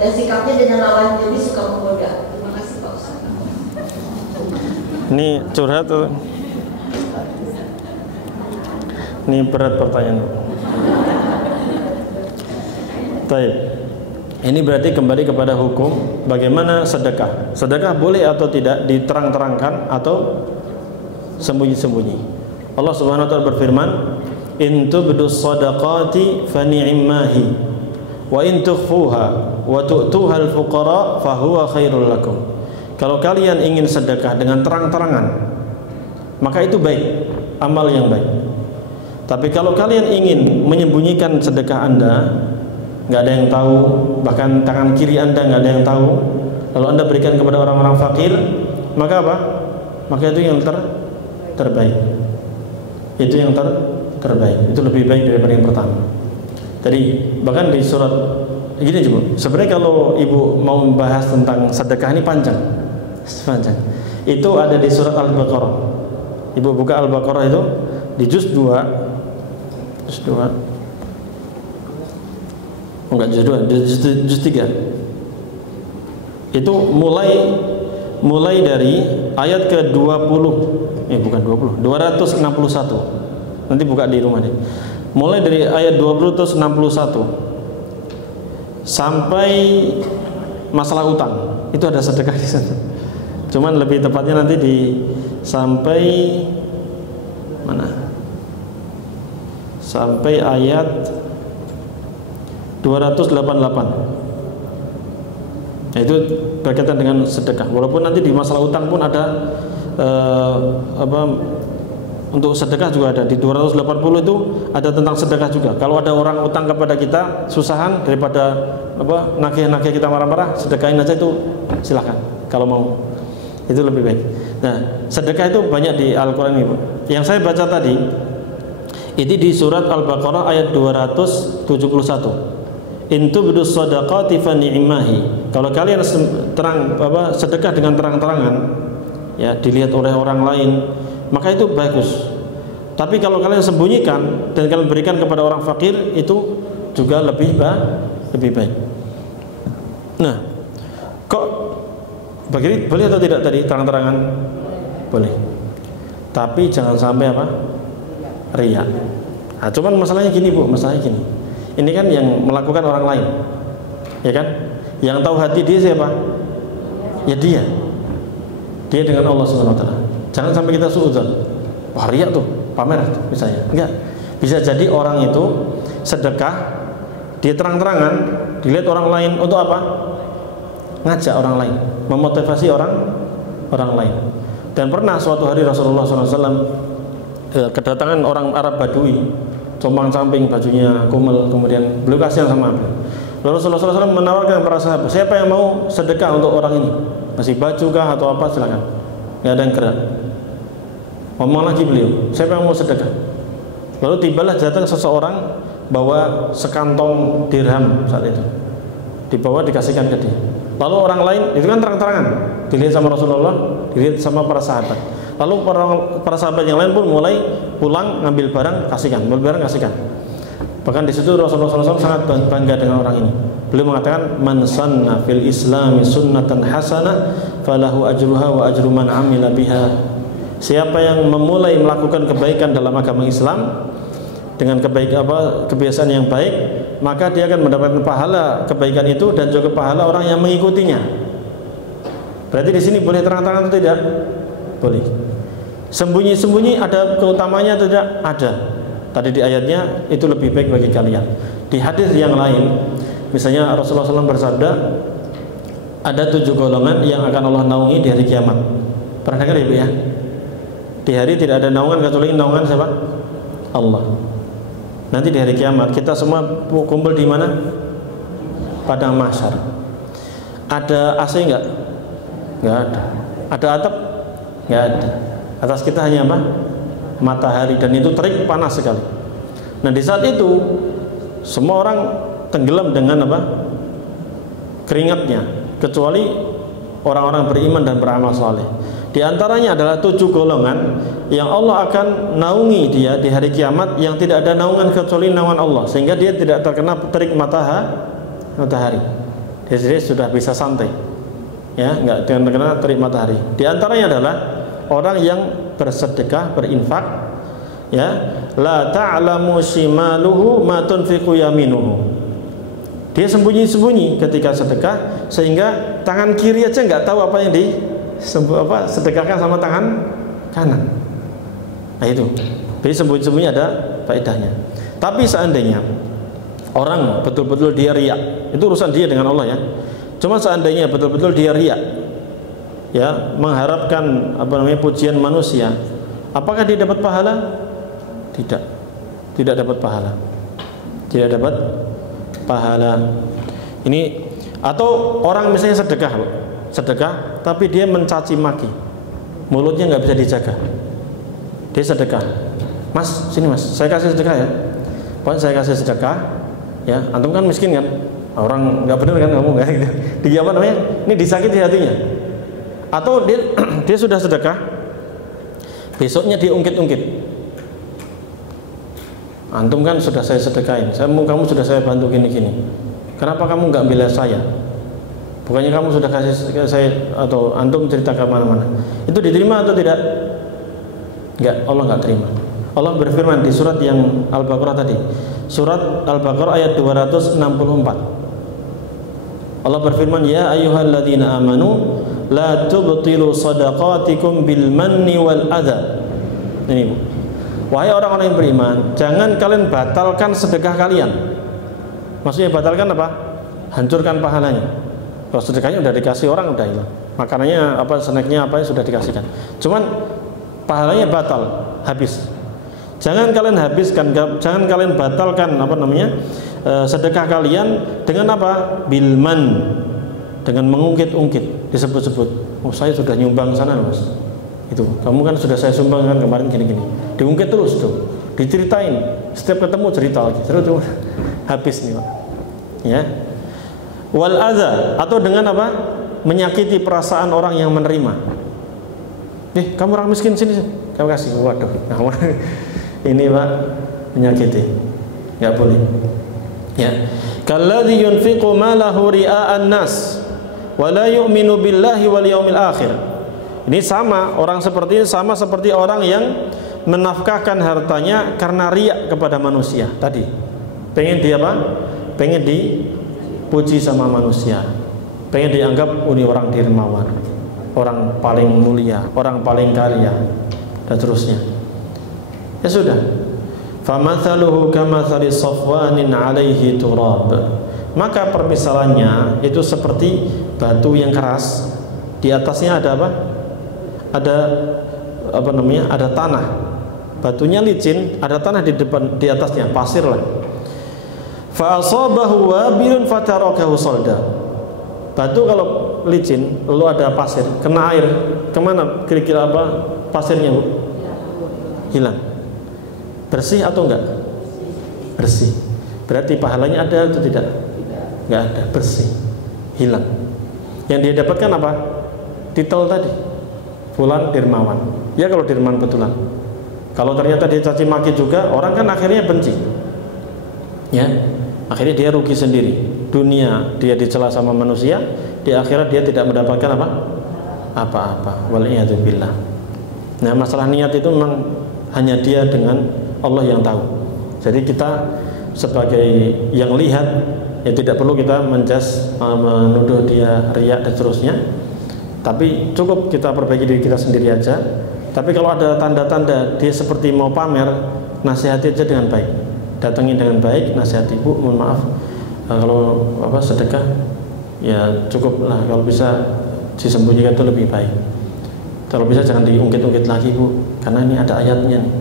dan sikapnya dengan lawan jenis suka menggoda? Terima kasih Pak Ustaz. Ini curhat tuh. Ini berat pertanyaan. Baik. Ini berarti kembali kepada hukum bagaimana sedekah. Sedekah boleh atau tidak diterang-terangkan atau sembunyi-sembunyi. Allah Subhanahu wa taala berfirman, "In tubdus shadaqati fa ni'mahi wa in tukhfuha wa tu'tuha al-fuqara fa huwa khairul lakum." Kalau kalian ingin sedekah dengan terang-terangan, maka itu baik, amal yang baik. Tapi kalau kalian ingin menyembunyikan sedekah Anda, nggak ada yang tahu, bahkan tangan kiri Anda nggak ada yang tahu, lalu Anda berikan kepada orang-orang fakir, maka apa? Maka itu yang terbaik. Itu yang terbaik. Itu lebih baik daripada yang pertama. Jadi bahkan di surat gini juga. Sebenarnya kalau ibu mau membahas tentang sedekah ini panjang. Itu ada di surat Al-Baqarah. Ibu buka Al-Baqarah itu di juz 2. Enggak juz 3. Itu mulai dari ayat ke-20. Bukan 20, 261. Nanti buka di rumah deh. Mulai dari ayat 261 sampai masalah utang. Itu ada sedekah di sana. Cuman lebih tepatnya nanti sampai mana? Sampai ayat 288. Nah, itu berkaitan dengan sedekah. Walaupun nanti di masalah utang pun ada untuk sedekah juga ada. Di 280 itu ada tentang sedekah juga. Kalau ada orang utang kepada kita susahan, daripada nagih-nagih kita marah-marah, sedekahin aja, itu silahkan kalau mau. Itu lebih baik. Nah, sedekah itu banyak di Al-Qur'an ini, Bu. Yang saya baca tadi itu di surat Al-Baqarah ayat 271. In tubdus shadaqati fa ni'mahi. Kalau kalian sedekah dengan terang-terangan, ya, dilihat oleh orang lain, maka itu bagus. Tapi kalau kalian sembunyikan dan kalian berikan kepada orang fakir, itu juga lebih baik. Nah, kok boleh atau tidak tadi terang-terangan? Boleh. Tapi jangan sampai riya. Nah, cuman masalahnya gini, Bu, ini kan yang melakukan orang lain, ya kan? Yang tahu hati dia siapa? Ya dia dengan Allah Subhanahu wa taala. Jangan sampai kita suudzon. Wah, riya tuh, pamer tuh, misalnya. Enggak. Bisa jadi orang itu sedekah, dia terang-terangan, dilihat orang lain untuk apa? Ngajak orang lain, memotivasi orang lain. Dan pernah suatu hari Rasulullah SAW kedatangan orang Arab Badui, compang-camping, bajunya kumel, kemudian beliau kasihan sama beliau. Lalu Rasulullah SAW menawarkan para sahabat, siapa yang mau sedekah untuk orang ini? Masih baju kah atau apa, silakan. Nggak ada yang gerak. Ngomong lagi beliau, siapa yang mau sedekah? Lalu tibalah datang seseorang bawa sekantong dirham saat itu, dibawa dikasihkan ke dia. Lalu orang lain, itu kan terang-terangan, dilihat sama Rasulullah, dilihat sama para sahabat. Lalu para sahabat yang lain pun mulai pulang ngambil barang kasihkan. Bahkan di situ Rasulullah SAW sangat bangga dengan orang ini. Beliau mengatakan, man sanna fil islami sunnatan hasanah falahu ajruha wa ajru man amila biha. Siapa yang memulai melakukan kebaikan dalam agama Islam dengan kebiasaan yang baik, maka dia akan mendapatkan pahala kebaikan itu dan juga pahala orang yang mengikutinya. Berarti di sini boleh terang-terangan atau tidak? Boleh. Sembunyi-sembunyi ada keutamanya atau tidak? Ada. Tadi di ayatnya itu lebih baik bagi kalian. Di hadis yang lain, misalnya Rasulullah SAW bersabda, ada 7 golongan yang akan Allah naungi di hari kiamat. Pernah dengar Ibu ya? Di hari tidak ada naungan kecuali naungan siapa? Allah. Nanti di hari kiamat kita semua kumpul di mana? Padang mahsyar. Ada AC enggak? Enggak ada. Ada atap? Enggak ada. Atas kita hanya apa? Matahari, dan itu terik panas sekali. Nah, di saat itu semua orang tenggelam dengan apa? Keringatnya, kecuali orang-orang beriman dan beramal saleh. Di antaranya adalah 7 golongan yang Allah akan naungi dia di hari kiamat, yang tidak ada naungan kecuali naungan Allah, sehingga dia tidak terkena terik matahari. Dia sudah bisa santai, ya, nggak terkena terik matahari. Di antaranya adalah orang yang bersedekah, berinfak, ya, la ta'lamu shimaluhu ma tunfiqu yaminuhu. Dia sembunyi-sembunyi ketika sedekah, sehingga tangan kiri aja nggak tahu apa yang sedekahkan sama tangan kanan. Nah itu, jadi sembunyi-sembunyi ada faedahnya. Tapi seandainya orang betul-betul dia riak, itu urusan dia dengan Allah ya. Cuma seandainya betul-betul dia riak, ya, mengharapkan pujian manusia, apakah dia dapat pahala? Tidak dapat pahala. Tidak dapat pahala. Ini, atau orang misalnya sedekah tapi dia mencaci maki, mulutnya nggak bisa dijaga. Dia sedekah, Mas, sini Mas, saya kasih sedekah ya. Pokoknya saya kasih sedekah, ya, antum kan miskin kan, orang nggak bener kan ngomong kayak gitu. Dia apa namanya? Ini disakiti hatinya. Atau dia sudah sedekah, besoknya dia ungkit-ungkit. Antum kan sudah saya sedekahin, kamu sudah saya bantu gini-gini. Kenapa kamu nggak bela saya? Bukannya kamu sudah kasih saya, atau antum cerita ke mana-mana. Itu diterima atau tidak? Enggak, Allah nggak terima. Allah berfirman di surat yang Al-Baqarah tadi, surat Al-Baqarah ayat 264. Allah berfirman, ya ayyuhalladzina amanu la tubtilu sadaqatikum bil manni wal adha. Ini Bu, wahai orang-orang yang beriman, jangan kalian batalkan sedekah kalian. Maksudnya batalkan apa? Hancurkan pahalanya. Kalau sedekahnya udah dikasih orang, udah hilang. Makanannya apa, snacknya apa, sudah dikasihkan. Cuman pahalanya batal, habis. Jangan kalian habiskan, jangan kalian batalkan sedekah kalian dengan apa? Bilman, dengan mengungkit-ungkit, disebut-sebut. Oh, saya sudah nyumbang sana Mas. Itu, kamu kan sudah saya sumbangkan kemarin gini-gini. Diungkit terus tuh, diceritain. Setiap ketemu cerita lagi. Terus habis nih Pak. Ya. Wal adza, atau dengan apa? Menyakiti perasaan orang yang menerima. Kamu orang miskin, sini, kamu kasih. Waduh. Ini Pak, menyakiti. Enggak boleh. Ya. Kalladzi yunfiqu malahu ria'an nas wa la yu'minu billahi wal yaumil akhir. Ini sama, orang seperti ini sama seperti orang yang menafkahkan hartanya karena riak kepada manusia tadi. Pengen dia apa? Pengen dipuji sama manusia, pengen dianggap ini orang dermawan, orang paling mulia, orang paling kaya, dan seterusnya. Ya sudah, famathaluhu kamathali safwanin alaihi turab. Maka permisalannya itu seperti batu yang keras, di atasnya ada apa? Ada tanah. Batunya licin, ada tanah di depan, di atasnya pasir lah. Fa asabahu wabilun fatarakahu salda. Batu kalau licin, lalu ada pasir, kena air, kemana kira-kira apa pasirnya Bu? Hilang. Bersih atau enggak? Bersih. Berarti pahalanya ada atau tidak? Enggak ada, bersih. Hilang. Yang dia dapatkan apa? Titel tadi, fulan dermawan. Ya kalau dermawan betulan. Kalau ternyata dia caci maki juga, orang kan akhirnya benci. Ya, akhirnya dia rugi sendiri. Dunia dia dicela sama manusia, di akhirat dia tidak mendapatkan apa-apa. Waliyadzubillah. Nah, masalah niat itu memang hanya dia dengan Allah yang tahu. Jadi kita sebagai yang lihat, ya tidak perlu kita menuduh dia riak dan seterusnya. Tapi cukup kita perbaiki diri kita sendiri aja. Tapi kalau ada tanda-tanda dia seperti mau pamer, nasihati aja dengan baik, datangi dengan baik, nasihati, Bu mohon maaf kalau sedekah ya cukup lah, kalau bisa disembunyikan itu lebih baik, kalau bisa jangan diungkit-ungkit lagi Bu, karena ini ada ayatnya nih,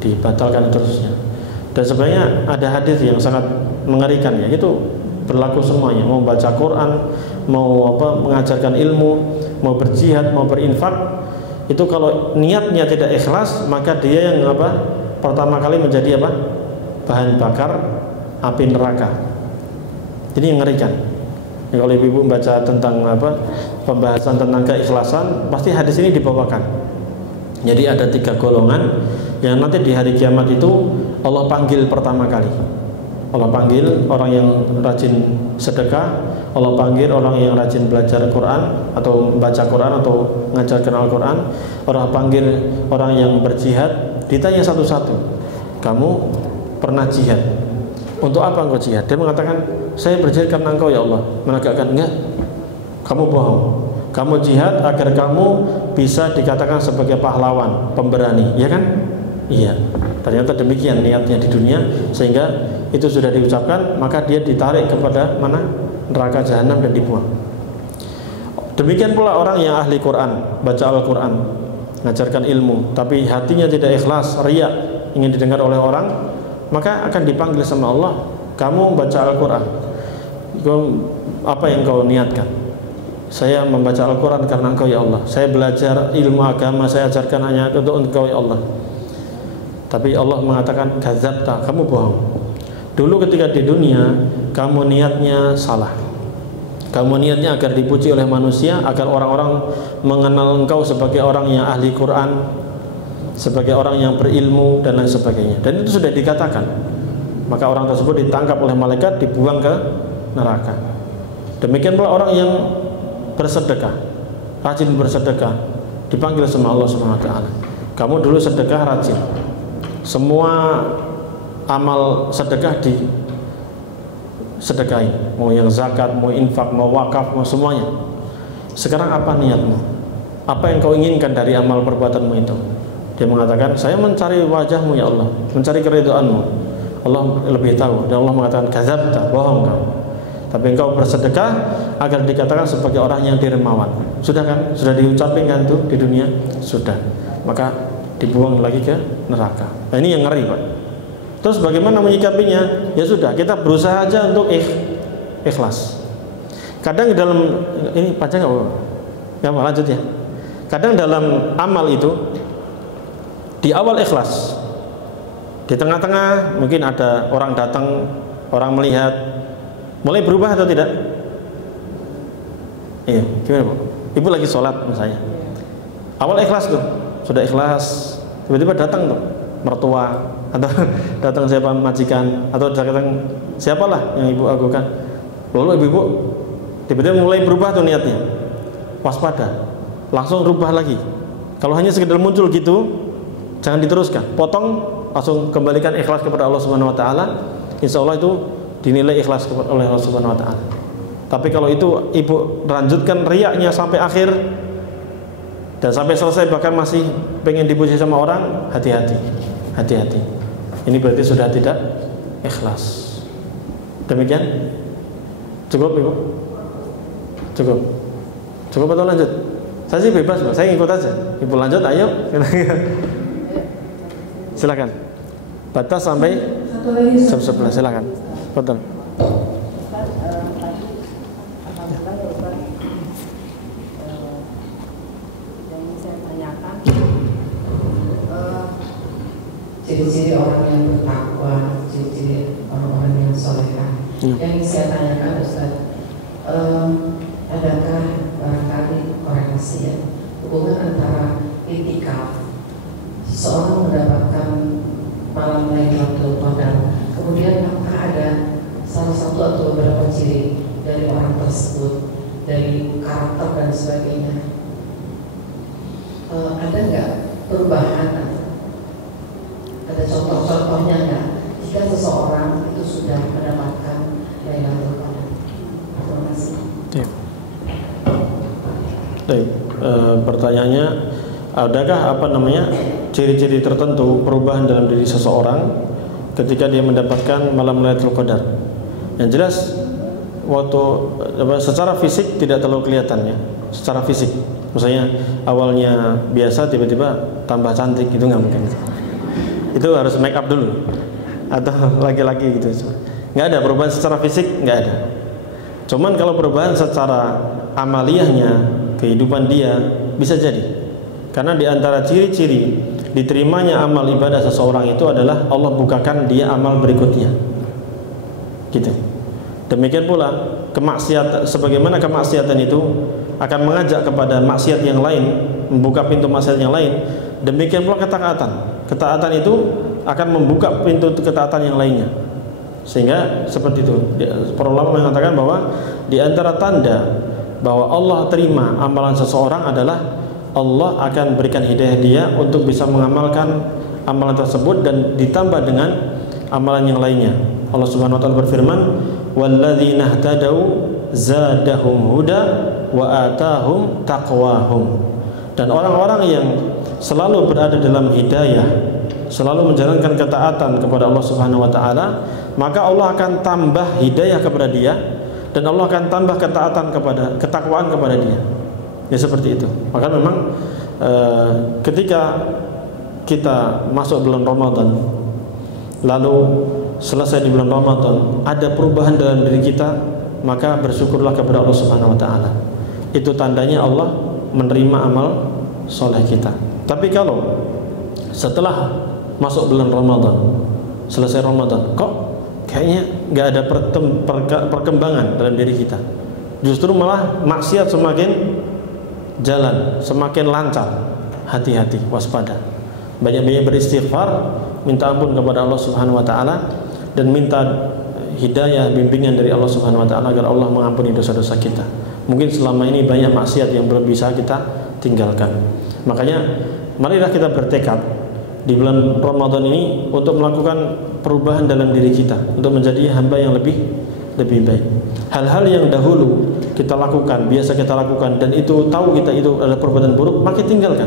dibatalkan terusnya. Dan sebenarnya ada hadis yang sangat mengerikan ya, itu berlaku semuanya, mau baca Quran, mau mengajarkan ilmu, mau berjihad, mau berinfak, itu kalau niatnya tidak ikhlas, maka dia yang pertama kali menjadi bahan bakar api neraka. Jadi yang mengerikan. Ya, kalau ibu-ibu membaca tentang pembahasan tentang keikhlasan, pasti hadis ini dibawakan. Jadi ada 3 golongan yang nanti di hari kiamat itu Allah panggil pertama kali. Allah panggil orang yang rajin sedekah, Allah panggil orang yang rajin belajar Quran atau baca Quran atau mengajarkan Al-Quran, Allah panggil orang yang berjihad. Ditanya satu-satu, kamu pernah jihad? Untuk apa engkau jihad? Dia mengatakan, saya berjihad karena engkau ya Allah. Menegakkan, enggak, kamu bohong. Kamu jihad agar kamu bisa dikatakan sebagai pahlawan, pemberani, ya kan? Iya. Ternyata demikian niatnya di dunia, sehingga itu sudah diucapkan, maka dia ditarik kepada mana? Neraka jahanam dan dibuang. Demikian pula orang yang ahli Quran, baca Al-Quran, mengajarkan ilmu, tapi hatinya tidak ikhlas, riya, ingin didengar oleh orang, maka akan dipanggil sama Allah, kamu baca Al-Quran, apa yang kau niatkan? Saya membaca Al-Quran karena engkau ya Allah, saya belajar ilmu agama, saya ajarkan hanya untuk engkau ya Allah. Tapi Allah mengatakan, kadzabta, kamu bohong. Dulu ketika di dunia kamu niatnya salah, kamu niatnya agar dipuji oleh manusia, agar orang-orang mengenal engkau sebagai orang yang ahli Quran, sebagai orang yang berilmu dan lain sebagainya. Dan itu sudah dikatakan. Maka orang tersebut ditangkap oleh malaikat, dibuang ke neraka. Demikian pula orang yang bersedekah, rajin bersedekah, dipanggil sama Allah Subhanahu wa taala. Kamu dulu sedekah rajin. Semua amal sedekah disedekahi, mau yang zakat, mau infak, mau wakaf, mau semuanya. Sekarang apa niatmu? Apa yang kau inginkan dari amal perbuatanmu itu? Dia mengatakan, saya mencari wajahmu ya Allah, mencari keridhaanmu. Allah lebih tahu. Dan Allah mengatakan, kadzabta, bohong kau. Tapi engkau bersedekah agar dikatakan sebagai orang yang dermawan. Sudah kan? Sudah diucapin kan tuh di dunia? Sudah. Maka dibuang lagi ke neraka. Nah, ini yang ngeri, Pak. Terus bagaimana menyikapinya? Ya sudah, kita berusaha aja untuk ikhlas. Kadang dalam ini panjang nggak apa? Lanjut ya. Kadang dalam amal itu di awal ikhlas, di tengah-tengah mungkin ada orang datang, orang melihat, mulai berubah atau tidak? Iya, gimana Bu? Ibu lagi sholat misalnya, awal ikhlas tuh, sudah ikhlas, tiba-tiba datang tuh mertua atau datang siapa majikan atau datang siapalah yang ibu agukan, lalu ibu tiba-tiba mulai berubah tuh niatnya, waspada, langsung rubah lagi. Kalau hanya sekedar muncul gitu, jangan diteruskan, potong, langsung kembalikan ikhlas kepada Allah Subhanahu wa taala. Insya Allah itu dinilai ikhlas oleh Allah Subhanahu wa taala. Tapi kalau itu ibu lanjutkan riyaknya sampai akhir dan sampai selesai, bahkan masih pengen dipuji sama orang, hati-hati. Hati-hati. Ini berarti sudah tidak ikhlas. Demikian? Cukup Ibu? Cukup? Cukup atau lanjut? Saya sih bebas, saya ngikut aja. Ibu lanjut, ayo. Silakan. Batas sampai jam 11, silakan. Betul. Ciri-ciri orang yang bertakwa, ciri-ciri orang-orang yang solehah. Yang ingin saya tanyakan Ustaz, adakah barangkali korelasi ya hubungan antara itikaf, seseorang mendapatkan malam Lailatul Qadar, kemudian apakah ada salah satu atau beberapa ciri dari orang tersebut, dari karakter dan sebagainya, ada nggak perubahan? Ada contoh-contohnya nggak jika seseorang itu sudah mendapatkan Lailatul Qadar? Terima kasih. Pertanyaannya, adakah ciri-ciri tertentu perubahan dalam diri seseorang ketika dia mendapatkan malam Lailatul Qadar. Yang jelas waktu secara fisik tidak terlalu kelihatan ya, secara fisik. Misalnya awalnya biasa tiba-tiba tambah cantik, itu nggak mungkin. Itu harus make up dulu atau laki-laki gitu. Nggak ada perubahan secara fisik, nggak ada. Cuman kalau perubahan secara amaliyahnya, kehidupan dia bisa jadi. Karena di antara ciri-ciri diterimanya amal ibadah seseorang itu adalah Allah bukakan dia amal berikutnya. Gitu. Demikian pula kemaksiatan, sebagaimana kemaksiatan itu akan mengajak kepada maksiat yang lain, membuka pintu maksiat yang lain, demikian pula ketaatan. Ketaatan itu akan membuka pintu ketaatan yang lainnya. Sehingga seperti itu. Para ulama mengatakan bahwa di antara tanda bahwa Allah terima amalan seseorang adalah Allah akan berikan hidayah dia untuk bisa mengamalkan amalan tersebut dan ditambah dengan amalan yang lainnya. Allah Subhanahu wa taala berfirman, "Walladzina ihtadaw zadahum huda wa atahum taqwahum." Dan orang-orang yang selalu berada dalam hidayah, selalu menjalankan ketaatan kepada Allah Subhanahu wa taala, maka Allah akan tambah hidayah kepada dia dan Allah akan tambah ketakwaan kepada dia. Ya seperti itu. Maka memang ketika kita masuk bulan Ramadan, lalu selesai di bulan Ramadan ada perubahan dalam diri kita, maka bersyukurlah kepada Allah Subhanahu wa taala. Itu tandanya Allah menerima amal soleh kita. Tapi kalau setelah masuk bulan Ramadan, selesai Ramadan, kok kayaknya nggak ada perkembangan dalam diri kita, justru malah maksiat semakin jalan, semakin lancar, hati-hati, waspada. Banyak-banyak beristighfar, minta ampun kepada Allah Subhanahu wa taala dan minta hidayah, bimbingan dari Allah Subhanahu wa taala agar Allah mengampuni dosa-dosa kita. Mungkin selama ini banyak maksiat yang belum bisa kita tinggalkan. Makanya marilah kita bertekad di bulan Ramadan ini untuk melakukan perubahan dalam diri kita, untuk menjadi hamba yang lebih baik. Hal-hal yang dahulu kita lakukan, biasa kita lakukan, dan itu tahu kita itu adalah perbuatan buruk, maka tinggalkan.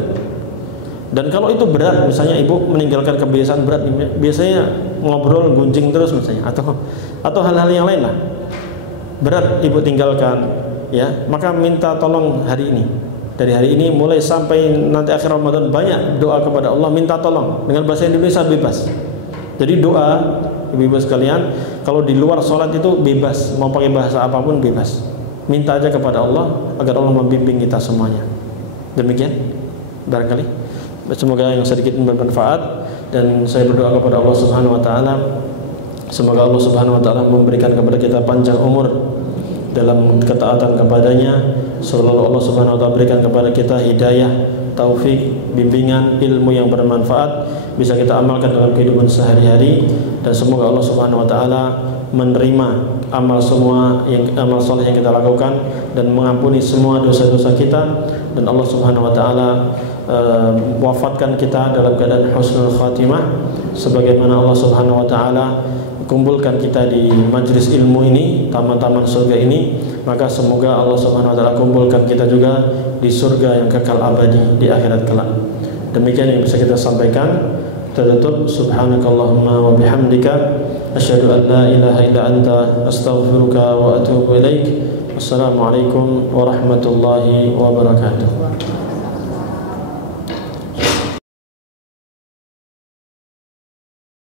Dan kalau itu berat, misalnya ibu meninggalkan kebiasaan berat, biasanya ngobrol gunjing terus misalnya, atau hal-hal yang lain lah, berat ibu tinggalkan, ya, maka minta tolong hari ini. Dari hari ini mulai sampai nanti akhir Ramadan banyak doa kepada Allah, minta tolong dengan bahasa Indonesia bebas. Jadi doa ibu-ibu sekalian, kalau di luar sholat itu bebas, mau pakai bahasa apapun bebas. Minta aja kepada Allah agar Allah membimbing kita semuanya. Demikian barangkali. Semoga yang sedikit bermanfaat, dan saya berdoa kepada Allah Subhanahu wa taala semoga Allah Subhanahu wa taala memberikan kepada kita panjang umur dalam ketaatan kepadanya. Semoga Allah Subhanahu wa taala berikan kepada kita hidayah, taufik, bimbingan, ilmu yang bermanfaat bisa kita amalkan dalam kehidupan sehari-hari, dan semoga Allah Subhanahu wa taala menerima amal soleh yang kita lakukan dan mengampuni semua dosa-dosa kita, dan Allah Subhanahu wa taala wafatkan kita dalam keadaan husnul khatimah sebagaimana Allah Subhanahu wa taala kumpulkan kita di majlis ilmu ini, taman-taman surga ini. Maka semoga Allah Subhanahu wa taala kumpulkan kita juga di surga yang kekal abadi di akhirat kelak. Demikian yang bisa kita sampaikan. Tutup, subhanakallahumma wa bihamdika asyhadu an la ilaha illa anta astaghfiruka wa atubu ilaik. Wassalamualaikum warahmatullahi wabarakatuh.